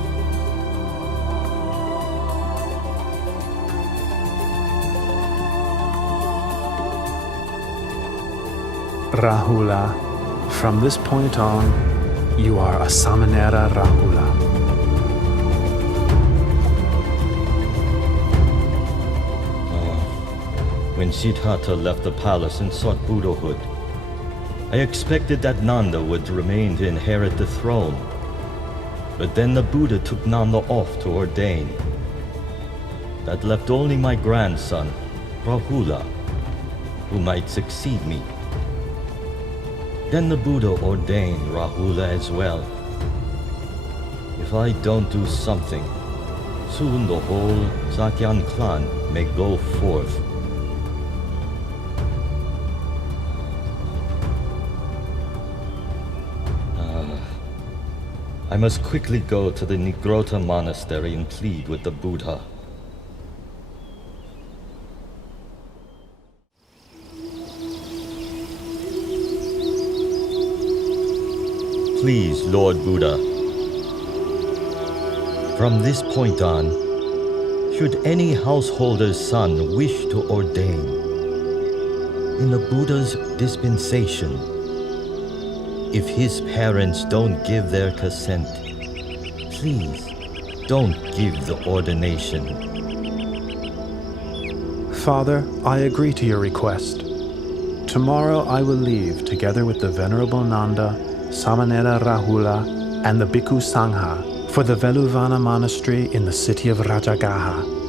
Rahula, from this point on, you are a Samanera Rahula. When Siddhartha left the palace and sought Buddhahood, I expected that Nanda would remain to inherit the throne. But then the Buddha took Nanda off to ordain. That left only my grandson, Rahula, who might succeed me. Then the Buddha ordained Rahula as well. If I don't do something, soon the whole Sakyan clan may go forth. I must quickly go to the Nigrota monastery and plead with the Buddha. Please, Lord Buddha, from this point on, should any householder's son wish to ordain, in the Buddha's dispensation, if his parents don't give their consent, please don't give the ordination. Father, I agree to your request. Tomorrow I will leave together with the Venerable Nanda, Samanera Rahula, and the Bhikkhu Sangha for the Veluvana monastery in the city of Rajagaha.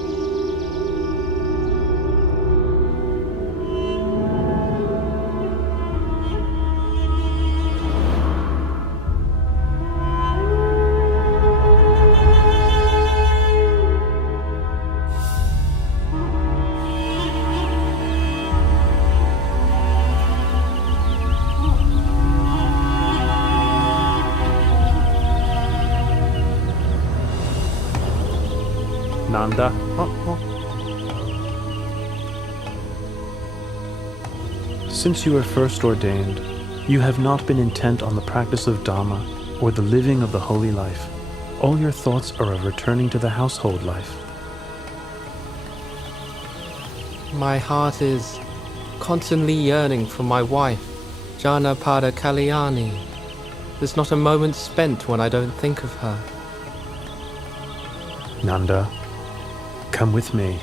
Nanda. Since you were first ordained, you have not been intent on the practice of Dhamma or the living of the holy life. All your thoughts are of returning to the household life. My heart is constantly yearning for my wife, Janapada Kalyani. There's not a moment spent when I don't think of her. Nanda, come with me,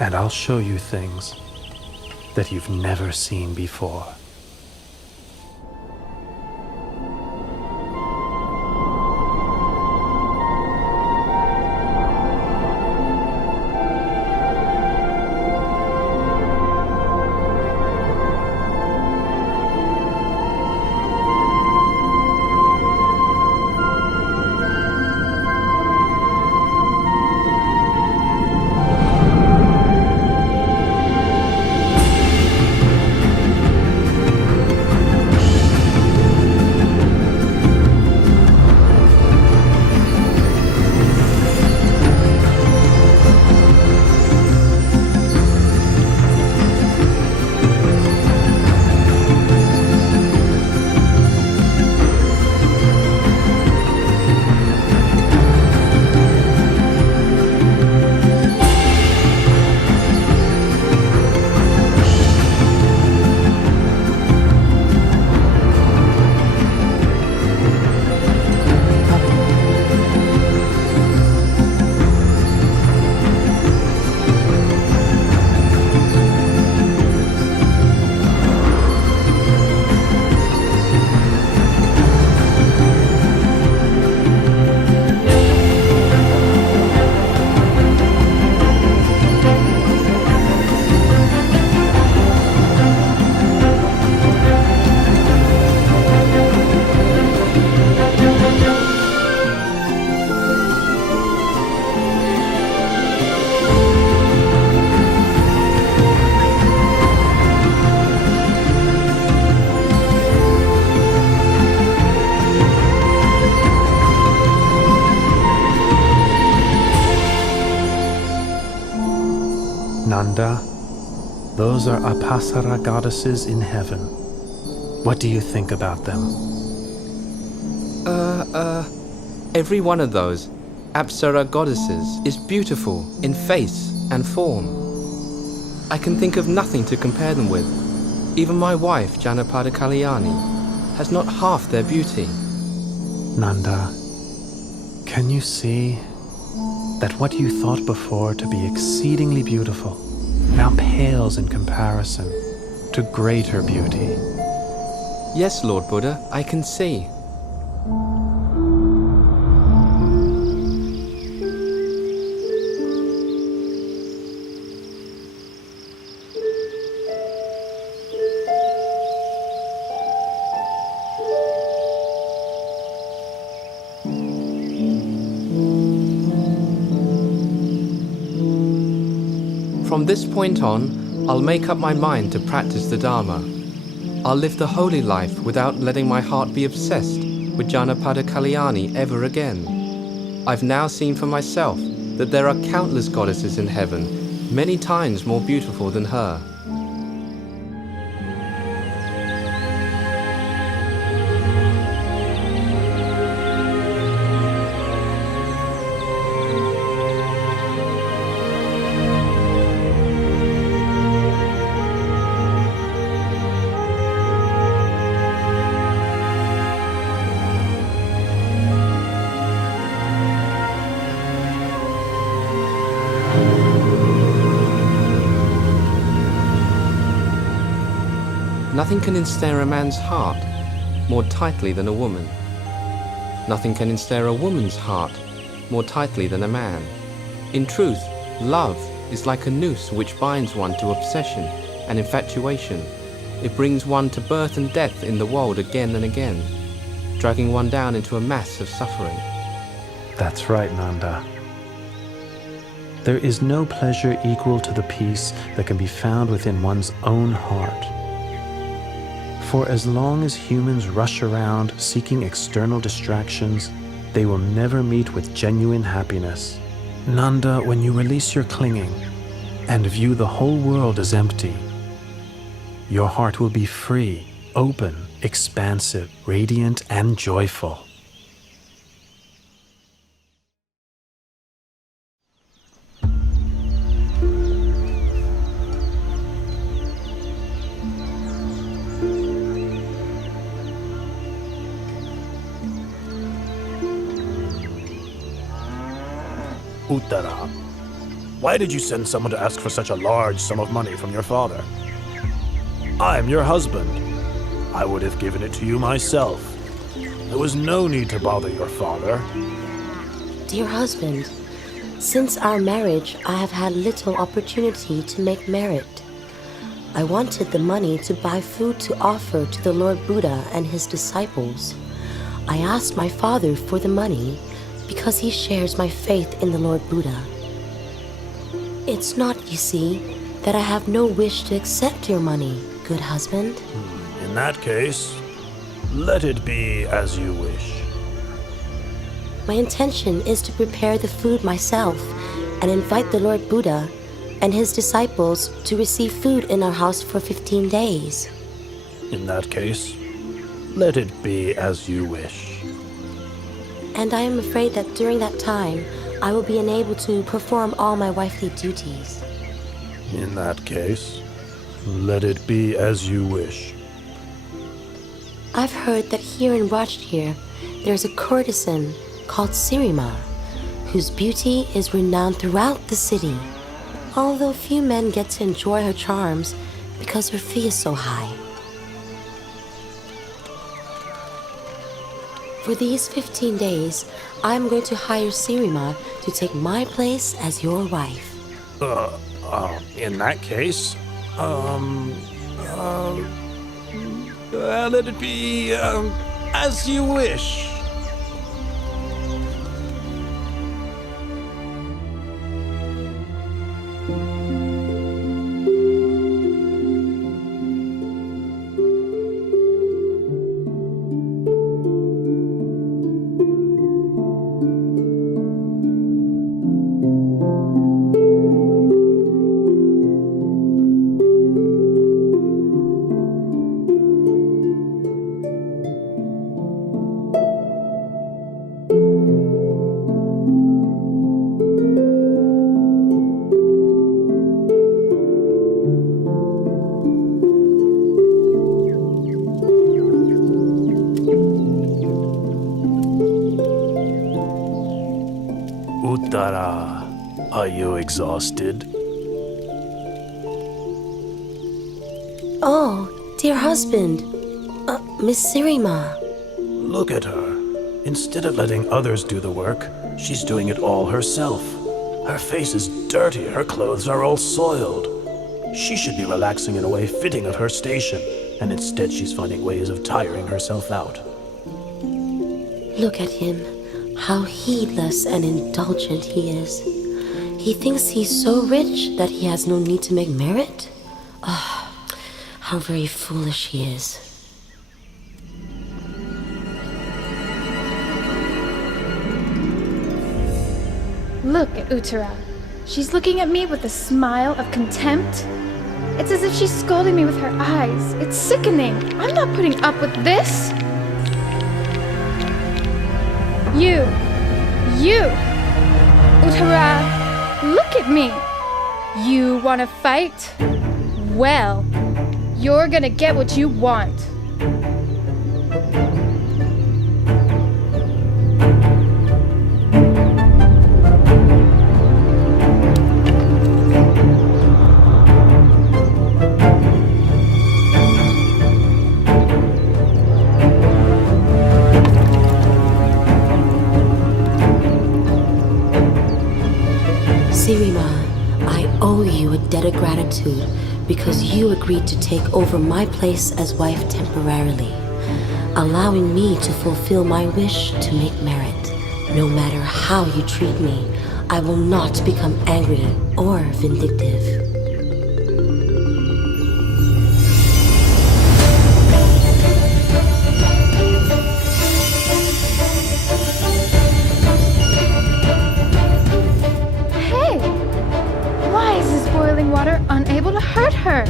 and I'll show you things that you've never seen before. Nanda, those are Apasara goddesses in heaven. What do you think about them? Every one of those Apsara goddesses is beautiful in face and form. I can think of nothing to compare them with. Even my wife, Janapada Kalyani, has not half their beauty. Nanda, can you see that what you thought before to be exceedingly beautiful now pales in comparison to greater beauty? Yes, Lord Buddha, I can see. From this point on, I'll make up my mind to practice the Dharma. I'll live the holy life without letting my heart be obsessed with Janapada Kalyani ever again. I've now seen for myself that there are countless goddesses in heaven, many times more beautiful than her. Nothing can ensnare a man's heart more tightly than a woman. Nothing can ensnare a woman's heart more tightly than a man. In truth, love is like a noose which binds one to obsession and infatuation. It brings one to birth and death in the world again and again, dragging one down into a mass of suffering. That's right, Nanda. There is no pleasure equal to the peace that can be found within one's own heart. For as long as humans rush around seeking external distractions, they will never meet with genuine happiness. Nanda, when you release your clinging and view the whole world as empty, your heart will be free, open, expansive, radiant, and joyful. Uttara, why did you send someone to ask for such a large sum of money from your father? I'm your husband. I would have given it to you myself. There was no need to bother your father. Dear husband, since our marriage, I have had little opportunity to make merit. I wanted the money to buy food to offer to the Lord Buddha and his disciples. I asked my father for the money because he shares my faith in the Lord Buddha. It's not, you see, that I have no wish to accept your money, good husband. In that case, let it be as you wish. My intention is to prepare the food myself and invite the Lord Buddha and his disciples to receive food in our house for 15 days. In that case, let it be as you wish. And I am afraid that during that time, I will be unable to perform all my wifely duties. In that case, let it be as you wish. I've heard that here in Rajgir, there's a courtesan called Sirima, whose beauty is renowned throughout the city, although few men get to enjoy her charms because her fee is so high. For these 15 days, I'm going to hire Sirima to take my place as your wife. In that case, let it be, as you wish. Uttara, are you exhausted? Oh, dear husband, Miss Sirima. Look at her. Instead of letting others do the work, she's doing it all herself. Her face is dirty, her clothes are all soiled. She should be relaxing in a way fitting of her station, and instead she's finding ways of tiring herself out. Look at him. How heedless and indulgent he is. He thinks he's so rich that he has no need to make merit? Ah, how very foolish he is. Look at Uttara. She's looking at me with a smile of contempt. It's as if she's scolding me with her eyes. It's sickening. I'm not putting up with this. You, Uttara, look at me. You want to fight? Well, you're gonna get what you want. Sirima, I owe you a debt of gratitude because you agreed to take over my place as wife temporarily, allowing me to fulfill my wish to make merit. No matter how you treat me, I will not become angry or vindictive. Unable to hurt her.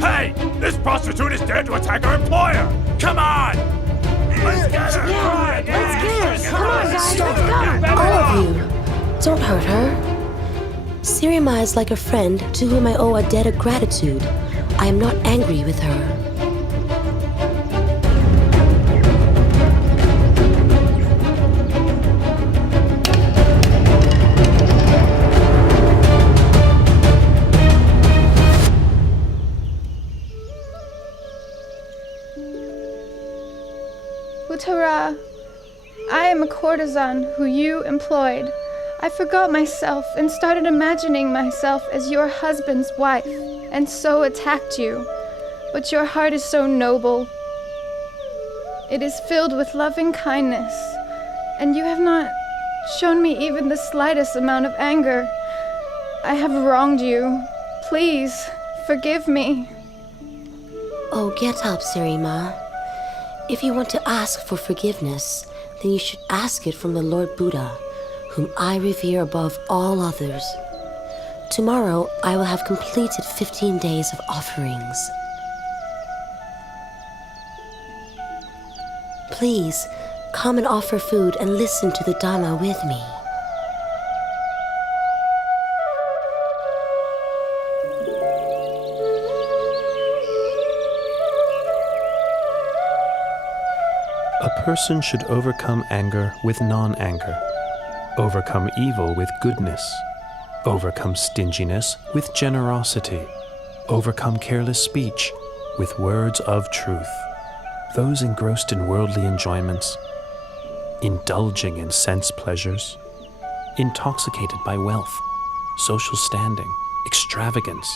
Hey! This prostitute is dared to attack our employer! Come on! Let's get her! Yeah, let's get her! Come on, guys, let's go! All of you, don't hurt her. Sirima is like a friend to whom I owe a debt of gratitude. I am not angry with her. Uttara, I am a courtesan who you employed. I forgot myself and started imagining myself as your husband's wife, and so attacked you. But your heart is so noble. It is filled with loving kindness, and you have not shown me even the slightest amount of anger. I have wronged you. Please, forgive me. Oh, get up, Sirima. If you want to ask for forgiveness, then you should ask it from the Lord Buddha, whom I revere above all others. Tomorrow, I will have completed 15 days of offerings. Please, come and offer food and listen to the Dhamma with me. A person should overcome anger with non-anger, overcome evil with goodness, overcome stinginess with generosity, overcome careless speech with words of truth. Those engrossed in worldly enjoyments, indulging in sense pleasures, intoxicated by wealth, social standing, extravagance,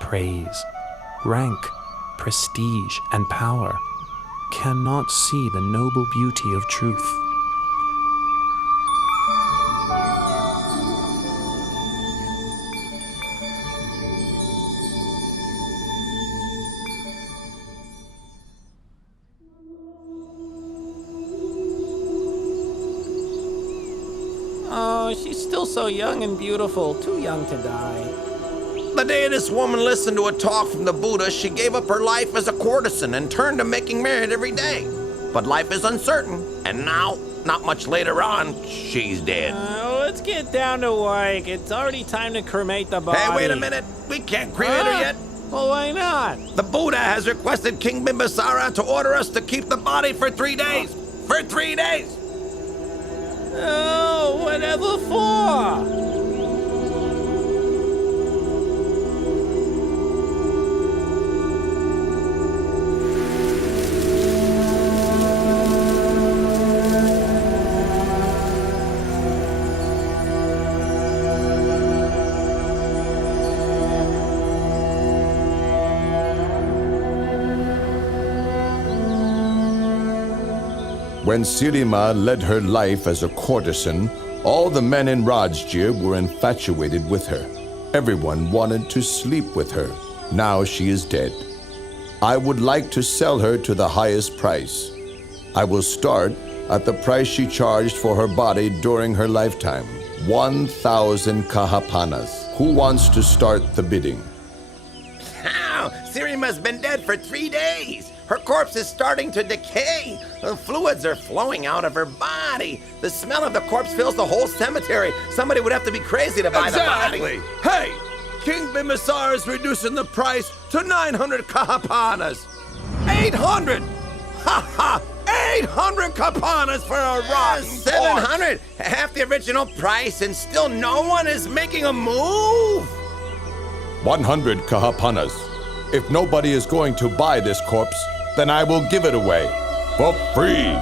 praise, rank, prestige, and power, cannot see the noble beauty of truth. Oh, she's still so young and beautiful, too young to die. The day this woman listened to a talk from the Buddha, she gave up her life as a courtesan and turned to making merit every day. But life is uncertain, and now, not much later on, she's dead. Let's get down to work. It's already time to cremate the body. Hey, wait a minute. We can't cremate her yet. Well, why not? The Buddha has requested King Bimbisara to order us to keep the body for 3 days. For 3 days! Oh, whatever for? When Sirima led her life as a courtesan, all the men in Rajgir were infatuated with her. Everyone wanted to sleep with her. Now she is dead. I would like to sell her to the highest price. I will start at the price she charged for her body during her lifetime. 1,000 kahapanas. Who wants to start the bidding? Ow! Sirima's been dead for 3 days. Her corpse is starting to decay. The fluids are flowing out of her body. The smell of the corpse fills the whole cemetery. Somebody would have to be crazy to buy the body. Hey! King Bimisar is reducing the price to 900 kahapanas. 800! Ha ha! 800 kapanas for a rotten 700! Half the original price, and still no one is making a move? 100 kahapanas. If nobody is going to buy this corpse, then I will give it away for free.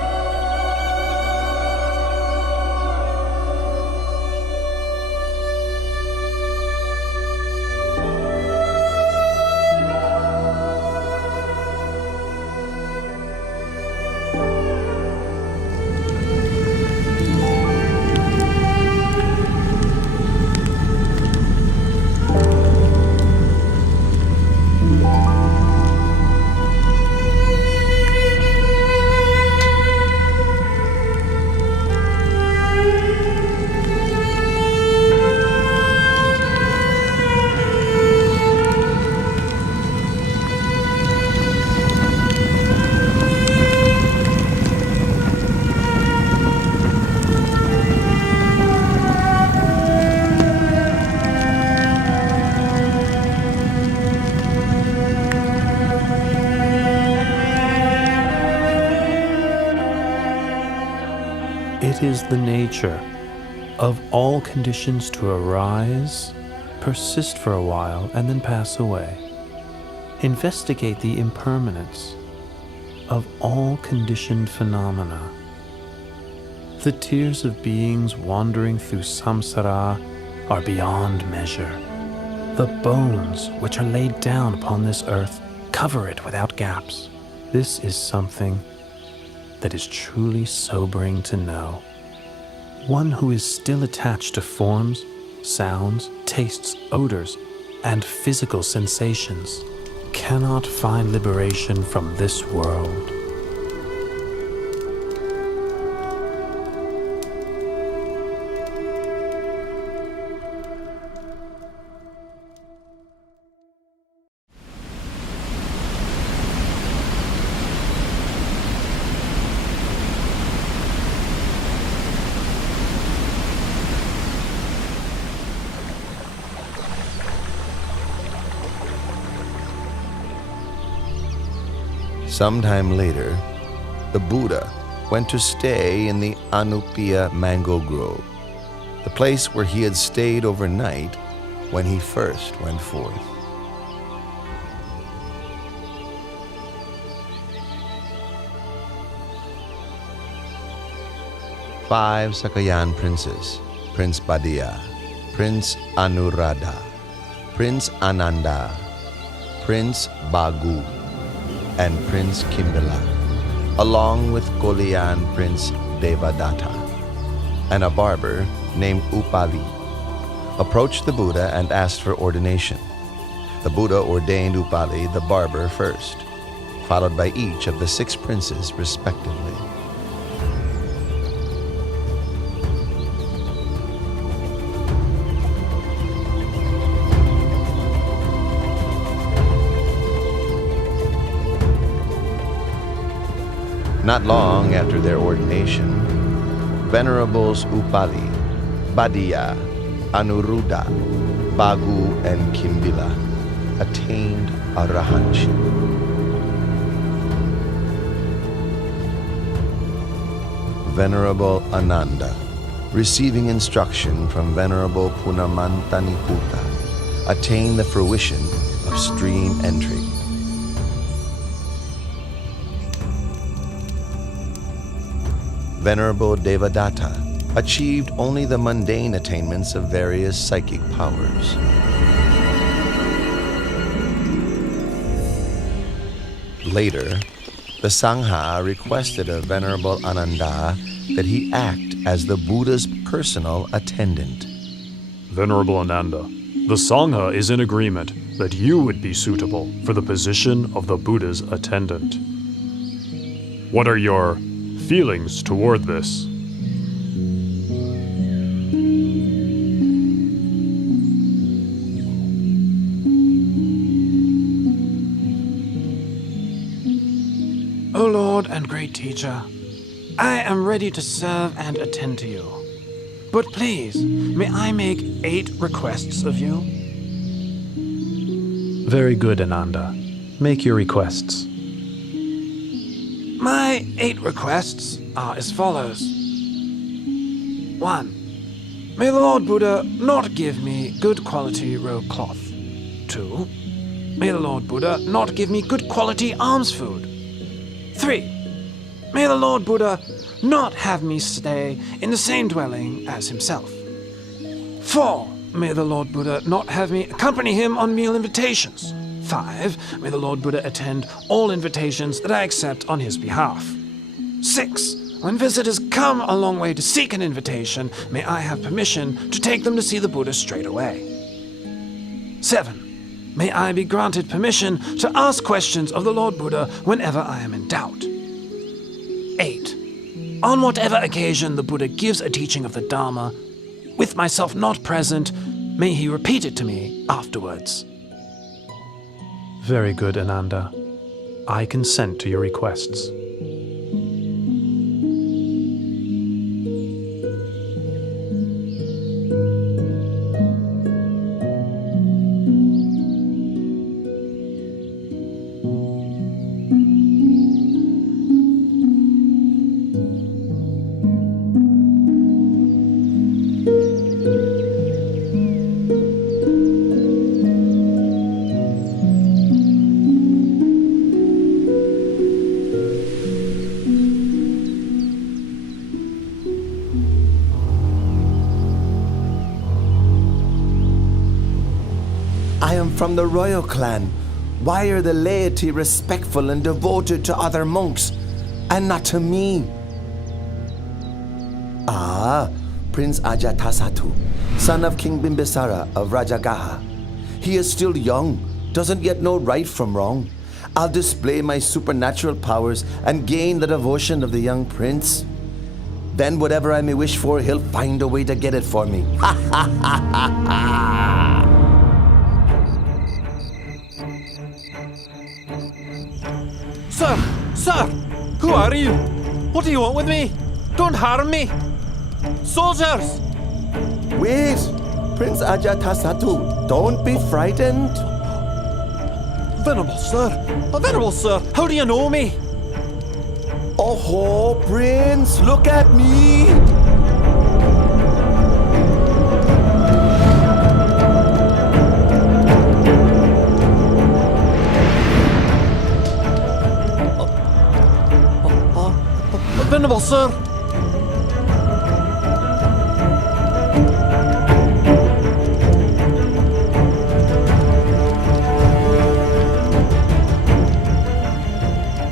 It is the nature of all conditions to arise, persist for a while, and then pass away. Investigate the impermanence of all conditioned phenomena. The tears of beings wandering through samsara are beyond measure. The bones which are laid down upon this earth cover it without gaps. This is something that is truly sobering to know. One who is still attached to forms, sounds, tastes, odors, and physical sensations cannot find liberation from this world. Sometime later, the Buddha went to stay in the Anupiya mango grove, the place where he had stayed overnight when he first went forth. Five Sakayan princes, Prince Badia, Prince Anuradha, Prince Ananda, Prince Bagu, and Prince Kimbila, along with Kolian Prince Devadatta, and a barber named Upali, approached the Buddha and asked for ordination. The Buddha ordained Upali the barber first, followed by each of the 6 princes respectively. Not long after their ordination, Venerables Upali, Badia, Anuruddha, Bagu, and Kimbila attained arahantship. Venerable Ananda, receiving instruction from Venerable Punamantaniputa, attained the fruition of stream entry. Venerable Devadatta achieved only the mundane attainments of various psychic powers. Later, the Sangha requested of Venerable Ananda that he act as the Buddha's personal attendant. Venerable Ananda, the Sangha is in agreement that you would be suitable for the position of the Buddha's attendant. What are your feelings toward this? Lord and great teacher, I am ready to serve and attend to you. But please, may I make 8 requests of you? Very good, Ananda. Make your requests. My 8 requests are as follows. 1. May the Lord Buddha not give me good quality robe cloth. 2. May the Lord Buddha not give me good quality alms food. 3. May the Lord Buddha not have me stay in the same dwelling as himself. 4. May the Lord Buddha not have me accompany him on meal invitations. 5. May the Lord Buddha attend all invitations that I accept on his behalf. 6. When visitors come a long way to seek an invitation, may I have permission to take them to see the Buddha straight away. 7. May I be granted permission to ask questions of the Lord Buddha whenever I am in doubt. 8. On whatever occasion the Buddha gives a teaching of the Dharma, with myself not present, may he repeat it to me afterwards. Very good, Ananda. I consent to your requests. I am from the royal clan. Why are the laity respectful and devoted to other monks, and not to me? Ah, Prince Ajatasattu, son of King Bimbisara of Rajagaha. He is still young, doesn't yet know right from wrong. I'll display my supernatural powers and gain the devotion of the young prince. Then whatever I may wish for, he'll find a way to get it for me. Ha ha ha ha ha! Sir! Sir! Who are you? What do you want with me? Don't harm me! Soldiers! Wait! Prince Ajatasattu, don't be frightened. Venerable sir, how do you know me? Oh, Prince, look at me! Venerable sir!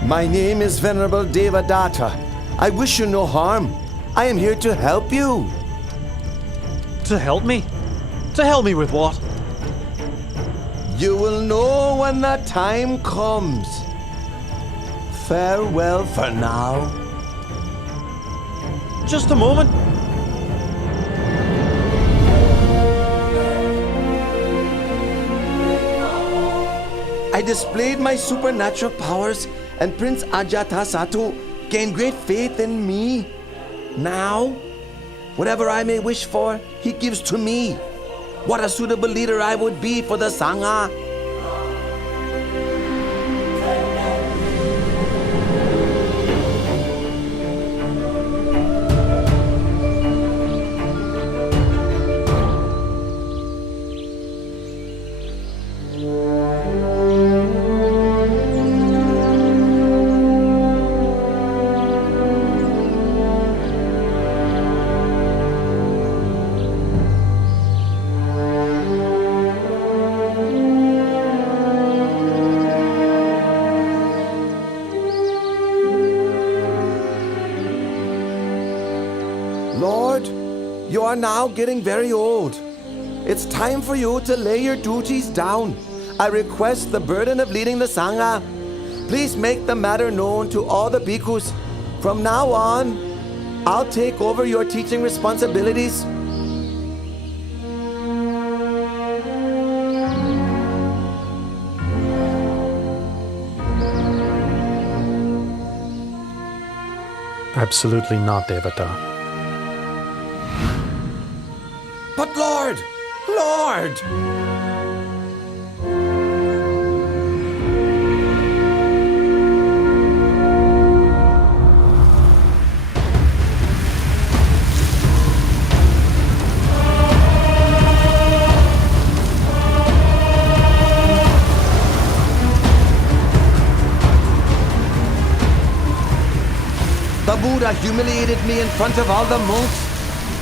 My name is Venerable Devadatta. I wish you no harm. I am here to help you. To help me? To help me with what? You will know when that time comes. Farewell for now. Just a moment. I displayed my supernatural powers, and Prince Ajatasattu gained great faith in me. Now, whatever I may wish for, he gives to me. What a suitable leader I would be for the Sangha. Lord, you are now getting very old. It's time for you to lay your duties down. I request the burden of leading the Sangha. Please make the matter known to all the bhikkhus. From now on, I'll take over your teaching responsibilities. Absolutely not, Devata. But Lord! Lord! The Buddha humiliated me in front of all the monks.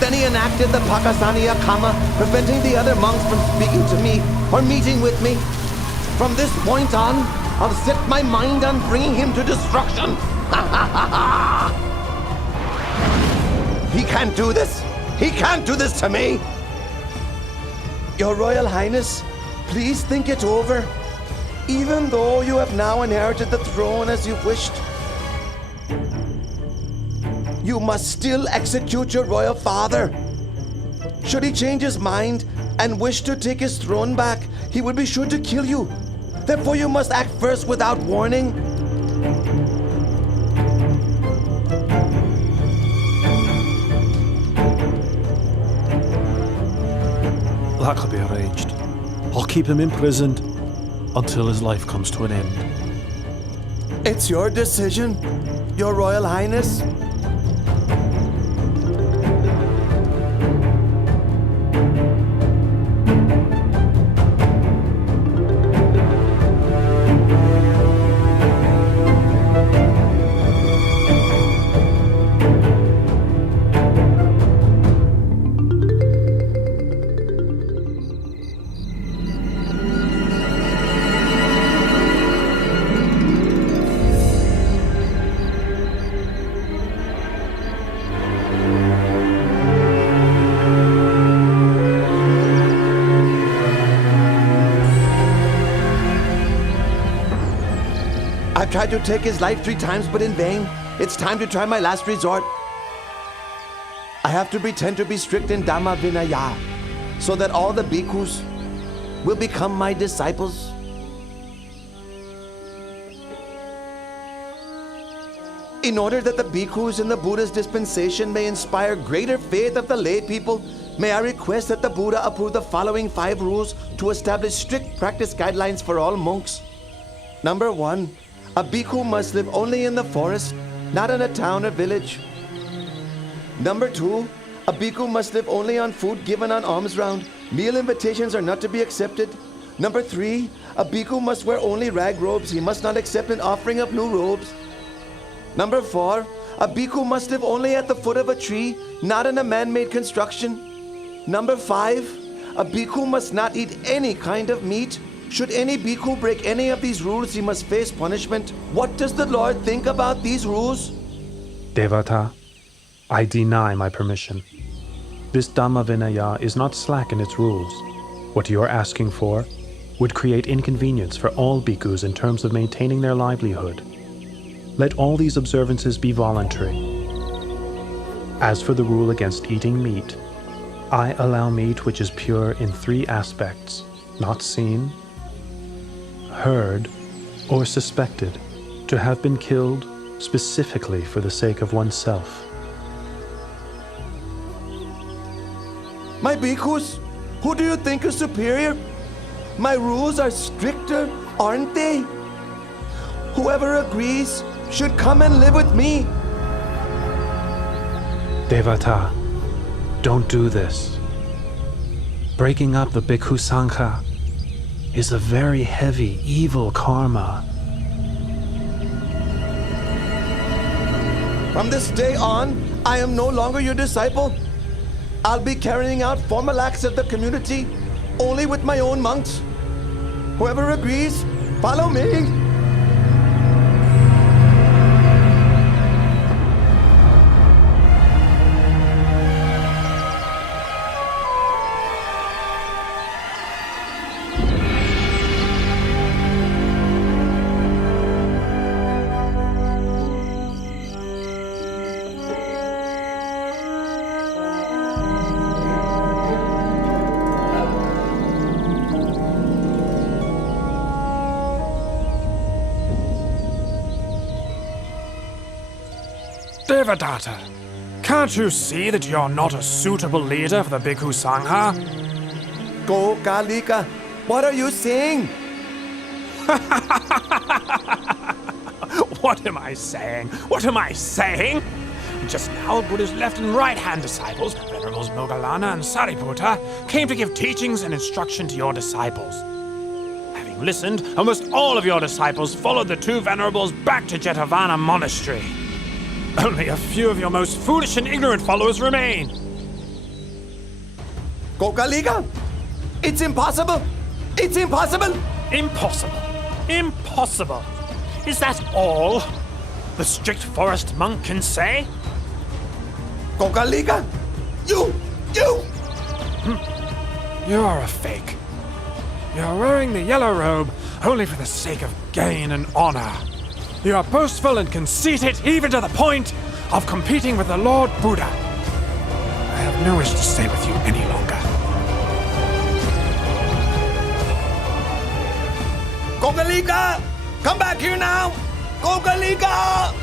Then he enacted the Pakasaniya Kama, preventing the other monks from speaking to me or meeting with me. From this point on, I'll set my mind on bringing him to destruction. He can't do this. He can't do this to me. Your Royal Highness, please think it over. Even though you have now inherited the throne as you wished, you must still execute your royal father. Should he change his mind and wish to take his throne back, he will be sure to kill you. Therefore, you must act first without warning. That could be arranged. I'll keep him imprisoned until his life comes to an end. It's your decision, Your Royal Highness. I've tried to take his life 3 times, but in vain. It's time to try my last resort. I have to pretend to be strict in Dhamma Vinaya, so that all the bhikkhus will become my disciples. In order that the bhikkhus in the Buddha's dispensation may inspire greater faith of the lay people, may I request that the Buddha approve the following 5 rules to establish strict practice guidelines for all monks. Number 1, a bhikkhu must live only in the forest, not in a town or village. Number 2, a bhikkhu must live only on food given on alms round. Meal invitations are not to be accepted. Number 3, a bhikkhu must wear only rag robes. He must not accept an offering of new robes. Number 4, a bhikkhu must live only at the foot of a tree, not in a man-made construction. Number 5, a bhikkhu must not eat any kind of meat. Should any bhikkhu break any of these rules, he must face punishment. What does the Lord think about these rules? Devata, I deny my permission. This Dhamma Vinaya is not slack in its rules. What you are asking for would create inconvenience for all bhikkhus in terms of maintaining their livelihood. Let all these observances be voluntary. As for the rule against eating meat, I allow meat which is pure in 3 aspects: not seen, heard, or suspected to have been killed specifically for the sake of oneself. My bhikkhus, who do you think is superior? My rules are stricter, aren't they? Whoever agrees should come and live with me. Devata, don't do this. Breaking up the Bhikkhu Sangha is a very heavy, evil karma. From this day on, I am no longer your disciple. I'll be carrying out formal acts of the community only with my own monks. Whoever agrees, follow me. Devadatta, can't you see that you're not a suitable leader for the Bhikkhu Sangha? Gokalika, what are you saying? What am I saying? What am I saying? Just now, Buddha's left and right-hand disciples, Venerables Moggallana and Sariputta, came to give teachings and instruction to your disciples. Having listened, almost all of your disciples followed the two Venerables back to Jetavana Monastery. Only a few of your most foolish and ignorant followers remain. Gokalika, it's impossible! It's impossible! Impossible. Impossible. Is that all the strict forest monk can say? Gokalika, you! You're a fake. You're wearing the yellow robe only for the sake of gain and honor. You are boastful and conceited even to the point of competing with the Lord Buddha. I have no wish to stay with you any longer. Gokalika! Come back here now! Gokalika!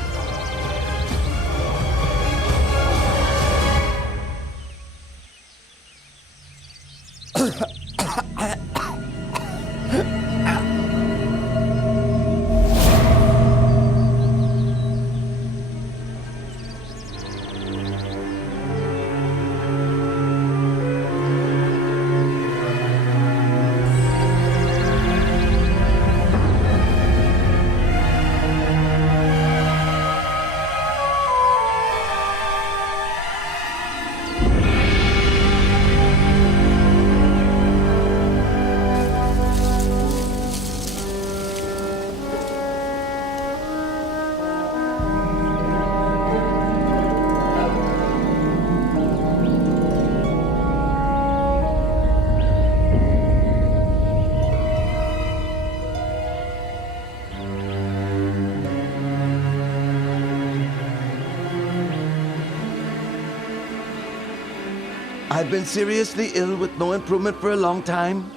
I've been seriously ill with no improvement for a long time.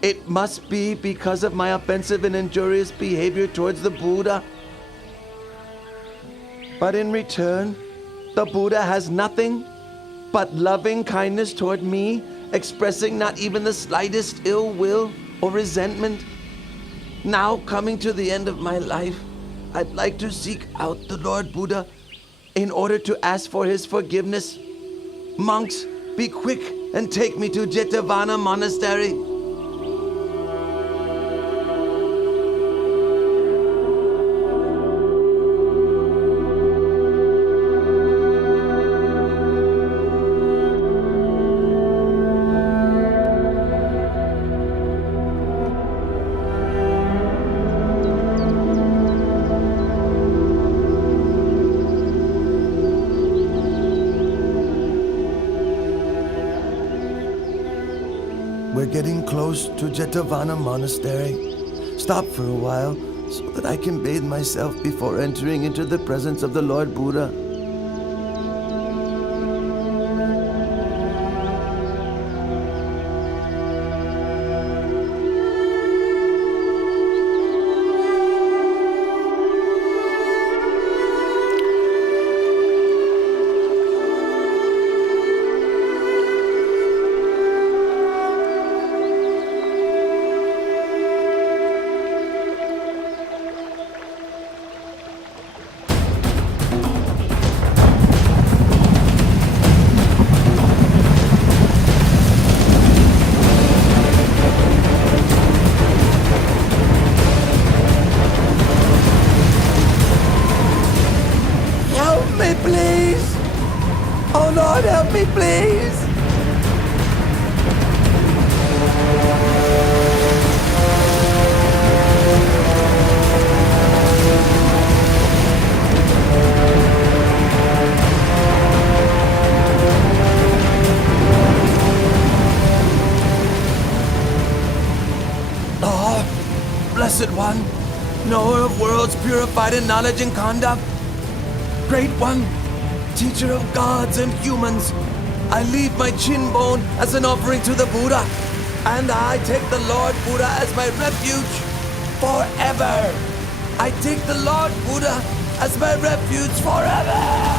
It must be because of my offensive and injurious behavior towards the Buddha. But in return, the Buddha has nothing but loving kindness toward me, expressing not even the slightest ill will or resentment. Now, coming to the end of my life, I'd like to seek out the Lord Buddha in order to ask for his forgiveness. Monks, be quick and take me to Jetavana Monastery. We're getting close to Jetavana Monastery. Stop for a while so that I can bathe myself before entering into the presence of the Lord Buddha. Please! Oh Lord, help me, please! Oh, Blessed One, knower of worlds purified in knowledge and conduct, Great One, teacher of gods and humans, I leave my chin bone as an offering to the Buddha, and I take the Lord Buddha as my refuge forever. I take the Lord Buddha as my refuge forever!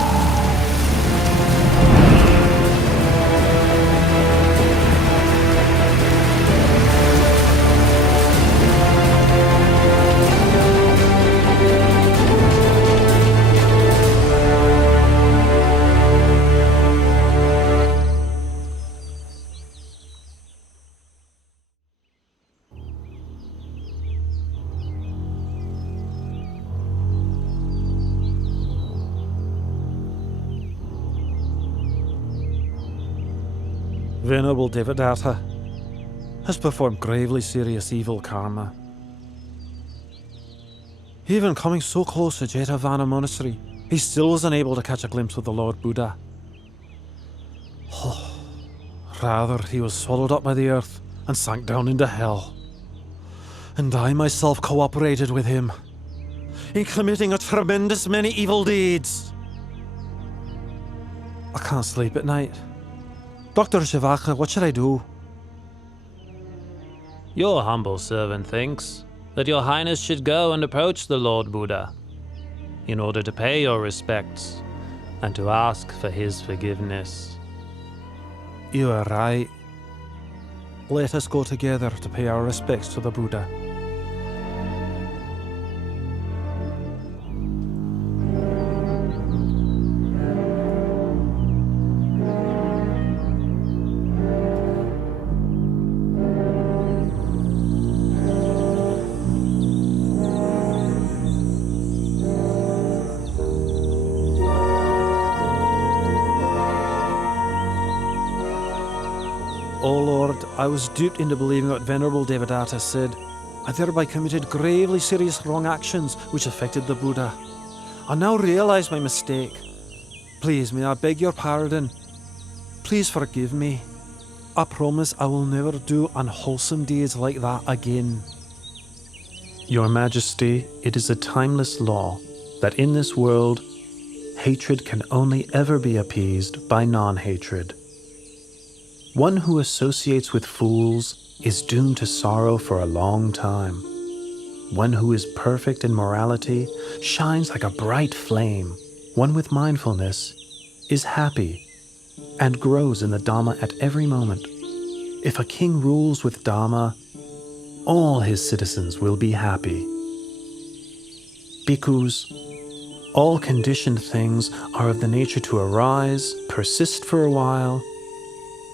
Venerable Devadatta has performed gravely serious evil karma. Even coming so close to Jetavana Monastery, he still was unable to catch a glimpse of the Lord Buddha. Rather, he was swallowed up by the earth and sank down into hell. And I myself cooperated with him in committing a tremendous many evil deeds. I can't sleep at night. Dr. Shivaka, what should I do? Your humble servant thinks that your highness should go and approach the Lord Buddha in order to pay your respects and to ask for his forgiveness. You are right. Let us go together to pay our respects to the Buddha. O Lord, I was duped into believing what Venerable Devadatta said. I thereby committed gravely serious wrong actions which affected the Buddha. I now realize my mistake. Please, may I beg your pardon? Please forgive me. I promise I will never do unwholesome deeds like that again. Your Majesty, it is a timeless law that in this world, hatred can only ever be appeased by non-hatred. One who associates with fools is doomed to sorrow for a long time. One who is perfect in morality shines like a bright flame. One with mindfulness is happy and grows in the Dhamma at every moment. If a king rules with Dhamma, all his citizens will be happy. Bhikkhus, all conditioned things are of the nature to arise, persist for a while,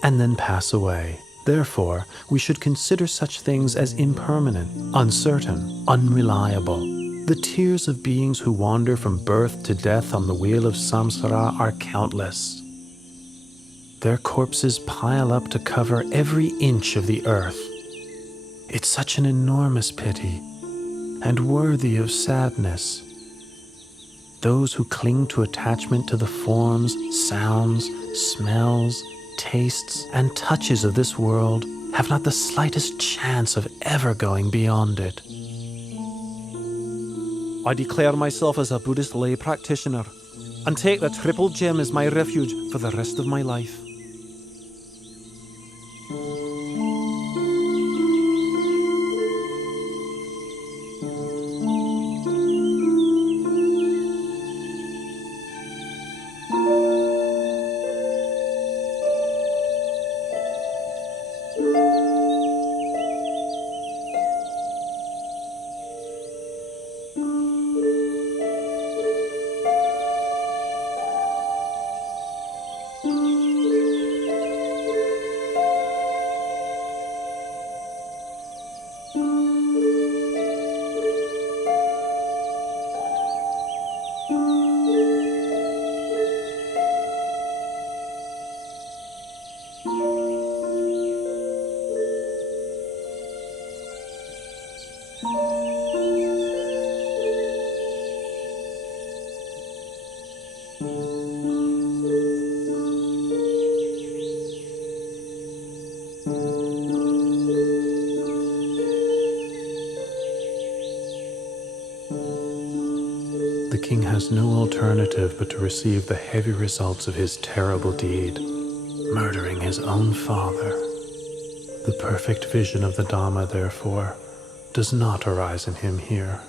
and then pass away. Therefore, we should consider such things as impermanent, uncertain, unreliable. The tears of beings who wander from birth to death on the wheel of samsara are countless. Their corpses pile up to cover every inch of the earth. It's such an enormous pity, and worthy of sadness. Those who cling to attachment to the forms, sounds, smells, tastes, and touches of this world have not the slightest chance of ever going beyond it. I declare myself as a Buddhist lay practitioner and take the Triple Gem as my refuge for the rest of my life. The king has no alternative but to receive the heavy results of his terrible deed, murdering his own father. The perfect vision of the Dhamma, therefore, does not arise in him here.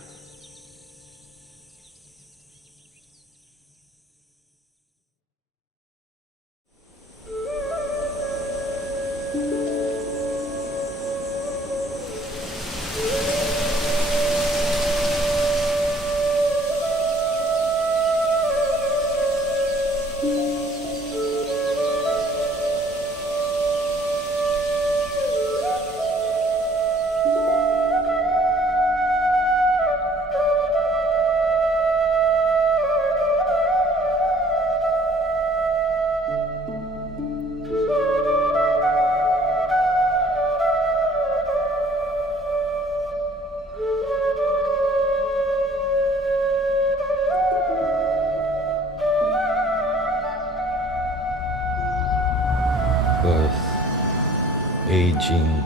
aging,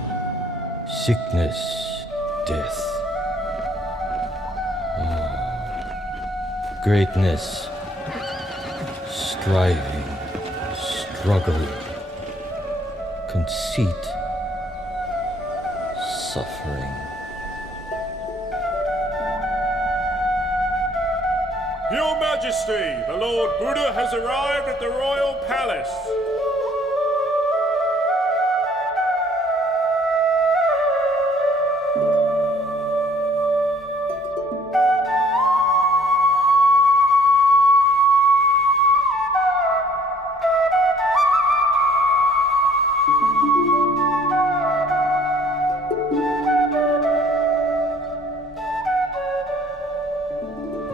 sickness, death. Greatness, striving, struggle, conceit, suffering. Your Majesty, the Lord Buddha has arrived at the royal palace.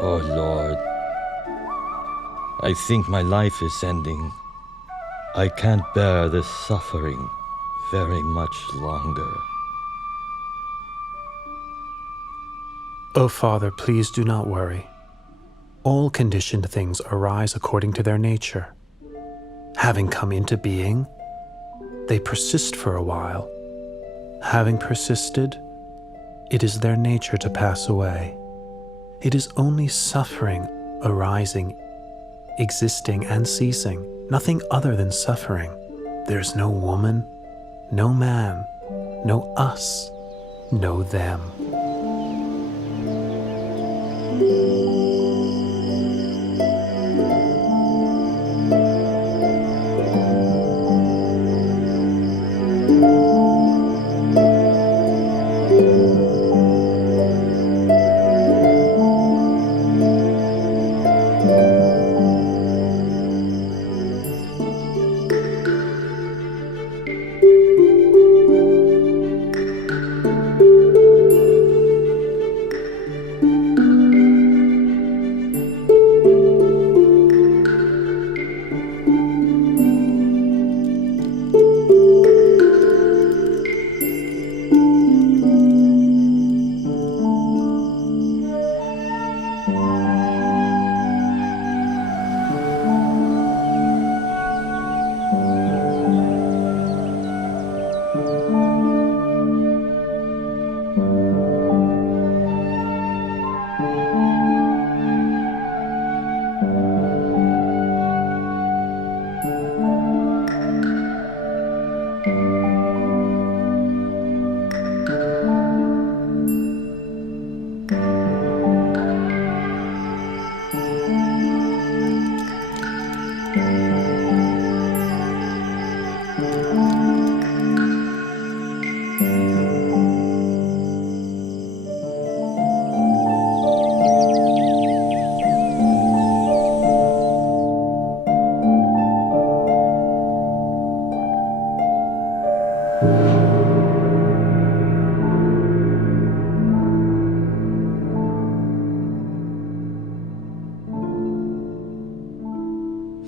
Oh Lord, I think my life is ending. I can't bear this suffering very much longer. O Father, please do not worry. All conditioned things arise according to their nature. Having come into being, they persist for a while. Having persisted, it is their nature to pass away. It is only suffering arising, existing, and ceasing, nothing other than suffering. There's no woman, no man, no us, no them.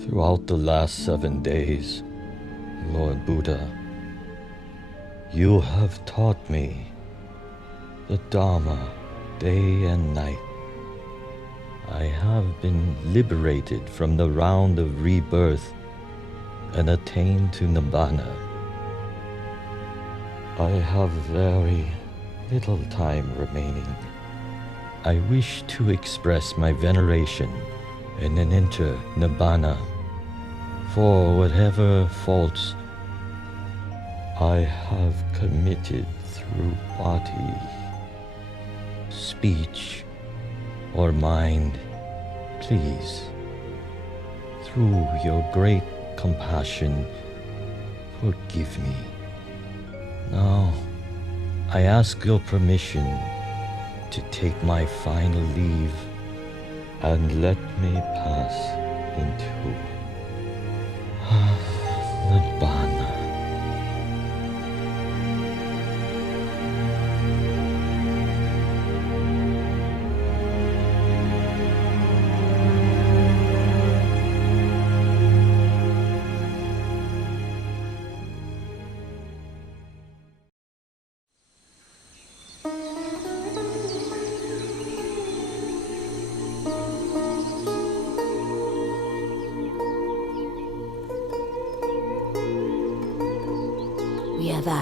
Throughout the last 7 days, Lord Buddha, you have taught me the Dharma day and night. I have been liberated from the round of rebirth and attained to Nibbana. I have very little time remaining. I wish to express my veneration and then enter Nibbana for whatever faults I have committed through body, speech, or mind. Please, through your great compassion, forgive me. Now, I ask your permission to take my final leave and let me pass into Nibbana.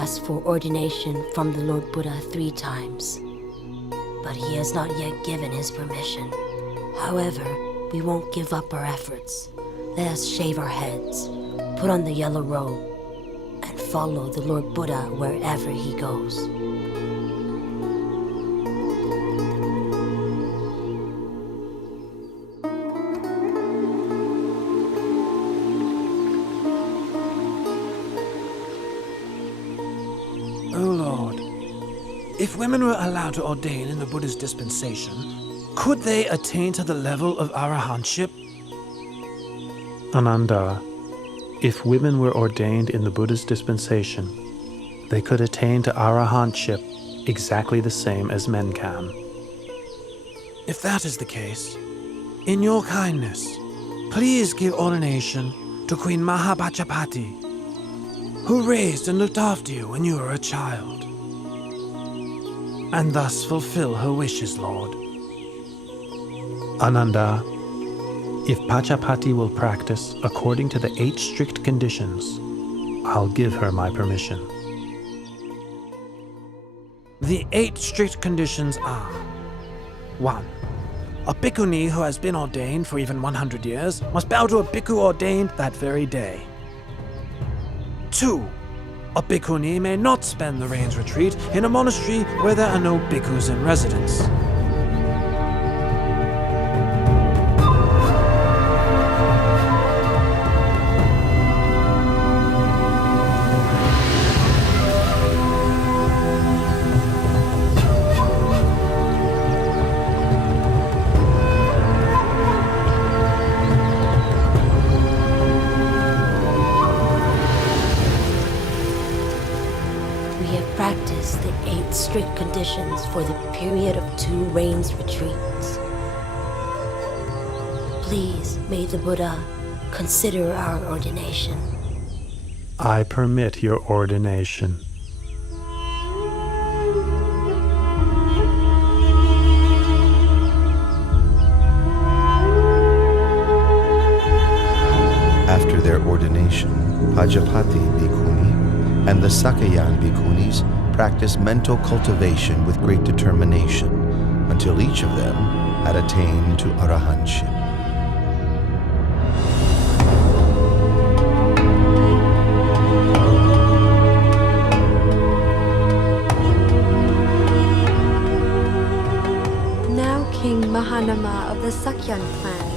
asked for ordination from the Lord Buddha 3 times, but he has not yet given his permission. However, we won't give up our efforts. Let us shave our heads, put on the yellow robe, and follow the Lord Buddha wherever he goes. Oh Lord, if women were allowed to ordain in the Buddha's dispensation, could they attain to the level of arahantship? Ananda, if women were ordained in the Buddha's dispensation, they could attain to arahantship exactly the same as men can. If that is the case, in your kindness, please give ordination to Queen Mahapajapati, who raised and looked after you when you were a child, and thus fulfill her wishes, Lord. Ananda, if Pachapati will practice according to the 8 strict conditions, I'll give her my permission. The 8 strict conditions are: 1. A bhikkhuni who has been ordained for even 100 years must bow to a bhikkhu ordained that very day. 2. A bhikkhuni may not spend the rains retreat in a monastery where there are no bhikkhus in residence. 8 strict conditions for the period of 2 rains retreats. Please, may the Buddha consider our ordination. I permit your ordination. After their ordination, Pajapati Bhikkhuni and the Sakayan Bhikkhunis practiced mental cultivation with great determination until each of them had attained to arahantship. Now King Mahanama of the Sakyan clan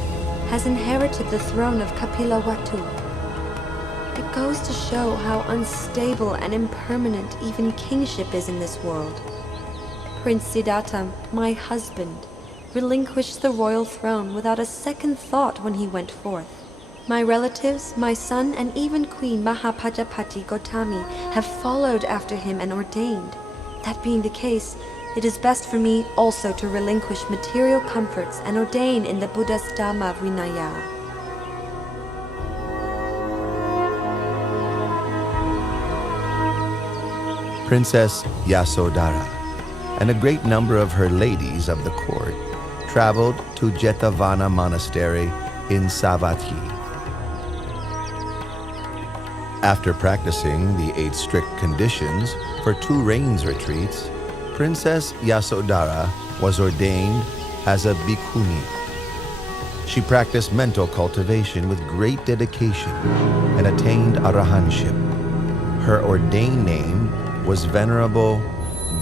has inherited the throne of Kapilavatthu. It goes to show how unstable and impermanent even kingship is in this world. Prince Siddhartha, my husband, relinquished the royal throne without a second thought when he went forth. My relatives, my son, and even Queen Mahapajapati Gotami have followed after him and ordained. That being the case, it is best for me also to relinquish material comforts and ordain in the Buddha's Dhamma Vinaya. Princess Yasodhara and a great number of her ladies of the court traveled to Jetavana Monastery in Savatthi. After practicing the 8 strict conditions for 2 rains retreats, Princess Yasodhara was ordained as a bhikkhuni. She practiced mental cultivation with great dedication and attained arahantship. Her ordained name was Venerable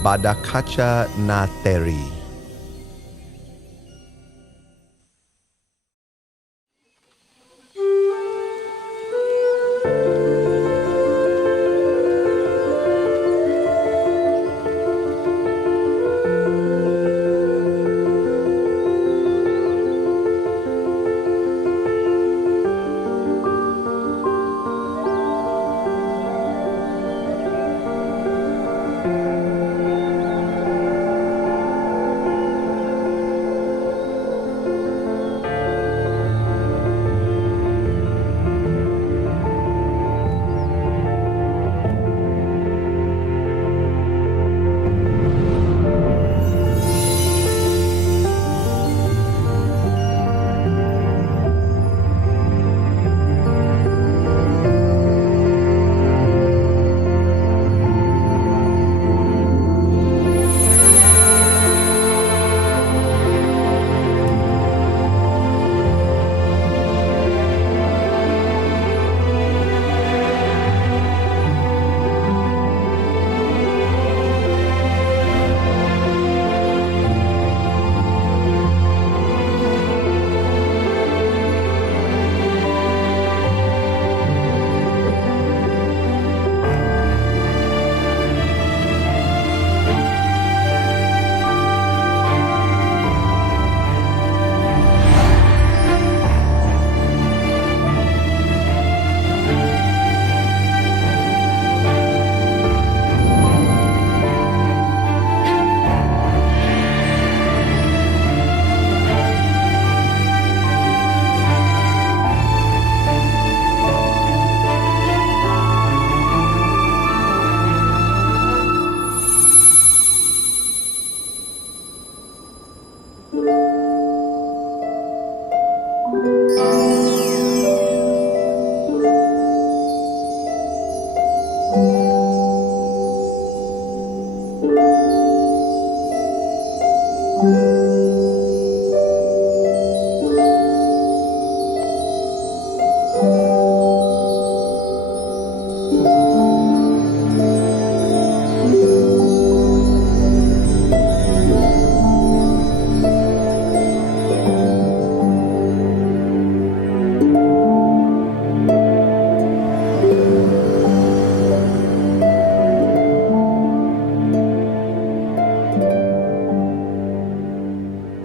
Badakacha Nateri.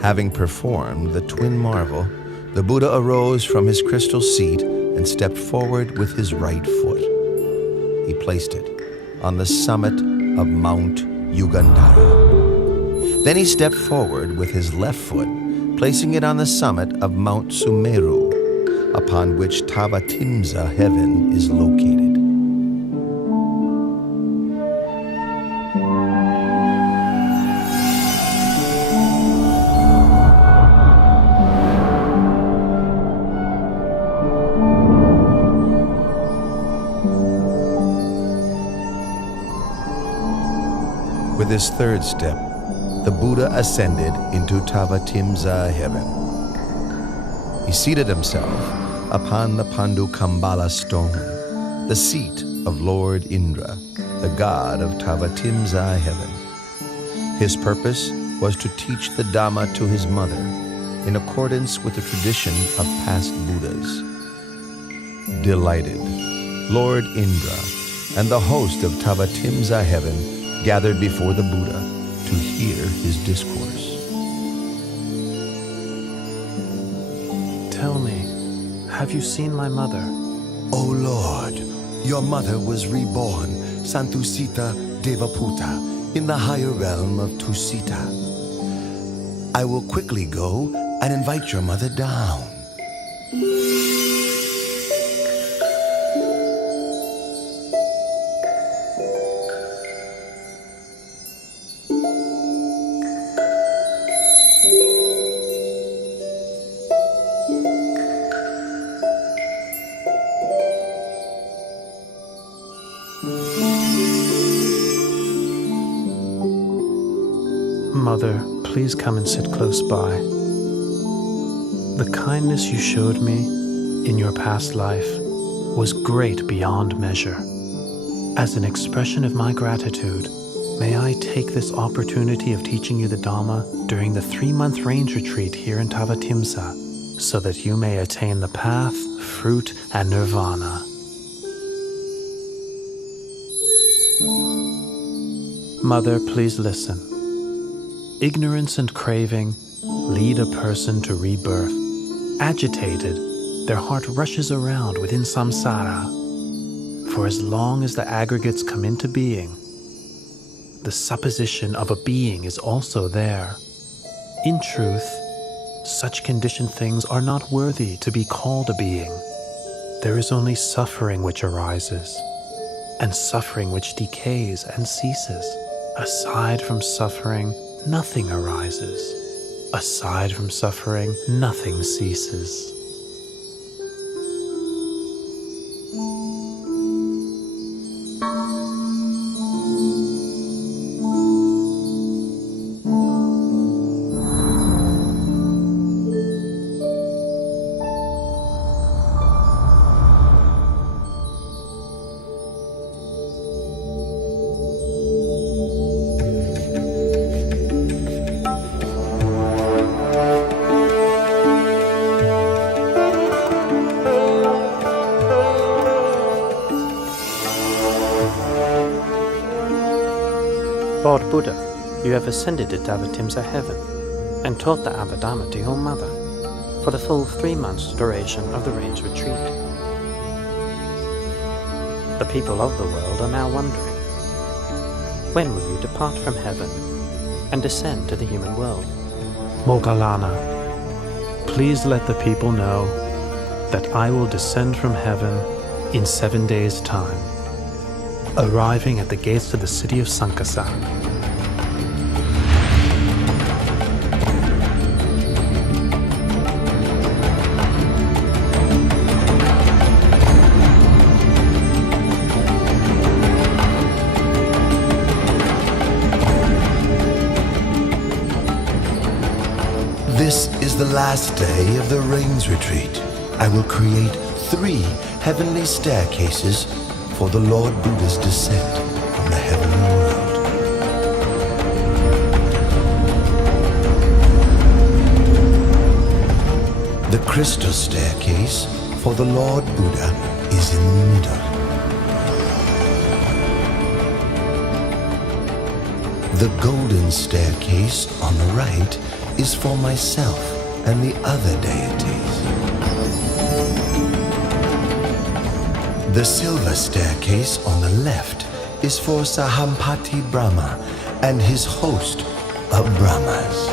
Having performed the twin marvel, the Buddha arose from his crystal seat and stepped forward with his right foot. He placed it on the summit of Mount Yugandhara. Then he stepped forward with his left foot, placing it on the summit of Mount Sumeru, upon which Tavatimsa heaven is located. With his third step, the Buddha ascended into Tavatimsa heaven. He seated himself upon the Pandukambala stone, the seat of Lord Indra, the god of Tavatimsa heaven. His purpose was to teach the Dhamma to his mother, in accordance with the tradition of past Buddhas. Delighted, Lord Indra and the host of Tavatimsa heaven gathered before the Buddha to hear his discourse. Tell me, have you seen my mother? O Lord, your mother was reborn, Santusita Devaputa, in the higher realm of Tusita. I will quickly go and invite your mother down. Mother, please come and sit close by. The kindness you showed me in your past life was great beyond measure. As an expression of my gratitude, may I take this opportunity of teaching you the Dhamma during the 3-month range retreat here in Tavatimsa, so that you may attain the path, fruit, and nirvana. Mother, please listen. Ignorance and craving lead a person to rebirth. Agitated, their heart rushes around within samsara. For as long as the aggregates come into being, the supposition of a being is also there. In truth, such conditioned things are not worthy to be called a being. There is only suffering which arises, and suffering which decays and ceases. Aside from suffering, nothing arises. Aside from suffering, nothing ceases. Lord Buddha, you have ascended to Tavatimsa heaven and taught the Abhidhamma to your mother for the full 3 months duration of the range retreat. The people of the world are now wondering, when will you depart from heaven and descend to the human world? Moggallana, please let the people know that I will descend from heaven in 7 days' time, arriving at the gates of the city of Sankasa. This is the last day of the Rains Retreat. I will create 3 heavenly staircases for the Lord Buddha's descent from the heavenly world. The crystal staircase for the Lord Buddha is in the middle. The golden staircase on the right is for myself and the other deities. The silver staircase on the left is for Sahampati Brahma and his host of Brahmas.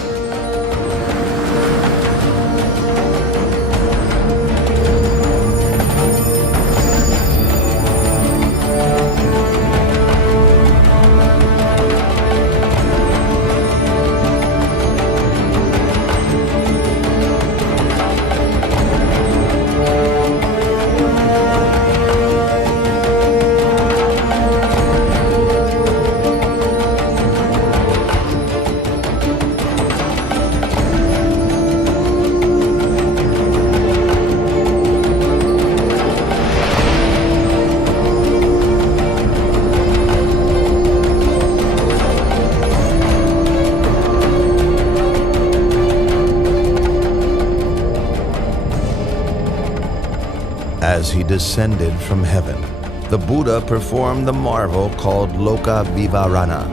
As he descended from heaven, the Buddha performed the marvel called Loka Vivarana,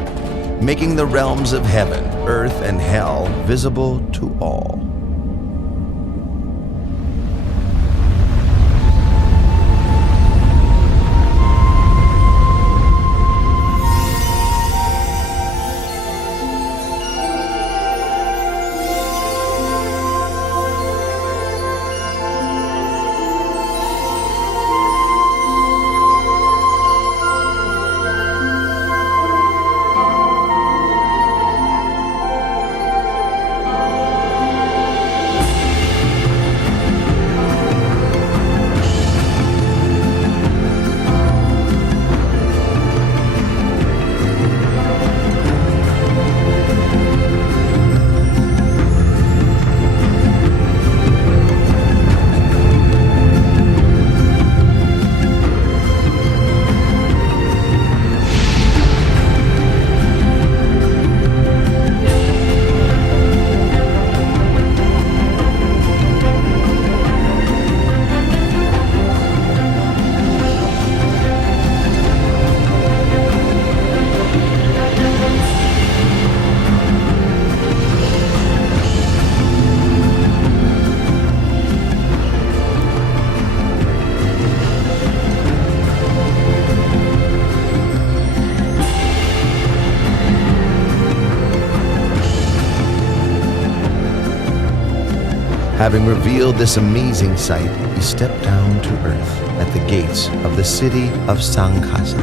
making the realms of heaven, earth, and hell visible to all. Having revealed this amazing sight, he stepped down to earth at the gates of the city of Sankasa.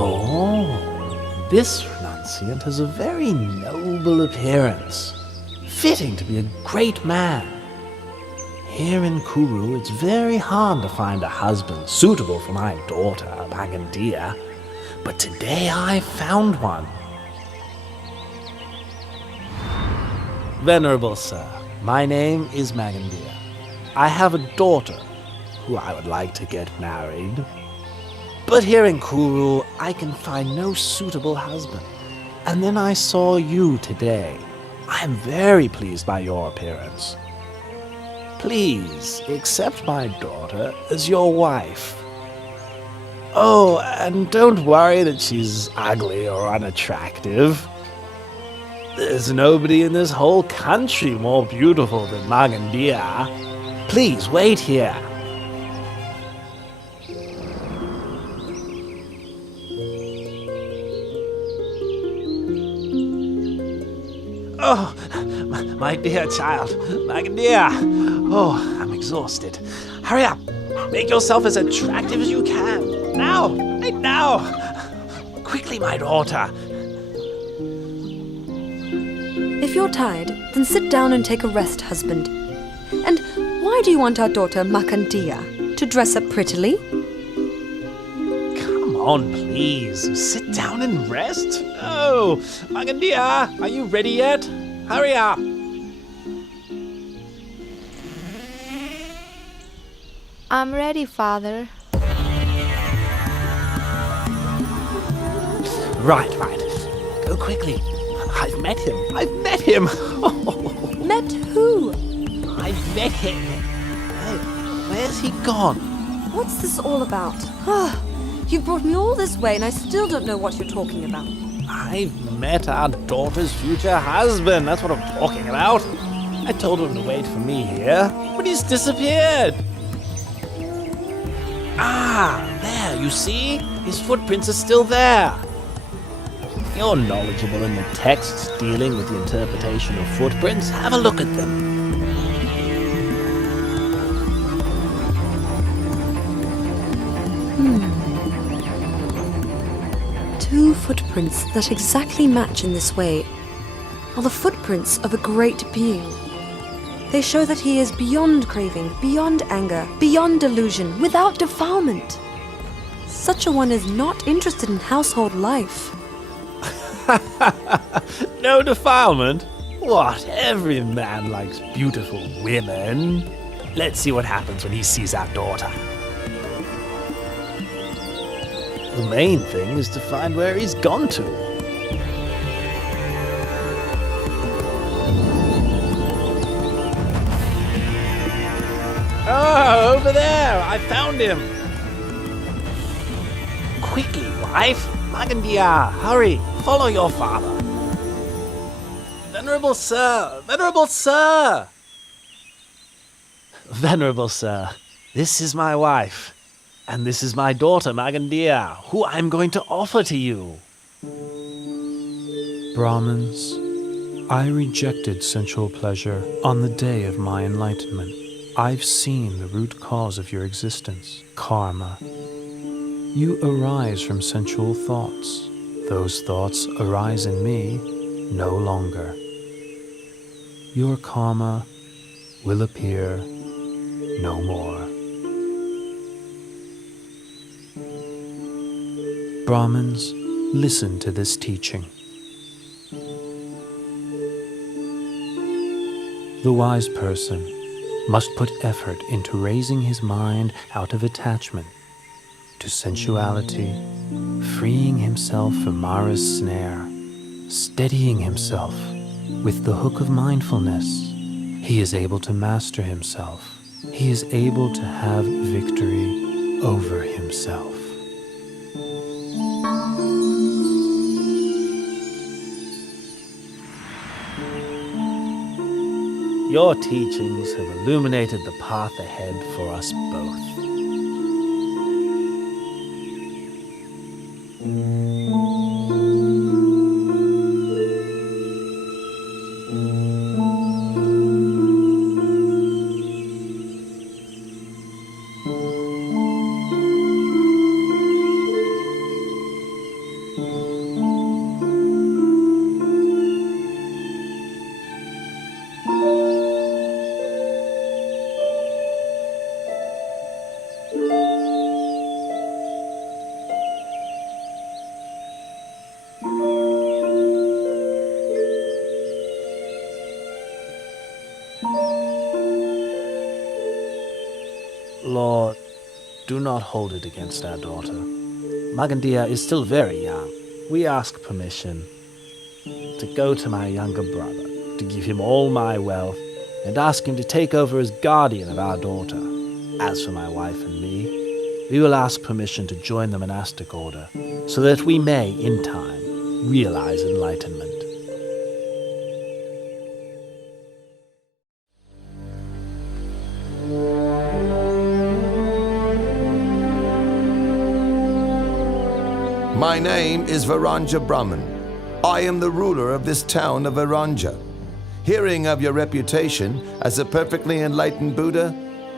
Oh, this renunciant has a very noble appearance. fitting to be a great man. Here in Kuru, it's very hard to find a husband suitable for my daughter, Magandia. But today I found one. Venerable sir, my name is Magandia. I have a daughter who I would like to get married. But here in Kuru, I can find no suitable husband. And then I saw you today. I am very pleased by your appearance. Please accept my daughter as your wife. Oh, and don't worry that she's ugly or unattractive. There's nobody in this whole country more beautiful than Magandia. Please wait here. Oh, my dear child, Magandia. Oh, I'm exhausted. Hurry up. Make yourself as attractive as you can. Now, right now. Quickly, my daughter. If you're tired, then sit down and take a rest, husband. And why do you want our daughter Makandia to dress up prettily? Come on, please. Sit down and rest. Oh, Magandia, are you ready yet? Hurry up. I'm ready, Father. Right. Go quickly. I've met him. Met who? I've met him. Hey, where's he gone? What's this all about? You've brought me all this way and I still don't know what you're talking about. I've met our daughter's future husband. That's what I'm talking about. I told him to wait for me here, but he's disappeared. Ah, there, you see? His footprints are still there. You're knowledgeable in the texts dealing with the interpretation of footprints. Have a look at them. 2 footprints that exactly match in this way are the footprints of a great being. They show that he is beyond craving, beyond anger, beyond delusion, without defilement. Such a one is not interested in household life. No defilement? What? Every man likes beautiful women. Let's see what happens when he sees our daughter. The main thing is to find where he's gone to. Oh, over there! I found him! Quickly, wife! Magandia, hurry! Follow your father! Venerable sir! Venerable sir! Venerable sir, this is my wife. And this is my daughter, Magandia, who I'm going to offer to you. Brahmins, I rejected sensual pleasure on the day of my enlightenment. I've seen the root cause of your existence, karma. You arise from sensual thoughts. Those thoughts arise in me no longer. Your karma will appear no more. Brahmins, listen to this teaching. The wise person must put effort into raising his mind out of attachment to sensuality, freeing himself from Mara's snare, steadying himself with the hook of mindfulness. He is able to master himself. He is able to have victory over himself. Your teachings have illuminated the path ahead for us both. Lord, do not hold it against our daughter. Magandia is still very young. We ask permission to go to my younger brother, to give him all my wealth, and ask him to take over as guardian of our daughter. As for my wife and me, we will ask permission to join the monastic order, so that we may, in time, realize enlightenment. My name is Varanja Brahman. I am the ruler of this town of Varanja. Hearing of your reputation as a perfectly enlightened Buddha,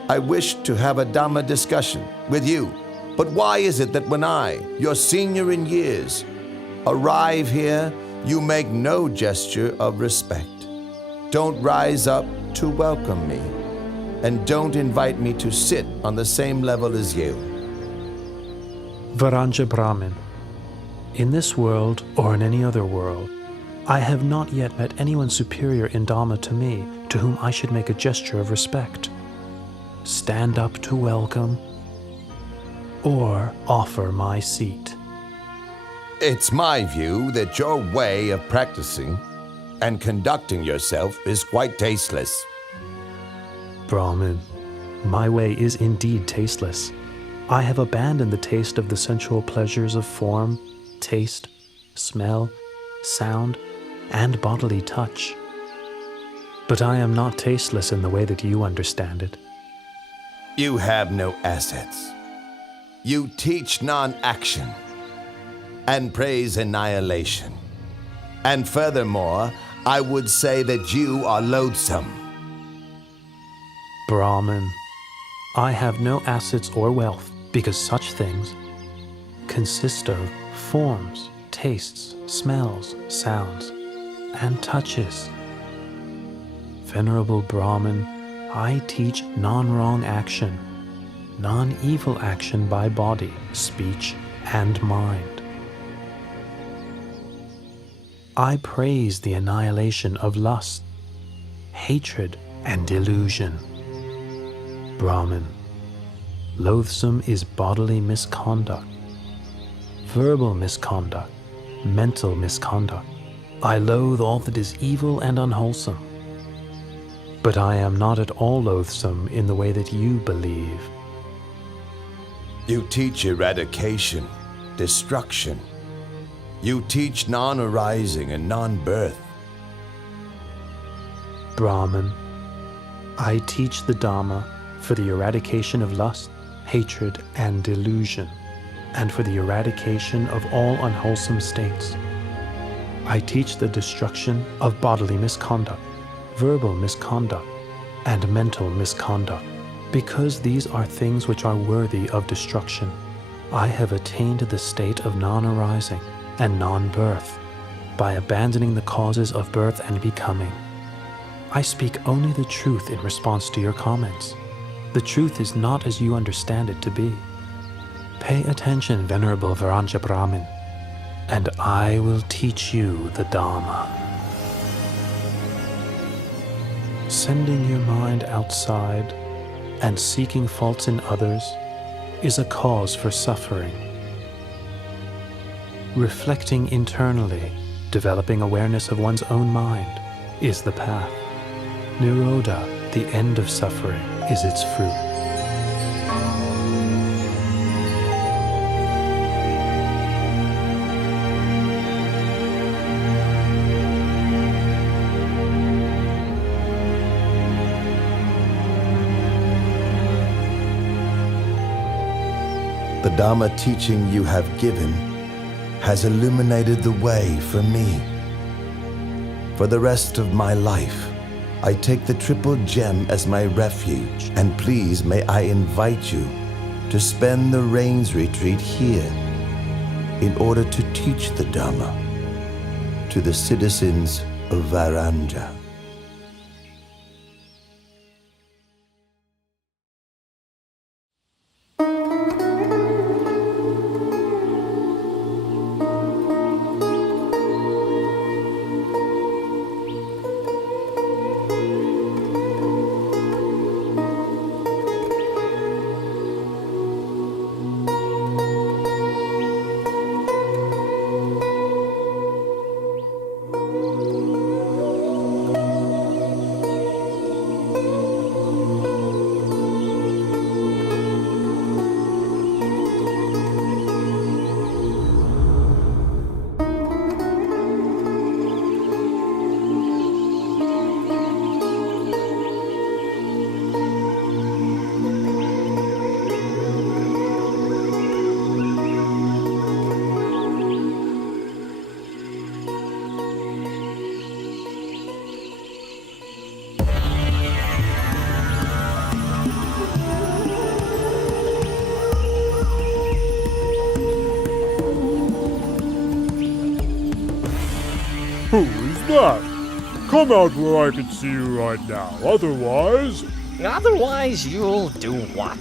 I wish to have a Dhamma discussion with you. But why is it that when I, your senior in years, arrive here, you make no gesture of respect? Don't rise up to welcome me, and don't invite me to sit on the same level as you. Varanja Brahmin, in this world or in any other world, I have not yet met anyone superior in Dhamma to me, to whom I should make a gesture of respect, stand up to welcome, or offer my seat. It's my view that your way of practicing and conducting yourself is quite tasteless. Brahmin, my way is indeed tasteless. I have abandoned the taste of the sensual pleasures of form, taste, smell, sound, and bodily touch. But I am not tasteless in the way that you understand it. You have no assets. You teach non-action and praise annihilation. And furthermore, I would say that you are loathsome. Brahmin, I have no assets or wealth, because such things consist of forms, tastes, smells, sounds, and touches. Venerable Brahmin, I teach non-wrong action, non-evil action by body, speech, and mind. I praise the annihilation of lust, hatred, and delusion. Brahmin, loathsome is bodily misconduct, verbal misconduct, mental misconduct. I loathe all that is evil and unwholesome. But I am not at all loathsome in the way that you believe. You teach eradication, destruction. You teach non-arising and non-birth. Brahman, I teach the Dhamma for the eradication of lust, hatred, and delusion, and for the eradication of all unwholesome states. I teach the destruction of bodily misconduct, verbal misconduct, and mental misconduct, because these are things which are worthy of destruction. I have attained the state of non-arising and non-birth by abandoning the causes of birth and becoming. I speak only the truth in response to your comments. The truth is not as you understand it to be. Pay attention, Venerable Varanja Brahmin, and I will teach you the Dhamma. Sending your mind outside and seeking faults in others is a cause for suffering. Reflecting internally, developing awareness of one's own mind, is the path. Nirodha, the end of suffering, is its fruit. The Dhamma teaching you have given has illuminated the way for me. For the rest of my life, I take the Triple Gem as my refuge, and please may I invite you to spend the Rains Retreat here in order to teach the Dhamma to the citizens of Varanja. Come out where I can see you right now. Otherwise... Otherwise, you'll do what?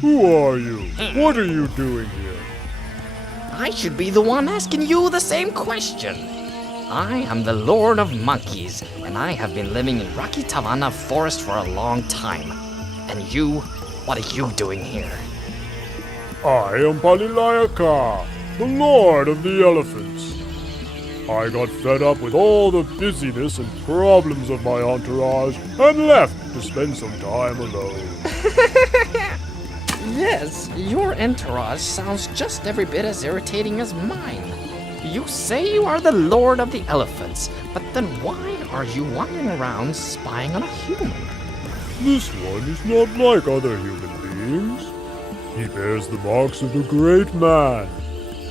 Who are you? What are you doing here? I should be the one asking you the same question. I am the Lord of Monkeys, and I have been living in Rocky Tavana Forest for a long time. And you, what are you doing here? I am Palilayaka, the Lord of the Elephants. I got fed up with all the busyness and problems of my entourage and left to spend some time alone. Yes, your entourage sounds just every bit as irritating as mine. You say you are the Lord of the Elephants, but then why are you wandering around spying on a human? This one is not like other human beings. He bears the marks of a great man.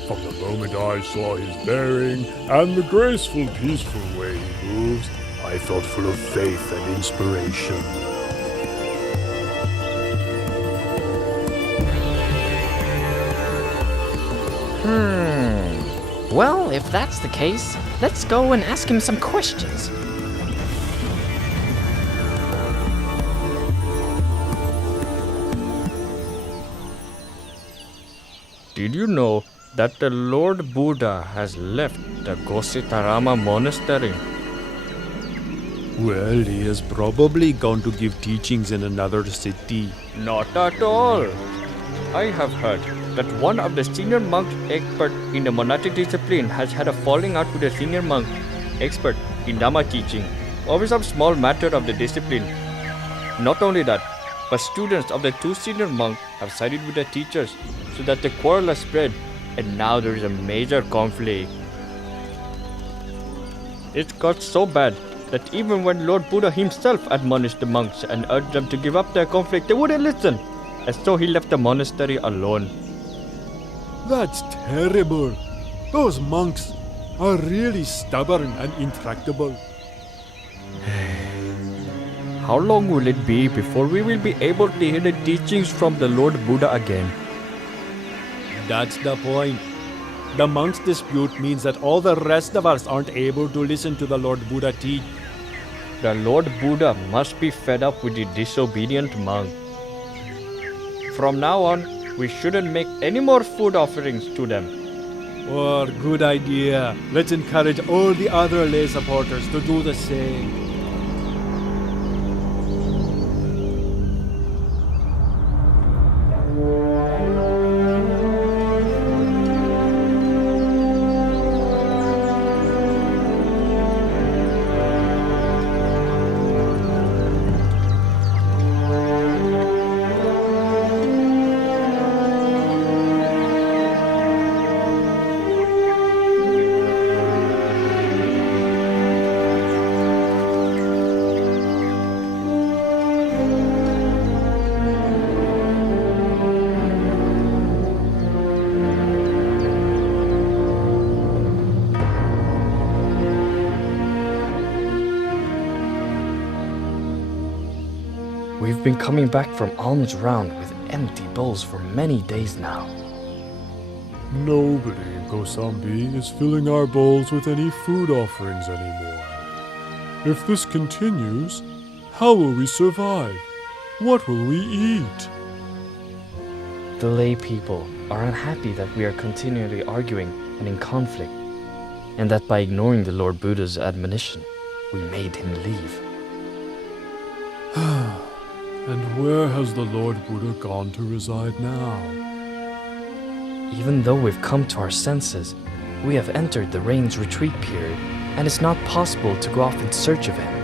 From the moment I saw his bearing and the graceful, peaceful way he moves, I felt full of faith and inspiration. Well, if that's the case, let's go and ask him some questions. Did you know that the Lord Buddha has left the Gositarama monastery? Well, he is probably gone to give teachings in another city. Not at all. I have heard that one of the senior monks expert in the monastic discipline has had a falling out with the senior monk expert in Dhamma teaching over some small matter of the discipline. Not only that, but students of the two senior monks have sided with the teachers so that the quarrel has spread, and now there is a major conflict. It got so bad that even when Lord Buddha himself admonished the monks and urged them to give up their conflict, they wouldn't listen, and so he left the monastery alone. That's terrible. Those monks are really stubborn and intractable. How long will it be before we will be able to hear the teachings from the Lord Buddha again? That's the point. The monks' dispute means that all the rest of us aren't able to listen to the Lord Buddha teach. The Lord Buddha must be fed up with the disobedient monk. From now on, we shouldn't make any more food offerings to them. Oh, good idea. Let's encourage all the other lay supporters to do the same. We've been coming back from alms round with empty bowls for many days now. Nobody in Kosambi is filling our bowls with any food offerings anymore. If this continues, how will we survive? What will we eat? The lay people are unhappy that we are continually arguing and in conflict, and that by ignoring the Lord Buddha's admonition, we made him leave. And where has the Lord Buddha gone to reside now? Even though we've come to our senses, we have entered the rain's retreat period, and it's not possible to go off in search of him.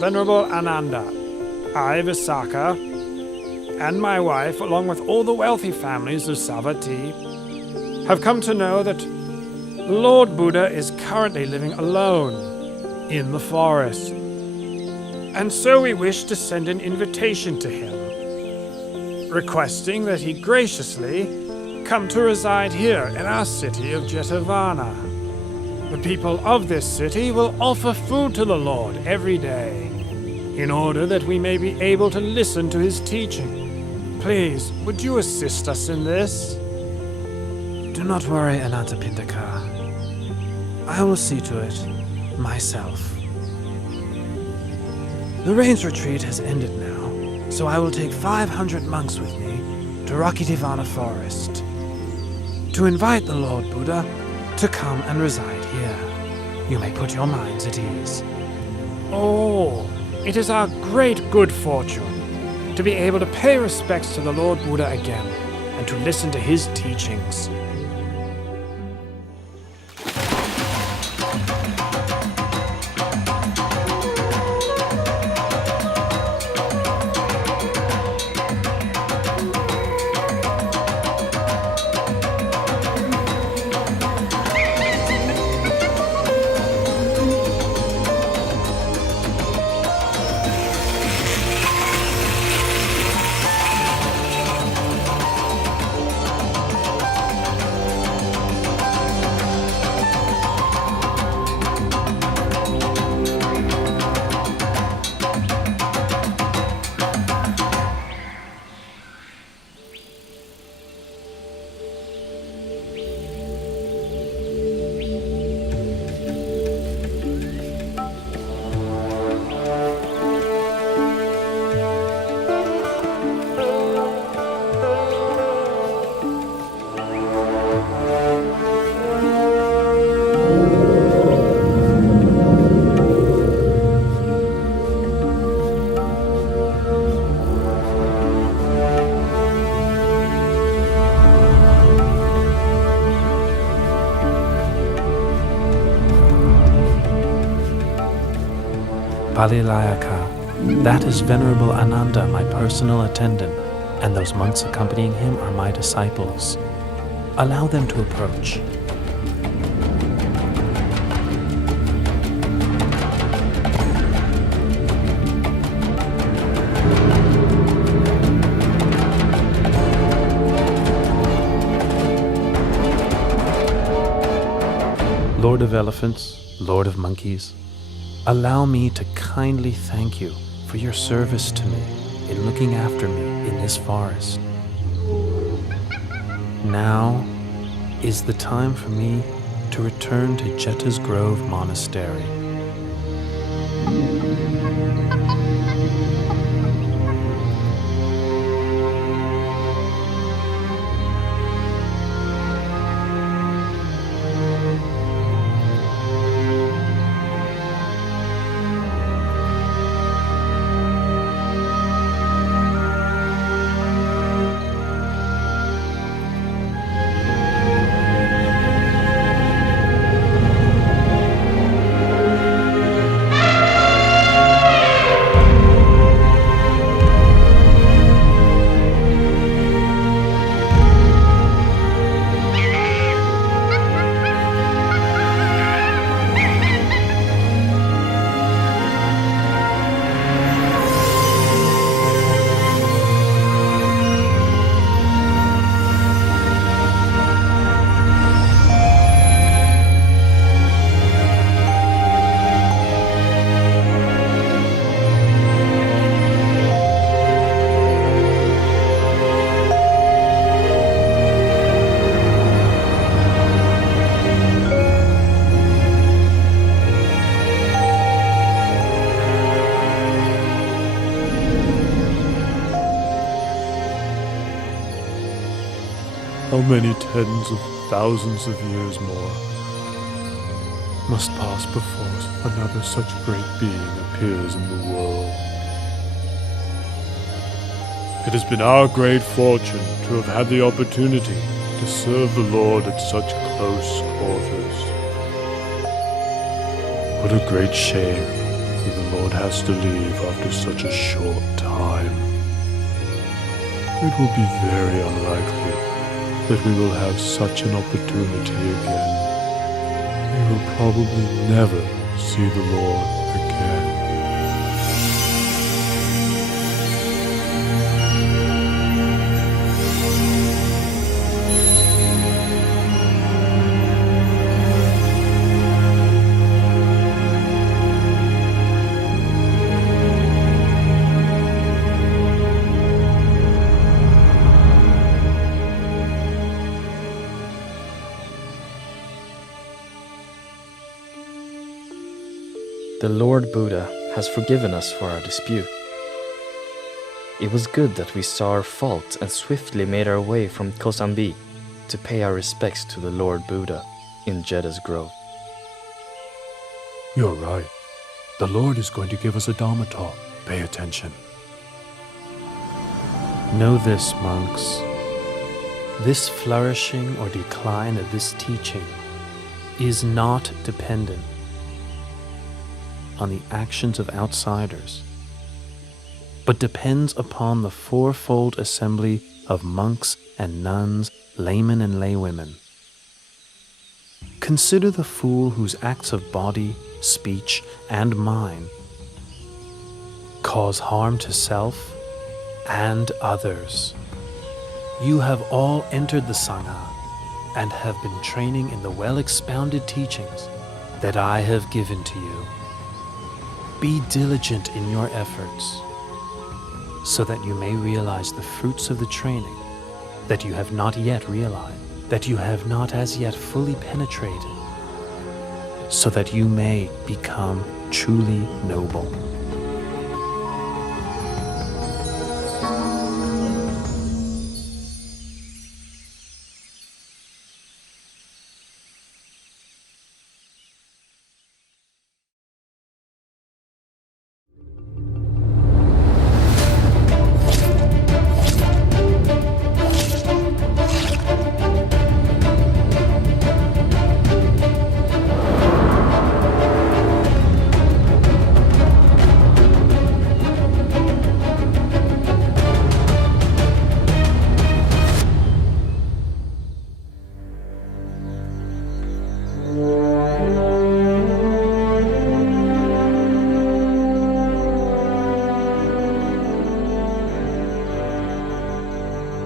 Venerable Ananda, I, Visakha, and my wife, along with all the wealthy families of Savatthi, have come to know that Lord Buddha is currently living alone in the forest. And so we wish to send an invitation to him, requesting that he graciously come to reside here in our city of Jetavana. The people of this city will offer food to the Lord every day, in order that we may be able to listen to his teaching. Please, would you assist us in this? Do not worry, Anathapindaka. I will see to it myself. The rains retreat has ended now, so I will take 500 monks with me to Rakitivana Forest to invite the Lord Buddha to come and reside here. You may put your minds at ease. Oh, it is our great good fortune to be able to pay respects to the Lord Buddha again and to listen to his teachings. Palilayaka, that is Venerable Ananda, my personal attendant, and those monks accompanying him are my disciples. Allow them to approach. Lord of Elephants, Lord of Monkeys, allow me to kindly thank you for your service to me in looking after me in this forest. Now is the time for me to return to Jeta's Grove Monastery. How many tens of thousands of years more must pass before another such great being appears in the world? It has been our great fortune to have had the opportunity to serve the Lord at such close quarters. What a great shame if the Lord has to leave after such a short time. It will be very unlikely that we will have such an opportunity again. We will probably never see the Lord again. The Lord Buddha has forgiven us for our dispute. It was good that we saw our fault and swiftly made our way from Kosambi to pay our respects to the Lord Buddha in Jedda's Grove. You're right. The Lord is going to give us a Dharma talk. Pay attention. Know this, monks. This flourishing or decline of this teaching is not dependent on the actions of outsiders, but depends upon the fourfold assembly of monks and nuns, laymen and laywomen. Consider the fool whose acts of body, speech, and mind cause harm to self and others. You have all entered the Sangha and have been training in the well-expounded teachings that I have given to you. Be diligent in your efforts, so that you may realize the fruits of the training that you have not yet realized, that you have not as yet fully penetrated, so that you may become truly noble.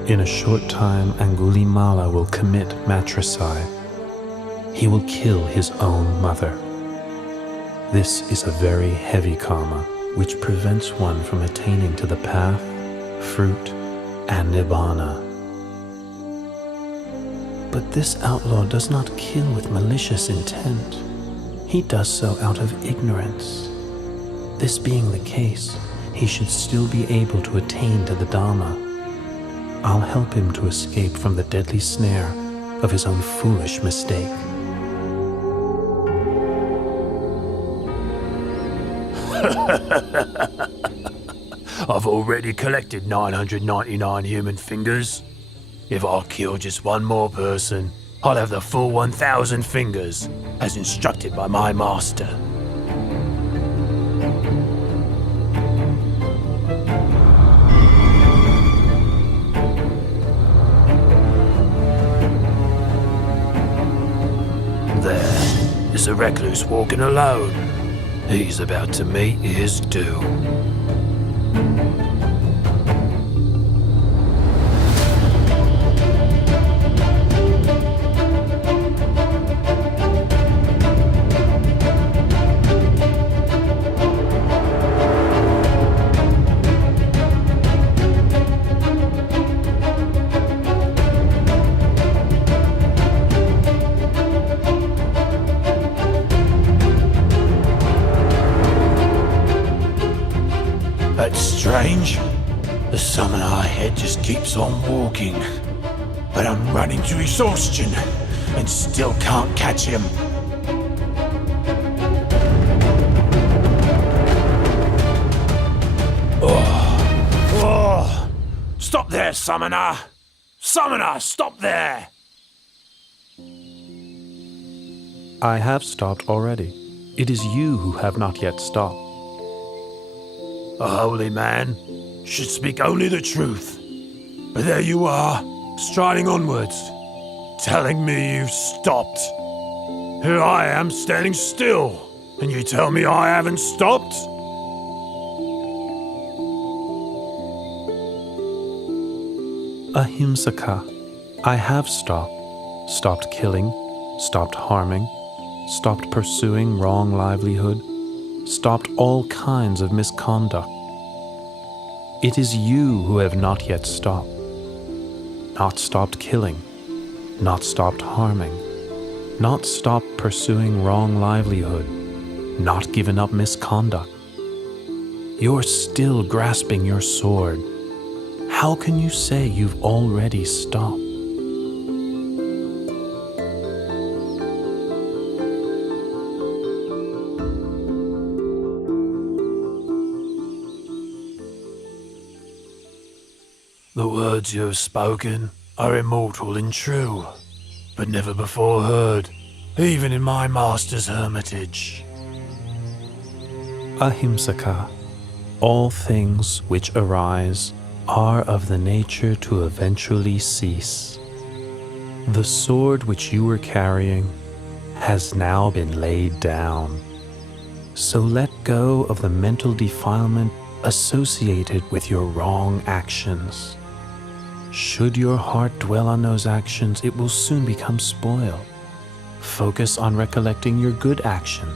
In a short time, Angulimala will commit matricide. He will kill his own mother. This is a very heavy karma, which prevents one from attaining to the path, fruit, and nibbana. But this outlaw does not kill with malicious intent. He does so out of ignorance. This being the case, he should still be able to attain to the Dharma. I'll help him to escape from the deadly snare of his own foolish mistake. I've already collected 999 human fingers. If I kill just one more person, I'll have the full 1,000 fingers, as instructed by my master. There's a recluse walking alone. He's about to meet his doom. That's strange. The summoner ahead just keeps on walking. But I'm running to exhaustion and still can't catch him. Oh. Stop there, summoner! Summoner, stop there! I have stopped already. It is you who have not yet stopped. A holy man should speak only the truth. But there you are, striding onwards, telling me you've stopped. Here I am standing still, and you tell me I haven't stopped? Ahimsaka, I have stopped. Stopped killing, stopped harming, stopped pursuing wrong livelihood, stopped all kinds of misconduct. It is you who have not yet stopped. Not stopped killing, not stopped harming, not stopped pursuing wrong livelihood, not given up misconduct. You're still grasping your sword. How can you say you've already stopped? The words you have spoken are immortal and true, but never before heard, even in my master's hermitage. Ahimsaka, all things which arise are of the nature to eventually cease. The sword which you were carrying has now been laid down. So let go of the mental defilement associated with your wrong actions. Should your heart dwell on those actions, it will soon become spoiled. Focus on recollecting your good action.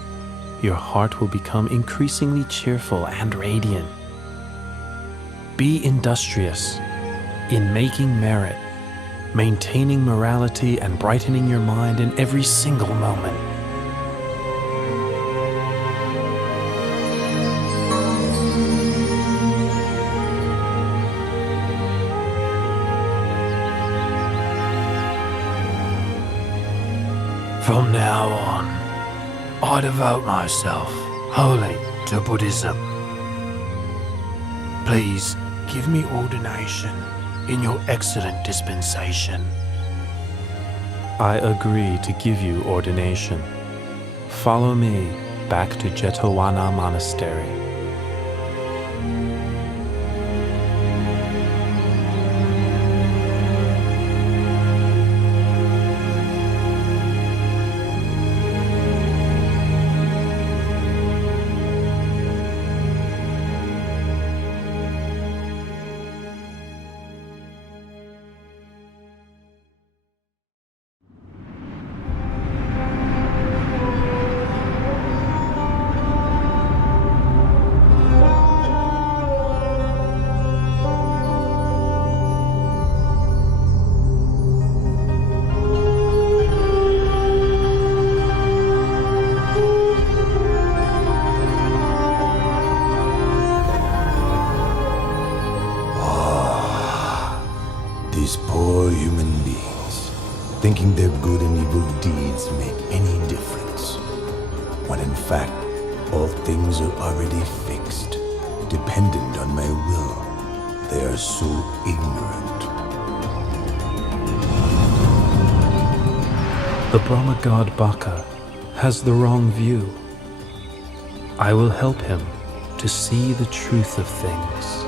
Your heart will become increasingly cheerful and radiant. Be industrious in making merit, maintaining morality, and brightening your mind in every single moment. From now on, I devote myself wholly to Buddhism. Please give me ordination in your excellent dispensation. I agree to give you ordination. Follow me back to Jetawana Monastery. These poor human beings, thinking their good and evil deeds make any difference, when in fact all things are already fixed, dependent on my will. They are so ignorant. The Brahma god Baka has the wrong view. I will help him to see the truth of things.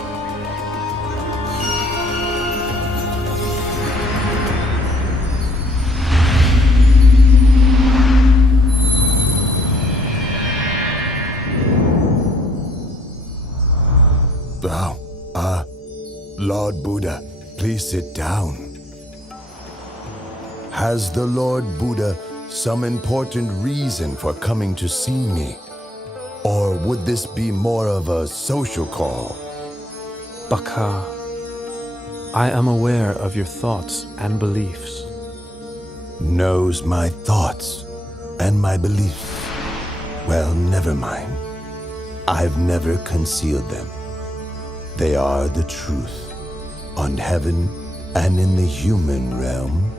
Lord Buddha, please sit down. Has the Lord Buddha some important reason for coming to see me? Or would this be more of a social call? Baka, I am aware of your thoughts and beliefs. Knows my thoughts and my beliefs. Well, never mind. I've never concealed them. They are the truth. On heaven and in the human realm,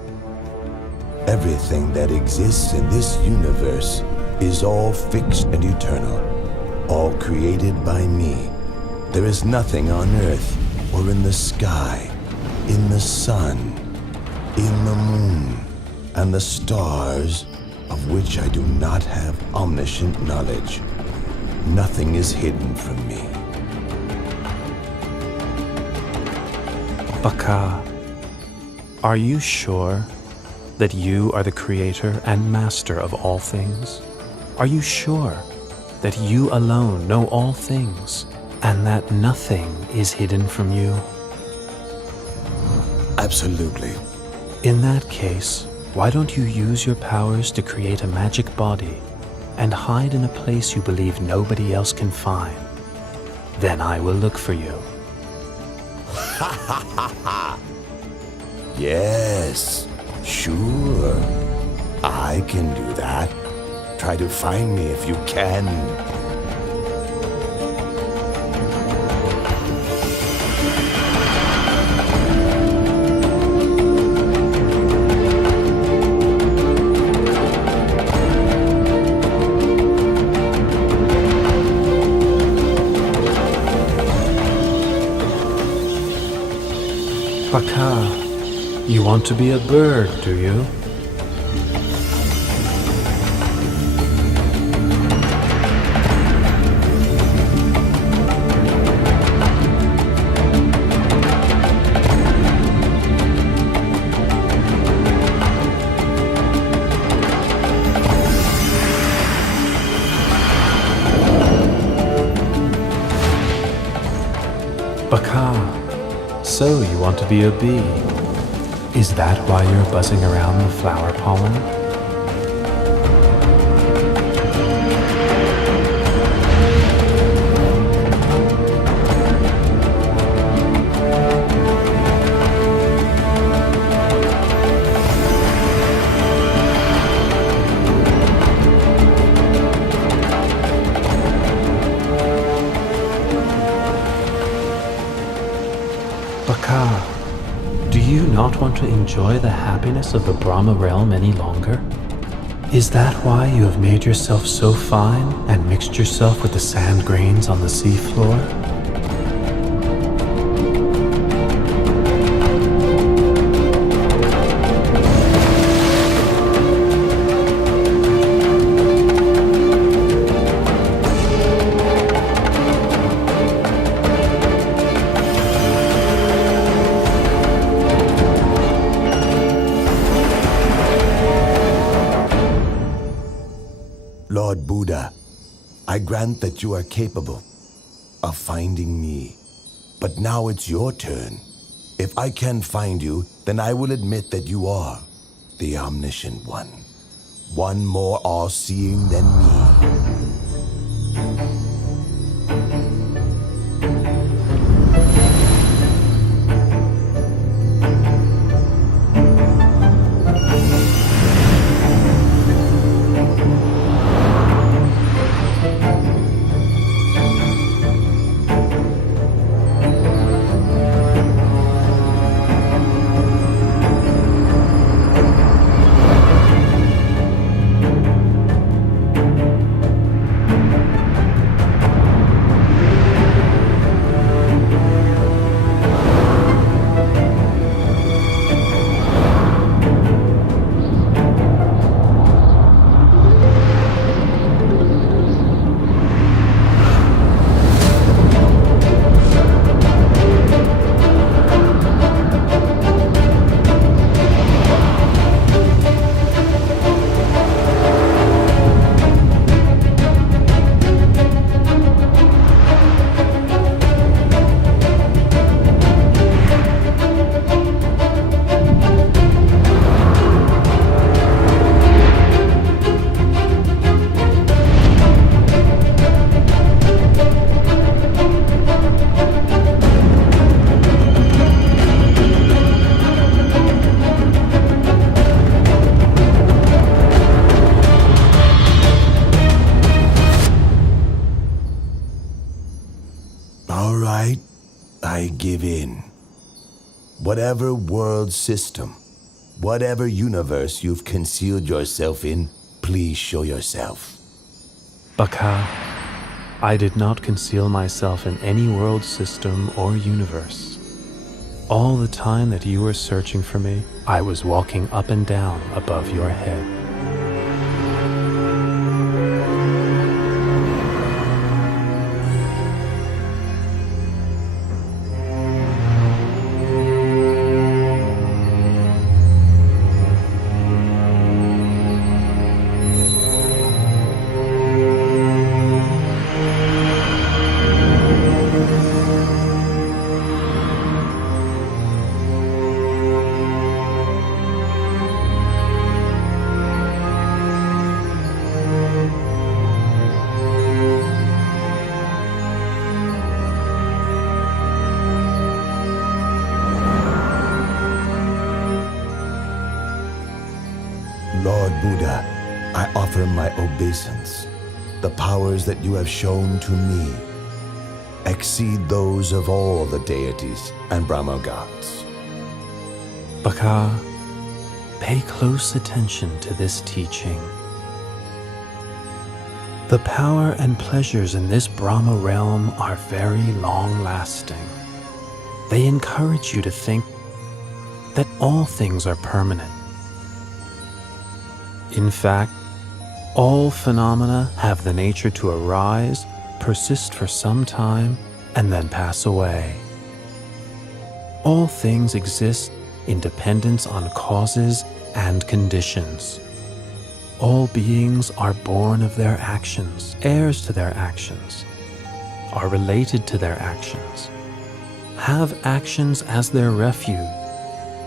everything that exists in this universe is all fixed and eternal, all created by me. There is nothing on earth or in the sky, in the sun, in the moon, and the stars of which I do not have omniscient knowledge. Nothing is hidden from me. Baka, are you sure that you are the creator and master of all things? Are you sure that you alone know all things and that nothing is hidden from you? Absolutely. In that case, why don't you use your powers to create a magic body and hide in a place you believe nobody else can find? Then I will look for you. Ha ha ha ha! Yes, sure. I can do that. Try to find me if you can. Baka, you want to be a bird, do you? Baka, so you want to be a bee. Is that why you're buzzing around the flower pollen? Baka, do you not want to enjoy the happiness of the Brahma realm any longer? Is that why you have made yourself so fine and mixed yourself with the sand grains on the seafloor? Lord Buddha, I grant that you are capable of finding me. But now it's your turn. If I can find you, then I will admit that you are the omniscient one. One more all-seeing than me. All right, I give in. Whatever world system, whatever universe you've concealed yourself in, please show yourself. Baka, I did not conceal myself in any world system or universe. All the time that you were searching for me, I was walking up and down above your head. Lord Buddha, I offer my obeisance. The powers that you have shown to me exceed those of all the deities and Brahma gods. Baka, pay close attention to this teaching. The power and pleasures in this Brahma realm are very long-lasting. They encourage you to think that all things are permanent. In fact, all phenomena have the nature to arise, persist for some time, and then pass away. All things exist in dependence on causes and conditions. All beings are born of their actions, heirs to their actions, are related to their actions, have actions as their refuge,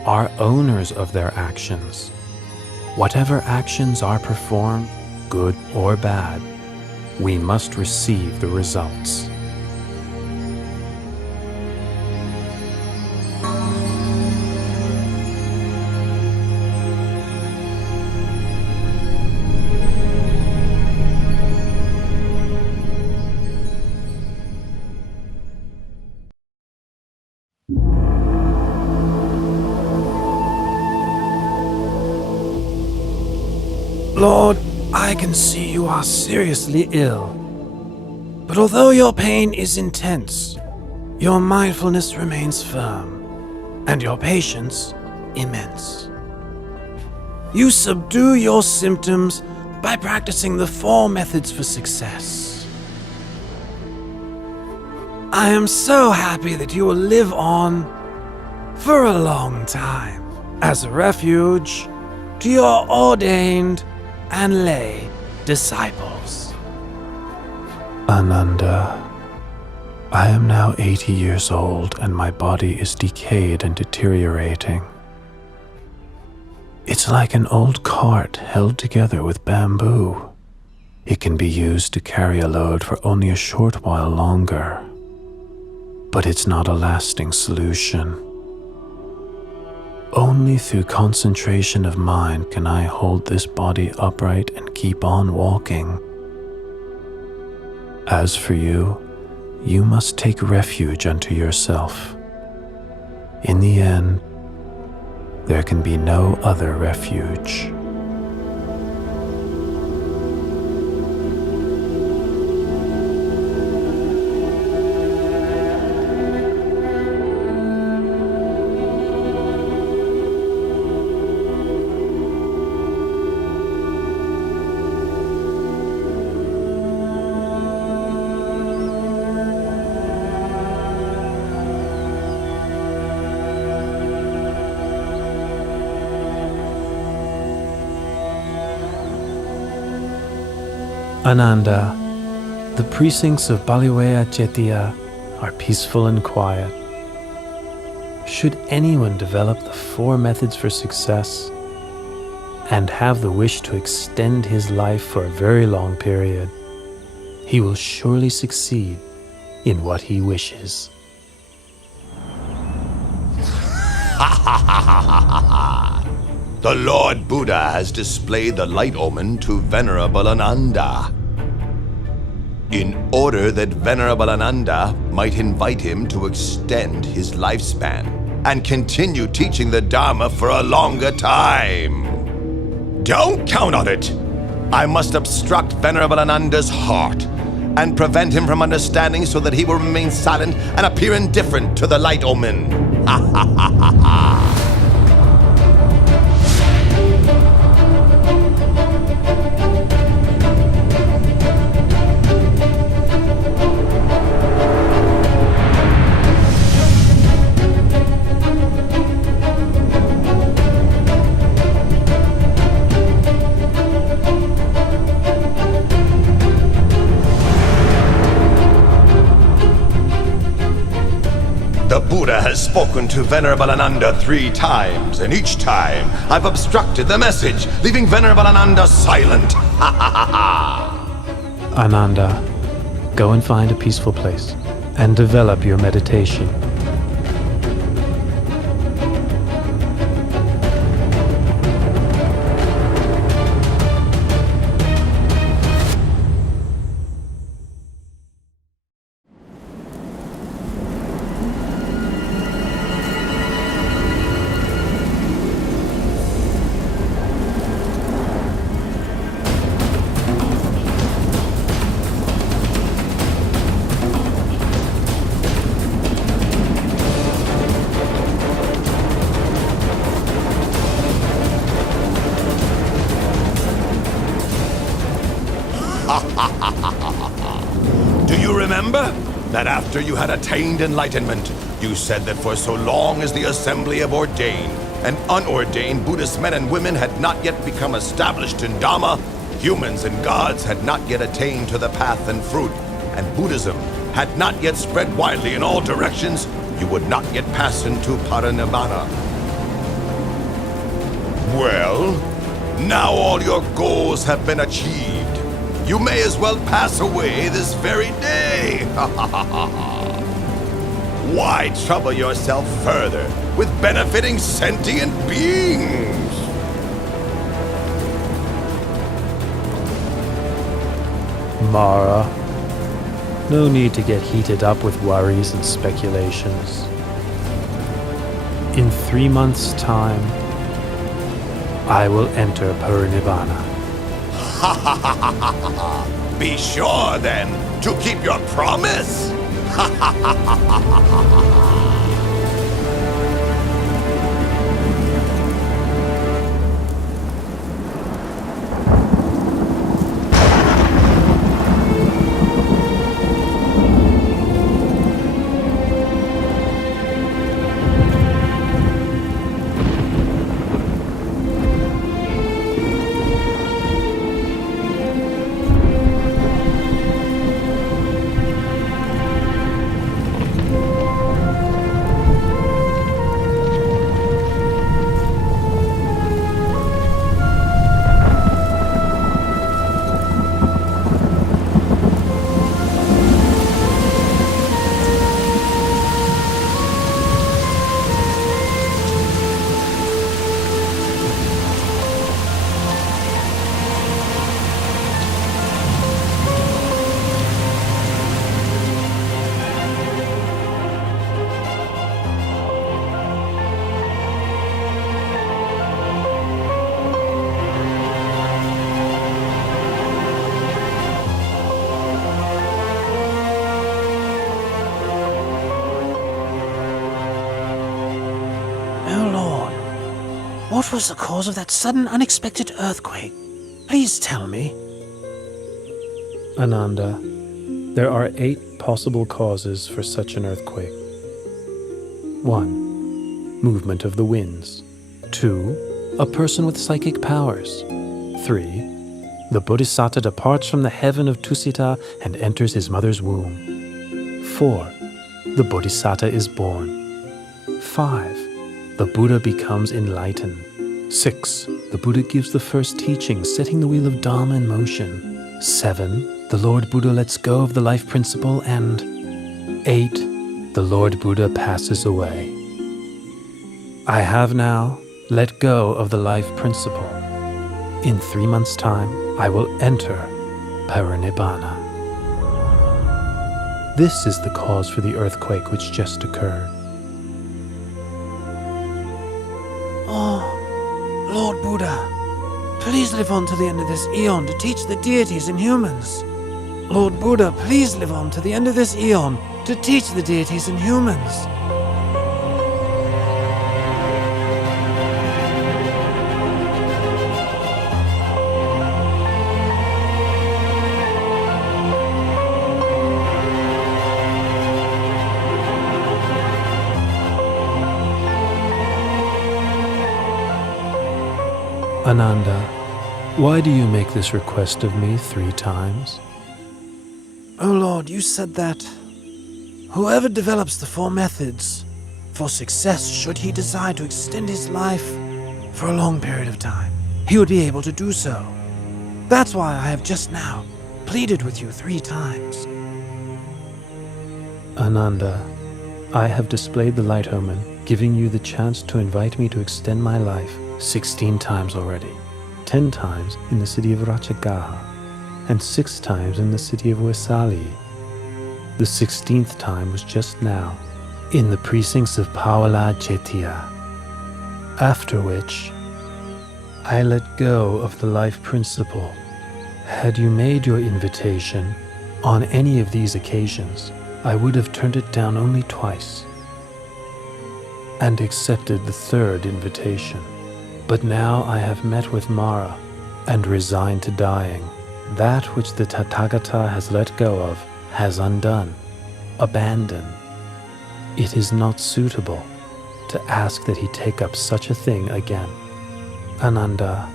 are owners of their actions. Whatever actions are performed, good or bad, we must receive the results. Lord, I can see you are seriously ill. But although your pain is intense, your mindfulness remains firm, and your patience immense. You subdue your symptoms by practicing the 4 methods for success. I am so happy that you will live on for a long time as a refuge to your ordained and lay disciples. Ananda, I am now 80 years old and my body is decayed and deteriorating. It's like an old cart held together with bamboo. It can be used to carry a load for only a short while longer, but it's not a lasting solution. Only through concentration of mind can I hold this body upright and keep on walking. As for you, you must take refuge unto yourself. In the end, there can be no other refuge. Ananda, the precincts of Baliwea Jettiya are peaceful and quiet. Should anyone develop the 4 methods for success and have the wish to extend his life for a very long period, he will surely succeed in what he wishes. The Lord Buddha has displayed the light omen to Venerable Ananda, in order that Venerable Ananda might invite him to extend his lifespan and continue teaching the Dharma for a longer time. Don't count on it! I must obstruct Venerable Ananda's heart and prevent him from understanding so that he will remain silent and appear indifferent to the light omen. Ha ha ha ha ha! The Buddha has spoken to Venerable Ananda 3 times, and each time I've obstructed the message, leaving Venerable Ananda silent. Ha ha ha ha! Ananda, go and find a peaceful place and develop your meditation. remember that after you had attained enlightenment, you said that for so long as the assembly of ordained and unordained Buddhist men and women had not yet become established in Dhamma, humans and gods had not yet attained to the path and fruit, and Buddhism had not yet spread widely in all directions, you would not yet pass into Parinibbana. Well, now all your goals have been achieved. You may as well pass away this very day. Why trouble yourself further with benefiting sentient beings? Mara, no need to get heated up with worries and speculations. In 3 months' time, I will enter Parinibbana. Be sure, then, to keep your promise. What was the cause of that sudden, unexpected earthquake? Please tell me. Ananda, there are 8 possible causes for such an earthquake. 1. Movement of the winds. 2. A person with psychic powers. 3. The Bodhisattva departs from the heaven of Tusita and enters his mother's womb. 4. The Bodhisattva is born. 5. The Buddha becomes enlightened. 6. The Buddha gives the first teaching, setting the wheel of Dharma in motion. 7. The Lord Buddha lets go of the life principle. And 8. The Lord Buddha passes away. I have now let go of the life principle. In 3 months' time, I will enter Parinibbana. This is the cause for the earthquake which just occurred. Oh, Lord Buddha, please live on to the end of this eon to teach the deities and humans. Lord Buddha, please live on to the end of this eon to teach the deities and humans. Ananda, why do you make this request of me 3 times? Oh Lord, you said that whoever develops the 4 methods for success, should he desire to extend his life for a long period of time, he would be able to do so. That's why I have just now pleaded with you 3 times. Ananda, I have displayed the light omen, giving you the chance to invite me to extend my life 16 times already. 10 times in the city of Ratchagaha, and 6 times in the city of Vesali. The 16th time was just now, in the precincts of Pawala Chetia. After which, I let go of the life principle. Had you made your invitation on any of these occasions, I would have turned it down only twice, and accepted the 3rd invitation. But now I have met with Mara, and resigned to dying. That which the Tathagata has let go of has undone, abandon. It is not suitable to ask that he take up such a thing again. Ananda,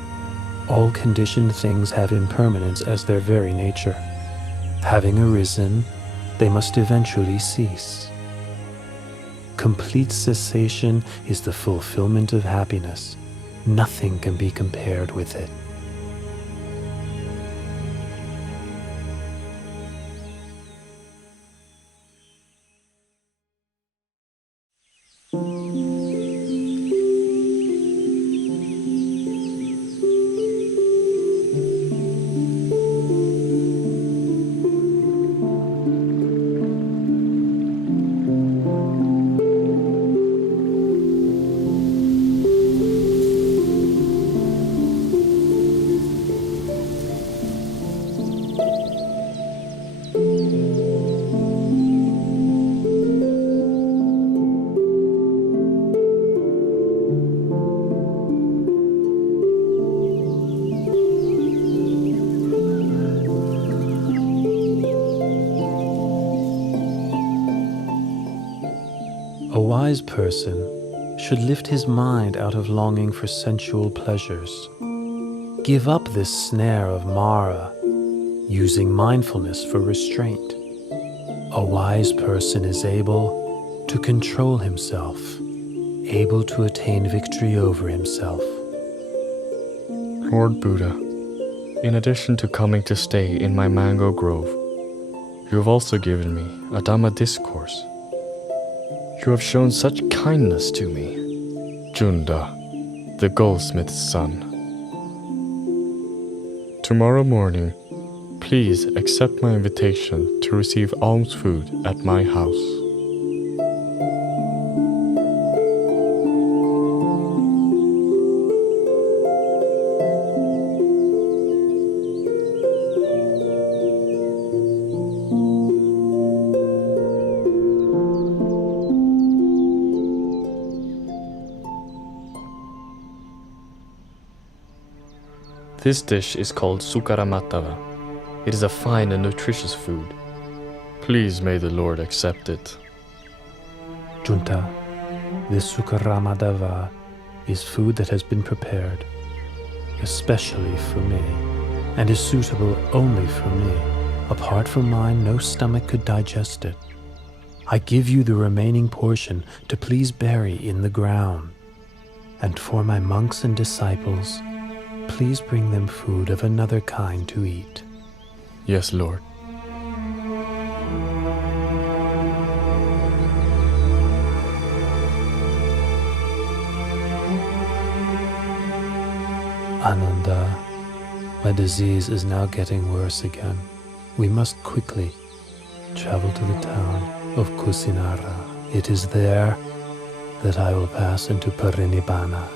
all conditioned things have impermanence as their very nature. Having arisen, they must eventually cease. Complete cessation is the fulfillment of happiness. Nothing can be compared with it. A wise person should lift his mind out of longing for sensual pleasures. Give up this snare of Mara, using mindfulness for restraint. A wise person is able to control himself, able to attain victory over himself. Lord Buddha, in addition to coming to stay in my mango grove, you have also given me a Dhamma discourse. You have shown such kindness to me, Junda, the goldsmith's son. Tomorrow morning, please accept my invitation to receive alms food at my house. This dish is called sukaramatava. It is a fine and nutritious food. Please may the Lord accept it. Junta, this sukaramadava is food that has been prepared, especially for me, and is suitable only for me. Apart from mine, no stomach could digest it. I give you the remaining portion to please bury in the ground. And for my monks and disciples, please bring them food of another kind to eat. Yes, Lord. Ananda, my disease is now getting worse again. We must quickly travel to the town of Kusinara. It is there that I will pass into Parinibbana.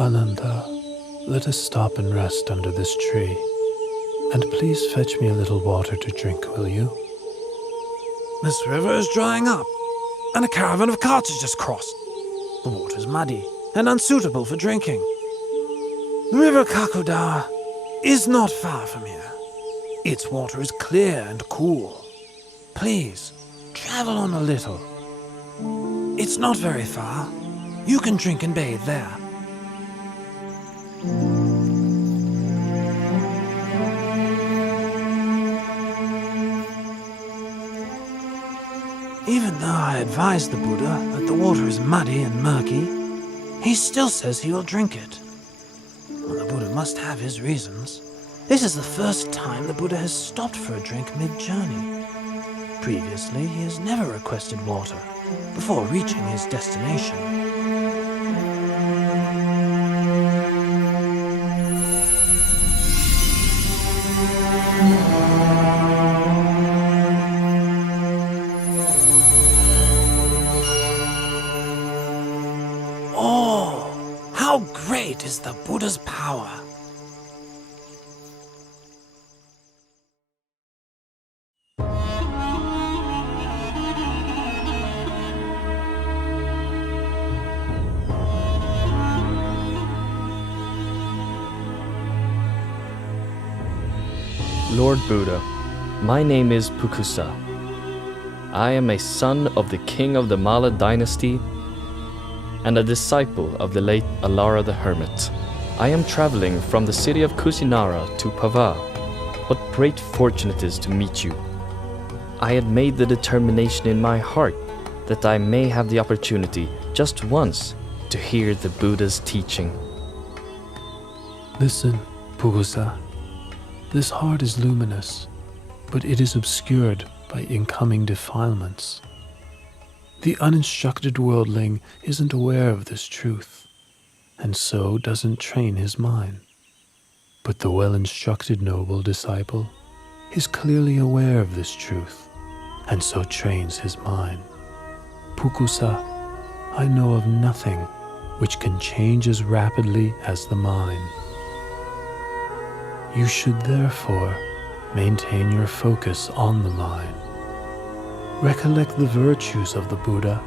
Ananda, let us stop and rest under this tree. And please fetch me a little water to drink, will you? This river is drying up, and a caravan of carts has just crossed. The water is muddy and unsuitable for drinking. The river Kakuda is not far from here. Its water is clear and cool. Please, travel on a little. It's not very far. You can drink and bathe there. Even though I advised the Buddha that the water is muddy and murky, he still says he will drink it. Well, the Buddha must have his reasons. This is the first time the Buddha has stopped for a drink mid-journey. Previously, he has never requested water before reaching his destination. How great is the Buddha's power! Lord Buddha, my name is Pukusa. I am a son of the king of the Mala dynasty and a disciple of the late Alara the Hermit. I am traveling from the city of Kusinara to Pava. What great fortune it is to meet you. I had made the determination in my heart that I may have the opportunity, just once, to hear the Buddha's teaching. Listen, Pukusa. This heart is luminous, but it is obscured by incoming defilements. The uninstructed worldling isn't aware of this truth, and so doesn't train his mind. But the well-instructed noble disciple is clearly aware of this truth, and so trains his mind. Pukusa, I know of nothing which can change as rapidly as the mind. You should therefore maintain your focus on the mind. Recollect the virtues of the Buddha,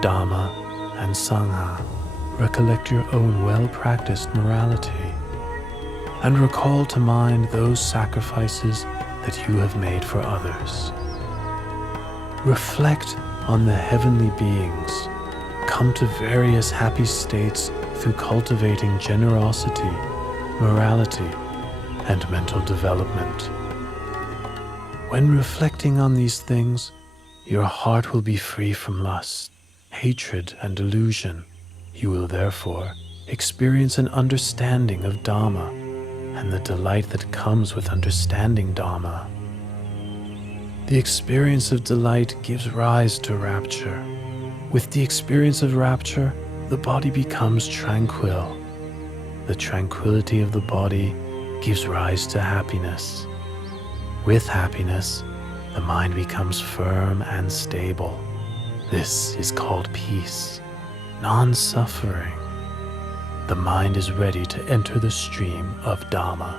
Dhamma, and Sangha. Recollect your own well-practiced morality, and recall to mind those sacrifices that you have made for others. Reflect on the heavenly beings, come to various happy states through cultivating generosity, morality, and mental development. When reflecting on these things, your heart will be free from lust, hatred, and delusion. You will therefore experience an understanding of Dhamma and the delight that comes with understanding Dhamma. The experience of delight gives rise to rapture. With the experience of rapture, the body becomes tranquil. The tranquility of the body gives rise to happiness. With happiness, the mind becomes firm and stable. This is called peace, non-suffering. The mind is ready to enter the stream of Dhamma.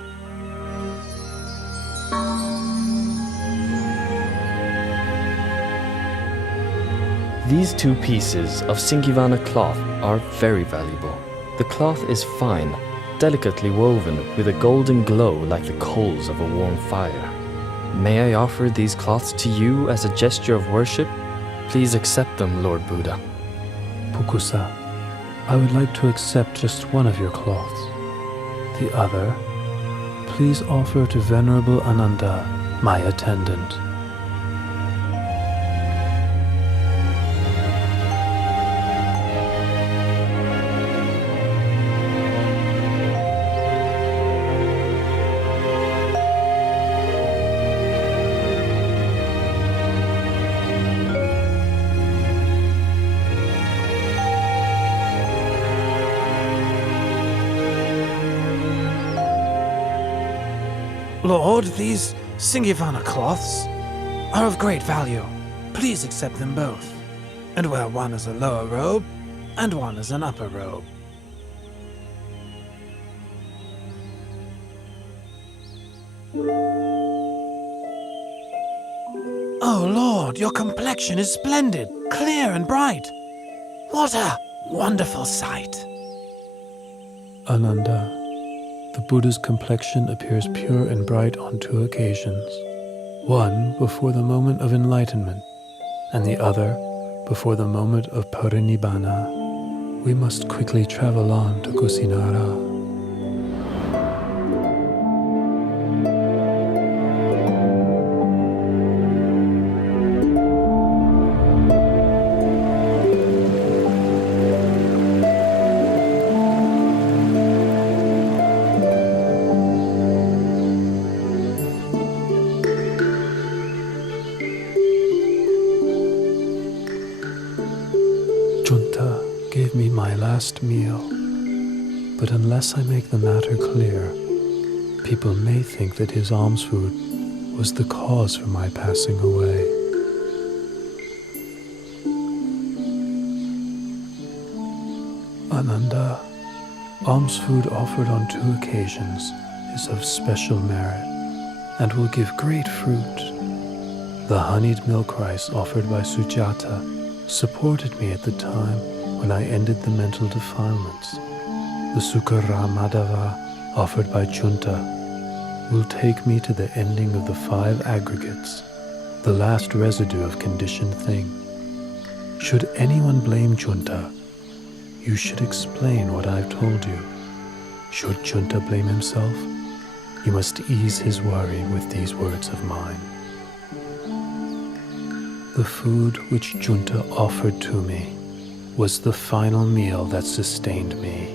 These 2 pieces of Singivana cloth are very valuable. The cloth is fine, delicately woven with a golden glow like the coals of a warm fire. May I offer these cloths to you as a gesture of worship? Please accept them, Lord Buddha. Pukusa, I would like to accept just one of your cloths. The other, please offer to Venerable Ananda, my attendant. Lord, these Singivana cloths are of great value. Please accept them both, and wear one as a lower robe and one as an upper robe. Oh, Lord, your complexion is splendid, clear and bright. What a wonderful sight. Ananda, the Buddha's complexion appears pure and bright on 2 occasions. One before the moment of enlightenment, and the other before the moment of parinibbana. We must quickly travel on to Kusinara. Junta gave me my last meal, but unless I make the matter clear, people may think that his alms food was the cause for my passing away. Ananda, Alms food offered on 2 occasions is of special merit and will give great fruit. The honeyed milk rice offered by Sujata supported me at the time when I ended the mental defilements. The Sukara Madhava offered by Junta will take me to the ending of the 5 aggregates, the last residue of conditioned thing. Should anyone blame Junta, you should explain what I've told you. Should Junta blame himself, you must ease his worry with these words of mine. The food which Junta offered to me was the final meal that sustained me.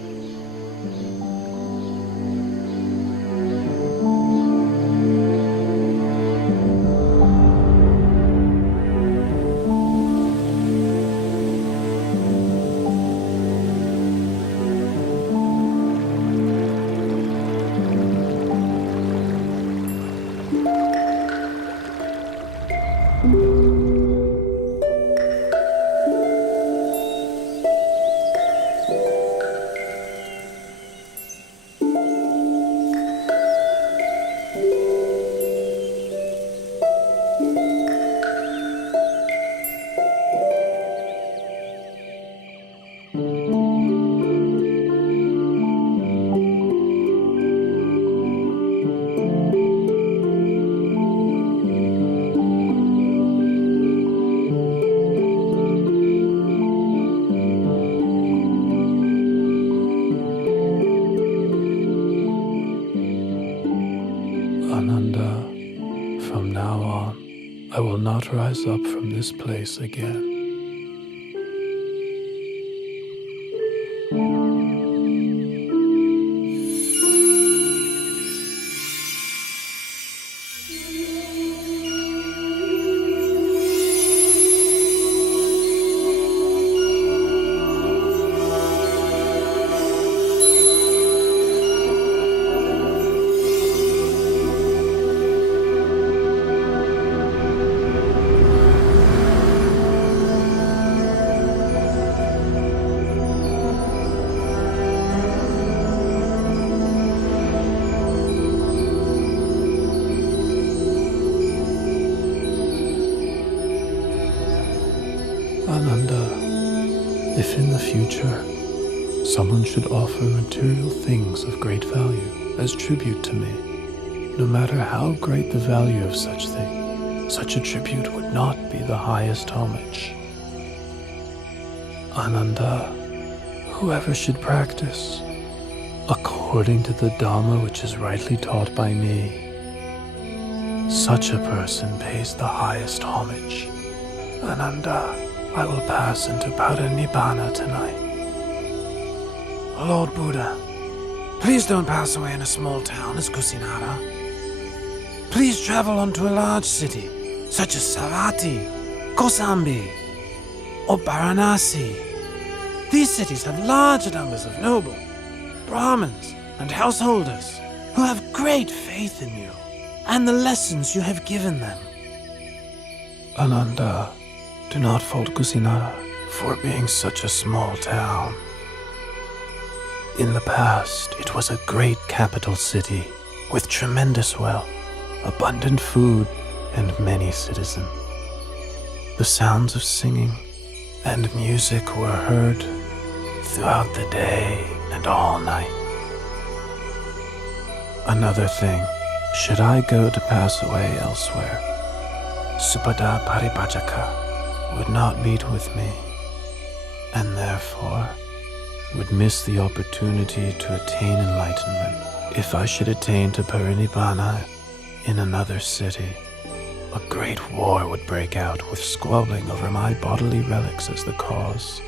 I will not rise up from this place again. If in the future someone should offer material things of great value as tribute to me, no matter how great the value of such thing, such a tribute would not be the highest homage. Ananda, whoever should practice according to the Dhamma which is rightly taught by me, such a person pays the highest homage. Ananda, I will pass into Parinibbana tonight. Lord Buddha, please don't pass away in a small town as Kusinara. Please travel on to a large city, such as Savatthi, Kosambi, or Varanasi. These cities have large numbers of noble, Brahmins, and householders who have great faith in you and the lessons you have given them. Ananda, do not fault Kusinara for being such a small town. In the past, it was a great capital city with tremendous wealth, abundant food, and many citizens. The sounds of singing and music were heard throughout the day and all night. Another thing, should I go to pass away elsewhere, Supada Paripajaka would not meet with me, and therefore would miss the opportunity to attain enlightenment. If I should attain to Parinibbana in another city, a great war would break out with squabbling over my bodily relics as the cause.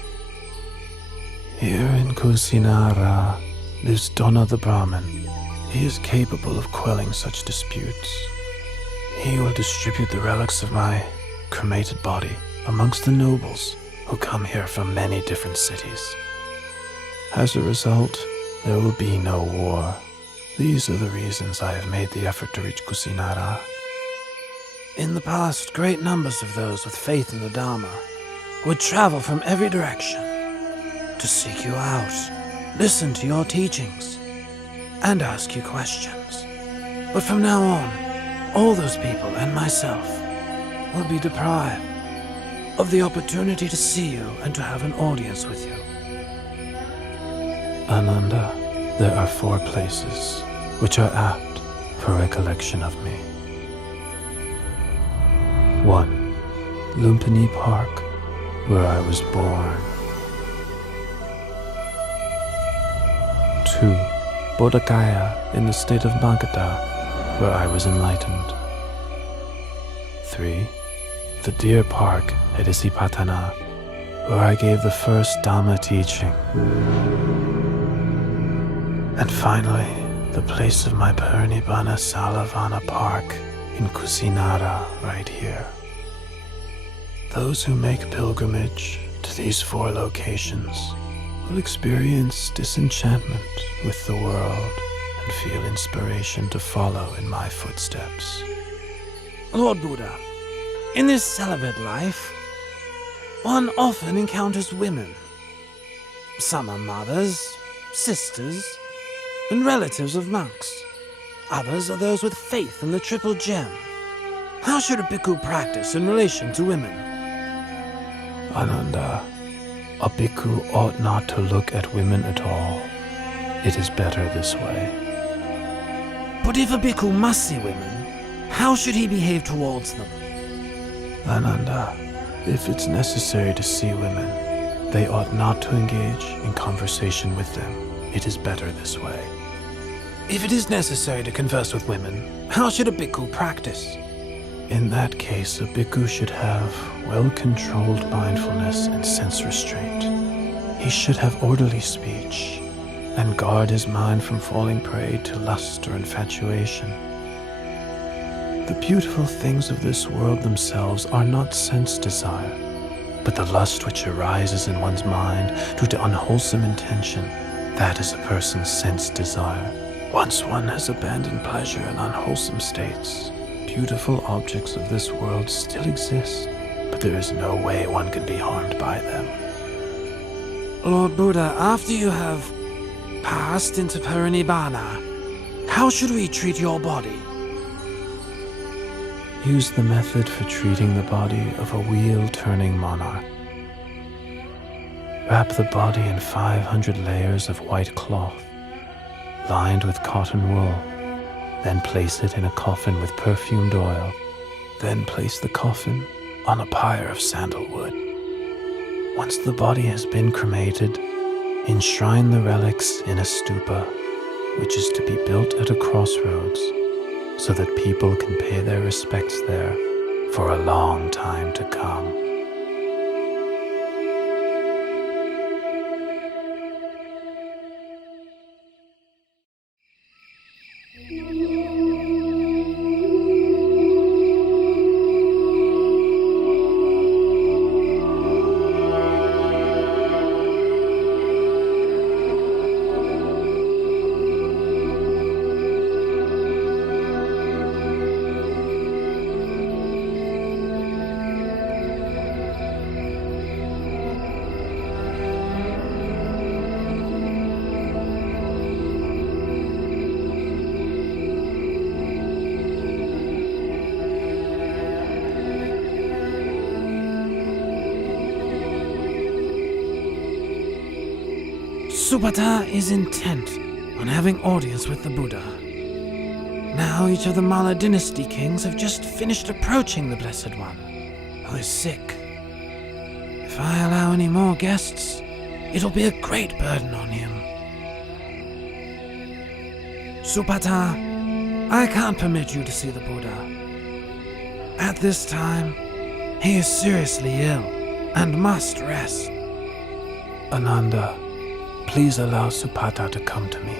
Here in Kusinara lives Dona the Brahmin. He is capable of quelling such disputes. He will distribute the relics of my cremated body amongst the nobles who come here from many different cities. As a result, there will be no war. These are the reasons I have made the effort to reach Kusinara. In the past, great numbers of those with faith in the Dharma would travel from every direction to seek you out. listen to your teachings, and ask you questions. But from now on, all those people and myself will be deprived of the opportunity to see you and to have an audience with you. Ananda, there are 4 places which are apt for recollection of me. 1. Lumpini Park, where I was born. 2. Bodh Gaya in the state of Magadha, where I was enlightened. 3. The Deer Park at Isipatana, where I gave the first Dhamma teaching. And finally, the place of my Parinibbana Salavana Park in Kusinara, right here. Those who make pilgrimage to these 4 locations will experience disenchantment with the world and feel inspiration to follow in my footsteps. Lord Buddha, in this celibate life, one often encounters women. Some are mothers, sisters, and relatives of monks. Others are those with faith in the Triple Gem. How should a bhikkhu practice in relation to women? Ananda, a bhikkhu ought not to look at women at all. It is better this way. But if a bhikkhu must see women, how should he behave towards them? Ananda, if it's necessary to see women, they ought not to engage in conversation with them. It is better this way. If it is necessary to converse with women, how should a bhikkhu practice? In that case, a bhikkhu should have well-controlled mindfulness and sense restraint. He should have orderly speech and guard his mind from falling prey to lust or infatuation. The beautiful things of this world themselves are not sense desire, but the lust which arises in one's mind due to unwholesome intention. That is a person's sense desire. Once one has abandoned pleasure in unwholesome states, beautiful objects of this world still exist, but there is no way one can be harmed by them. Lord Buddha, after you have passed into Parinibbana, how should we treat your body? Use the method for treating the body of a wheel-turning monarch. Wrap the body in 500 layers of white cloth, lined with cotton wool. Then place it in a coffin with perfumed oil. Then place the coffin on a pyre of sandalwood. Once the body has been cremated, enshrine the relics in a stupa, which is to be built at a crossroads, so that people can pay their respects there for a long time to come. Supata is intent on having audience with the Buddha. Now each of the Mala dynasty kings have just finished approaching the Blessed One, who is sick. If I allow any more guests, it'll be a great burden on him. Supata, I can't permit you to see the Buddha. At this time, he is seriously ill and must rest. Ananda, please allow Supata to come to me.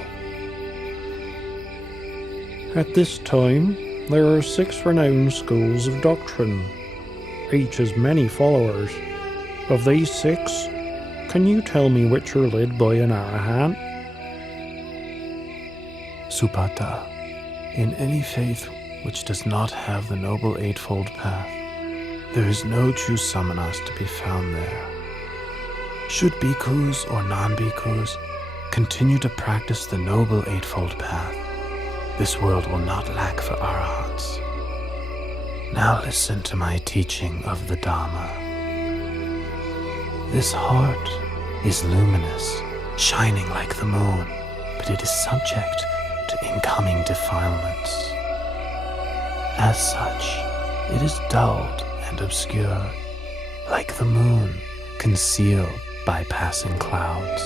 At this time, there are 6 renowned schools of doctrine. Each has many followers. Of these 6, can you tell me which are led by an Arahant? Supata, in any faith which does not have the Noble Eightfold Path, there is no true samanas to be found there. Should bhikkhus or non-bhikkhus Continue to practice the noble Eightfold Path. This world will not lack for arahants. Now listen to my teaching of the Dharma. This heart is luminous, shining like the moon, but it is subject to incoming defilements. As such, it is dulled and obscured, like the moon concealed by passing clouds.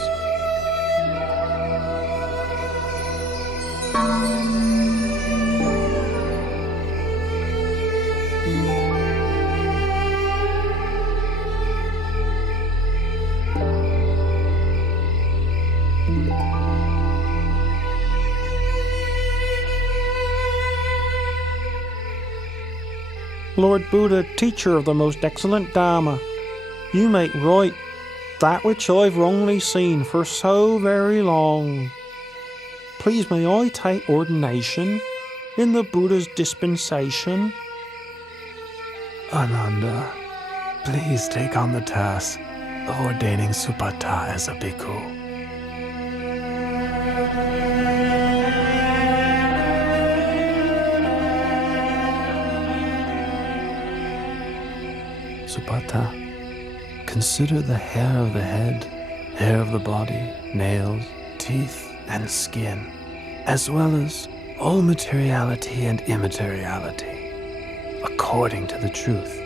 Lord Buddha, teacher of the most excellent Dharma, you make right that which I've wrongly seen for so very long. Please may I take ordination in the Buddha's dispensation? Ananda, please take on the task of ordaining Supata as a bhikkhu. Supata, consider the hair of the head, hair of the body, nails, teeth, and skin, as well as all materiality and immateriality, according to the truth.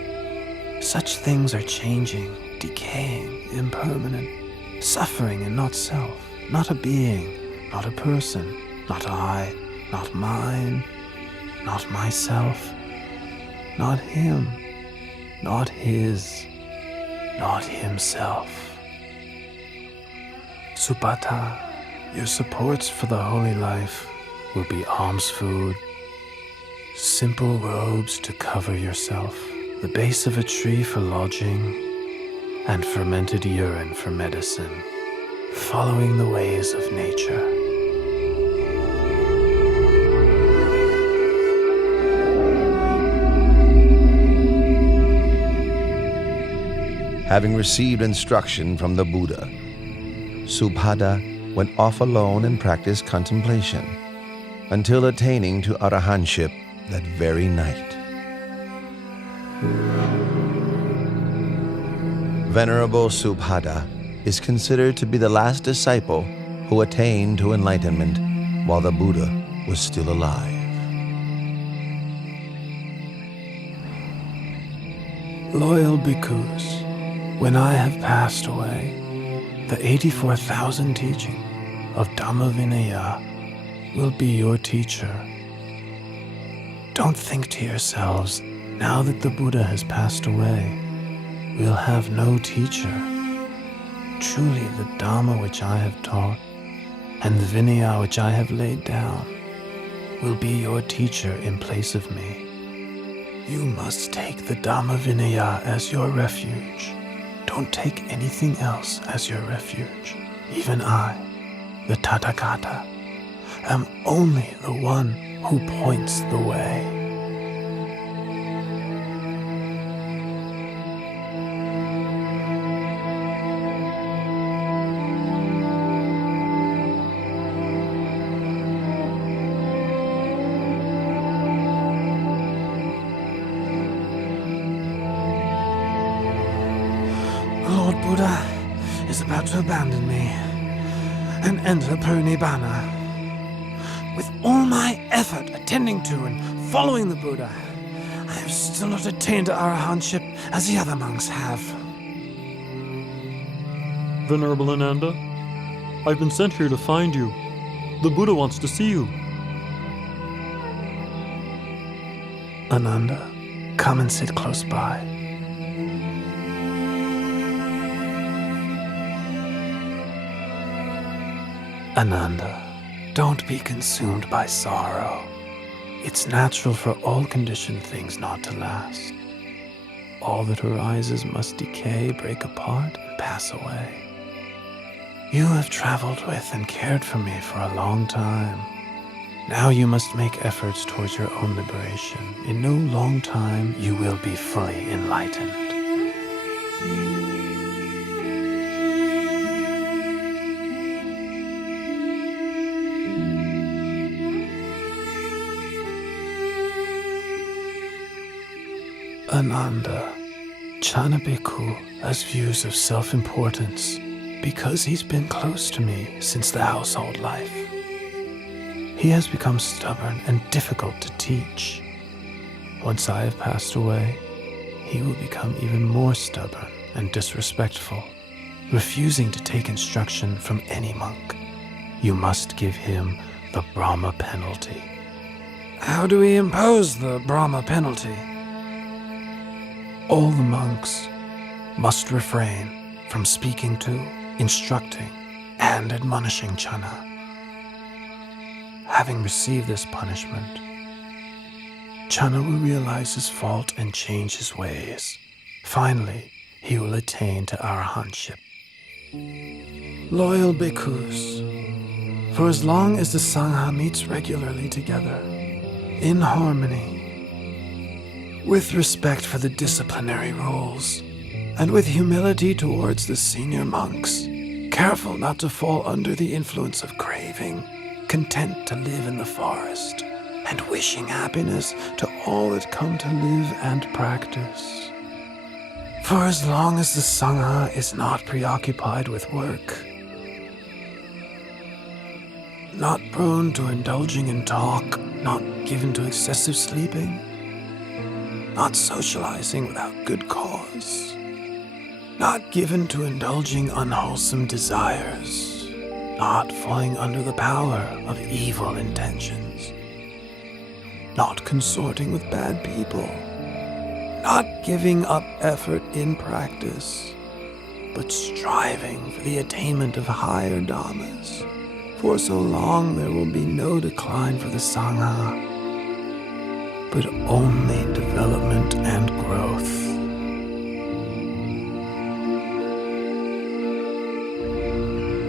Such things are changing, decaying, impermanent, suffering and not self, not a being, not a person, not I, not mine, not myself, not him, not his, not himself. Supata, your supports for the holy life will be alms food, simple robes to cover yourself, the base of a tree for lodging, and fermented urine for medicine, following the ways of nature. Having received instruction from the Buddha, Subhada went off alone and practiced contemplation until attaining to arahantship that very night. Venerable Subhada is considered to be the last disciple who attained to enlightenment while the Buddha was still alive. Loyal bhikkhus, when I have passed away, the 84,000 teaching of Dhamma Vinaya will be your teacher. Don't think to yourselves, now that the Buddha has passed away, we'll have no teacher. Truly the Dhamma which I have taught and the Vinaya which I have laid down will be your teacher in place of me. You must take the Dhamma Vinaya as your refuge. Don't take anything else as your refuge. Even I, the Tathagata, am only the one who points the way. Lord Buddha is about to abandon me and enter Parinibbana. With all my effort attending to and following the Buddha, I have still not attained to arahantship as the other monks have. Venerable Ananda, I've been sent here to find you. The Buddha wants to see you. Ananda, come and sit close by. Ananda, don't be consumed by sorrow. It's natural for all conditioned things not to last. All that arises must decay, break apart, and pass away. You have traveled with and cared for me for a long time. Now you must make efforts towards your own liberation. In no long time, you will be fully enlightened. Ananda, Chanabiku has views of self-importance because he's been close to me since the household life. He has become stubborn and difficult to teach. Once I have passed away, he will become even more stubborn and disrespectful, refusing to take instruction from any monk. You must give him the Brahma penalty. How do we impose the Brahma penalty? All the monks must refrain from speaking to, instructing, and admonishing Chana. Having received this punishment, Chana will realize his fault and change his ways. Finally, he will attain to arahantship. Loyal bhikkhus, for as long as the Sangha meets regularly together, in harmony, with respect for the disciplinary rules, and with humility towards the senior monks, careful not to fall under the influence of craving, content to live in the forest, and wishing happiness to all that come to live and practice. For as long as the Sangha is not preoccupied with work, not prone to indulging in talk, not given to excessive sleeping, not socializing without good cause, not given to indulging unwholesome desires, not falling under the power of evil intentions, not consorting with bad people, not giving up effort in practice, but striving for the attainment of higher dhammas. For so long there will be no decline for the Sangha, but only development and growth.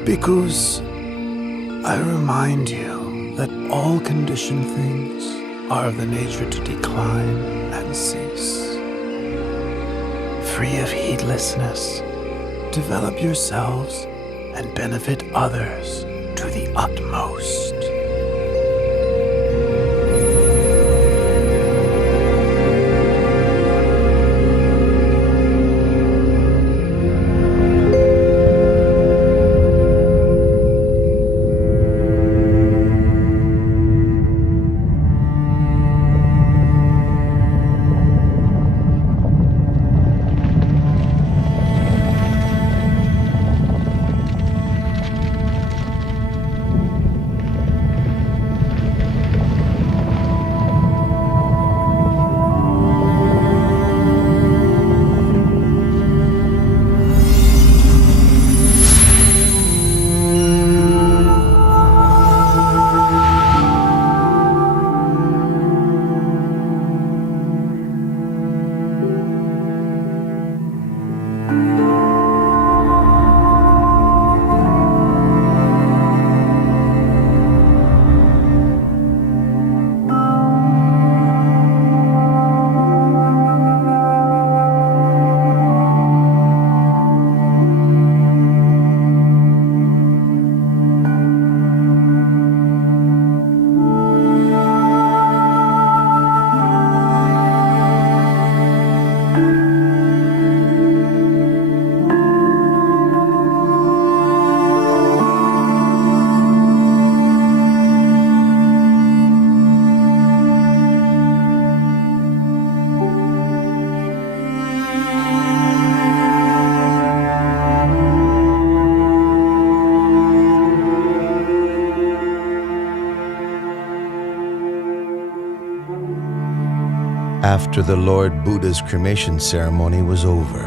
Bhikkhus, I remind you that all conditioned things are of the nature to decline and cease. Free of heedlessness, develop yourselves and benefit others to the utmost. After the Lord Buddha's cremation ceremony was over,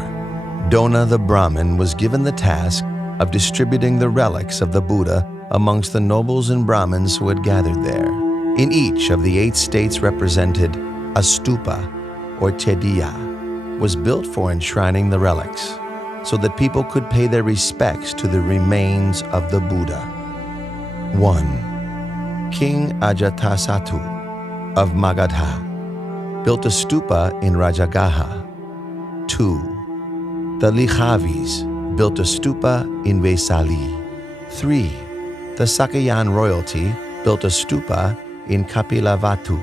Dona the Brahmin was given the task of distributing the relics of the Buddha amongst the nobles and Brahmins who had gathered there. In each of the 8 states represented, a stupa, or chediya, was built for enshrining the relics, so that people could pay their respects to the remains of the Buddha. 1. King Ajatasattu of Magadha built a stupa in Rajagaha. 2. The Likhavis built a stupa in Vesali. 3. The Sakayan royalty built a stupa in Kapilavatu.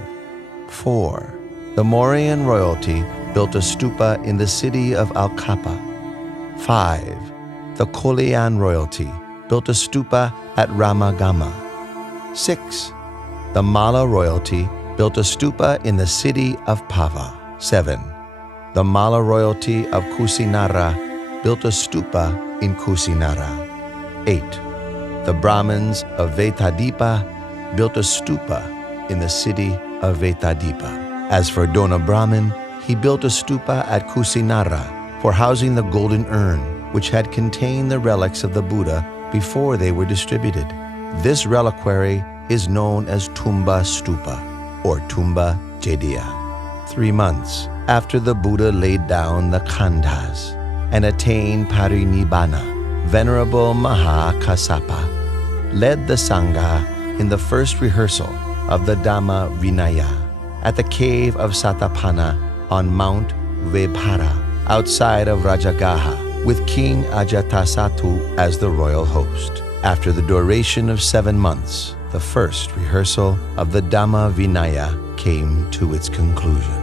4. The Mauryan royalty built a stupa in the city of Al-Kapa. 5. The Kolean royalty built a stupa at Ramagama. 6. The Mala royalty built a stupa in the city of Pava. 7. The Mala royalty of Kusinara built a stupa in Kusinara. 8. The Brahmins of Vetadipa built a stupa in the city of Vetadipa. As for Dona Brahmin, he built a stupa at Kusinara for housing the golden urn, which had contained the relics of the Buddha before they were distributed. This reliquary is known as Tumba Stupa or Tumba Jediya. 3 months after the Buddha laid down the khandhas and attained parinibbana, Venerable Maha Kassapa led the Sangha in the first rehearsal of the Dhamma Vinaya at the cave of Satapana on Mount Vebhara outside of Rajagaha, with King Ajatasattu as the royal host. After the duration of 7 months, the first rehearsal of the Dhamma Vinaya came to its conclusion.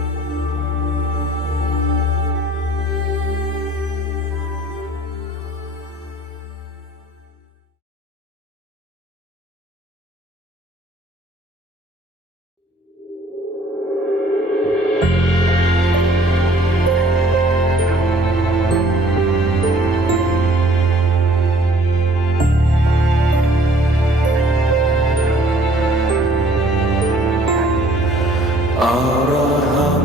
Araham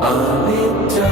Anicca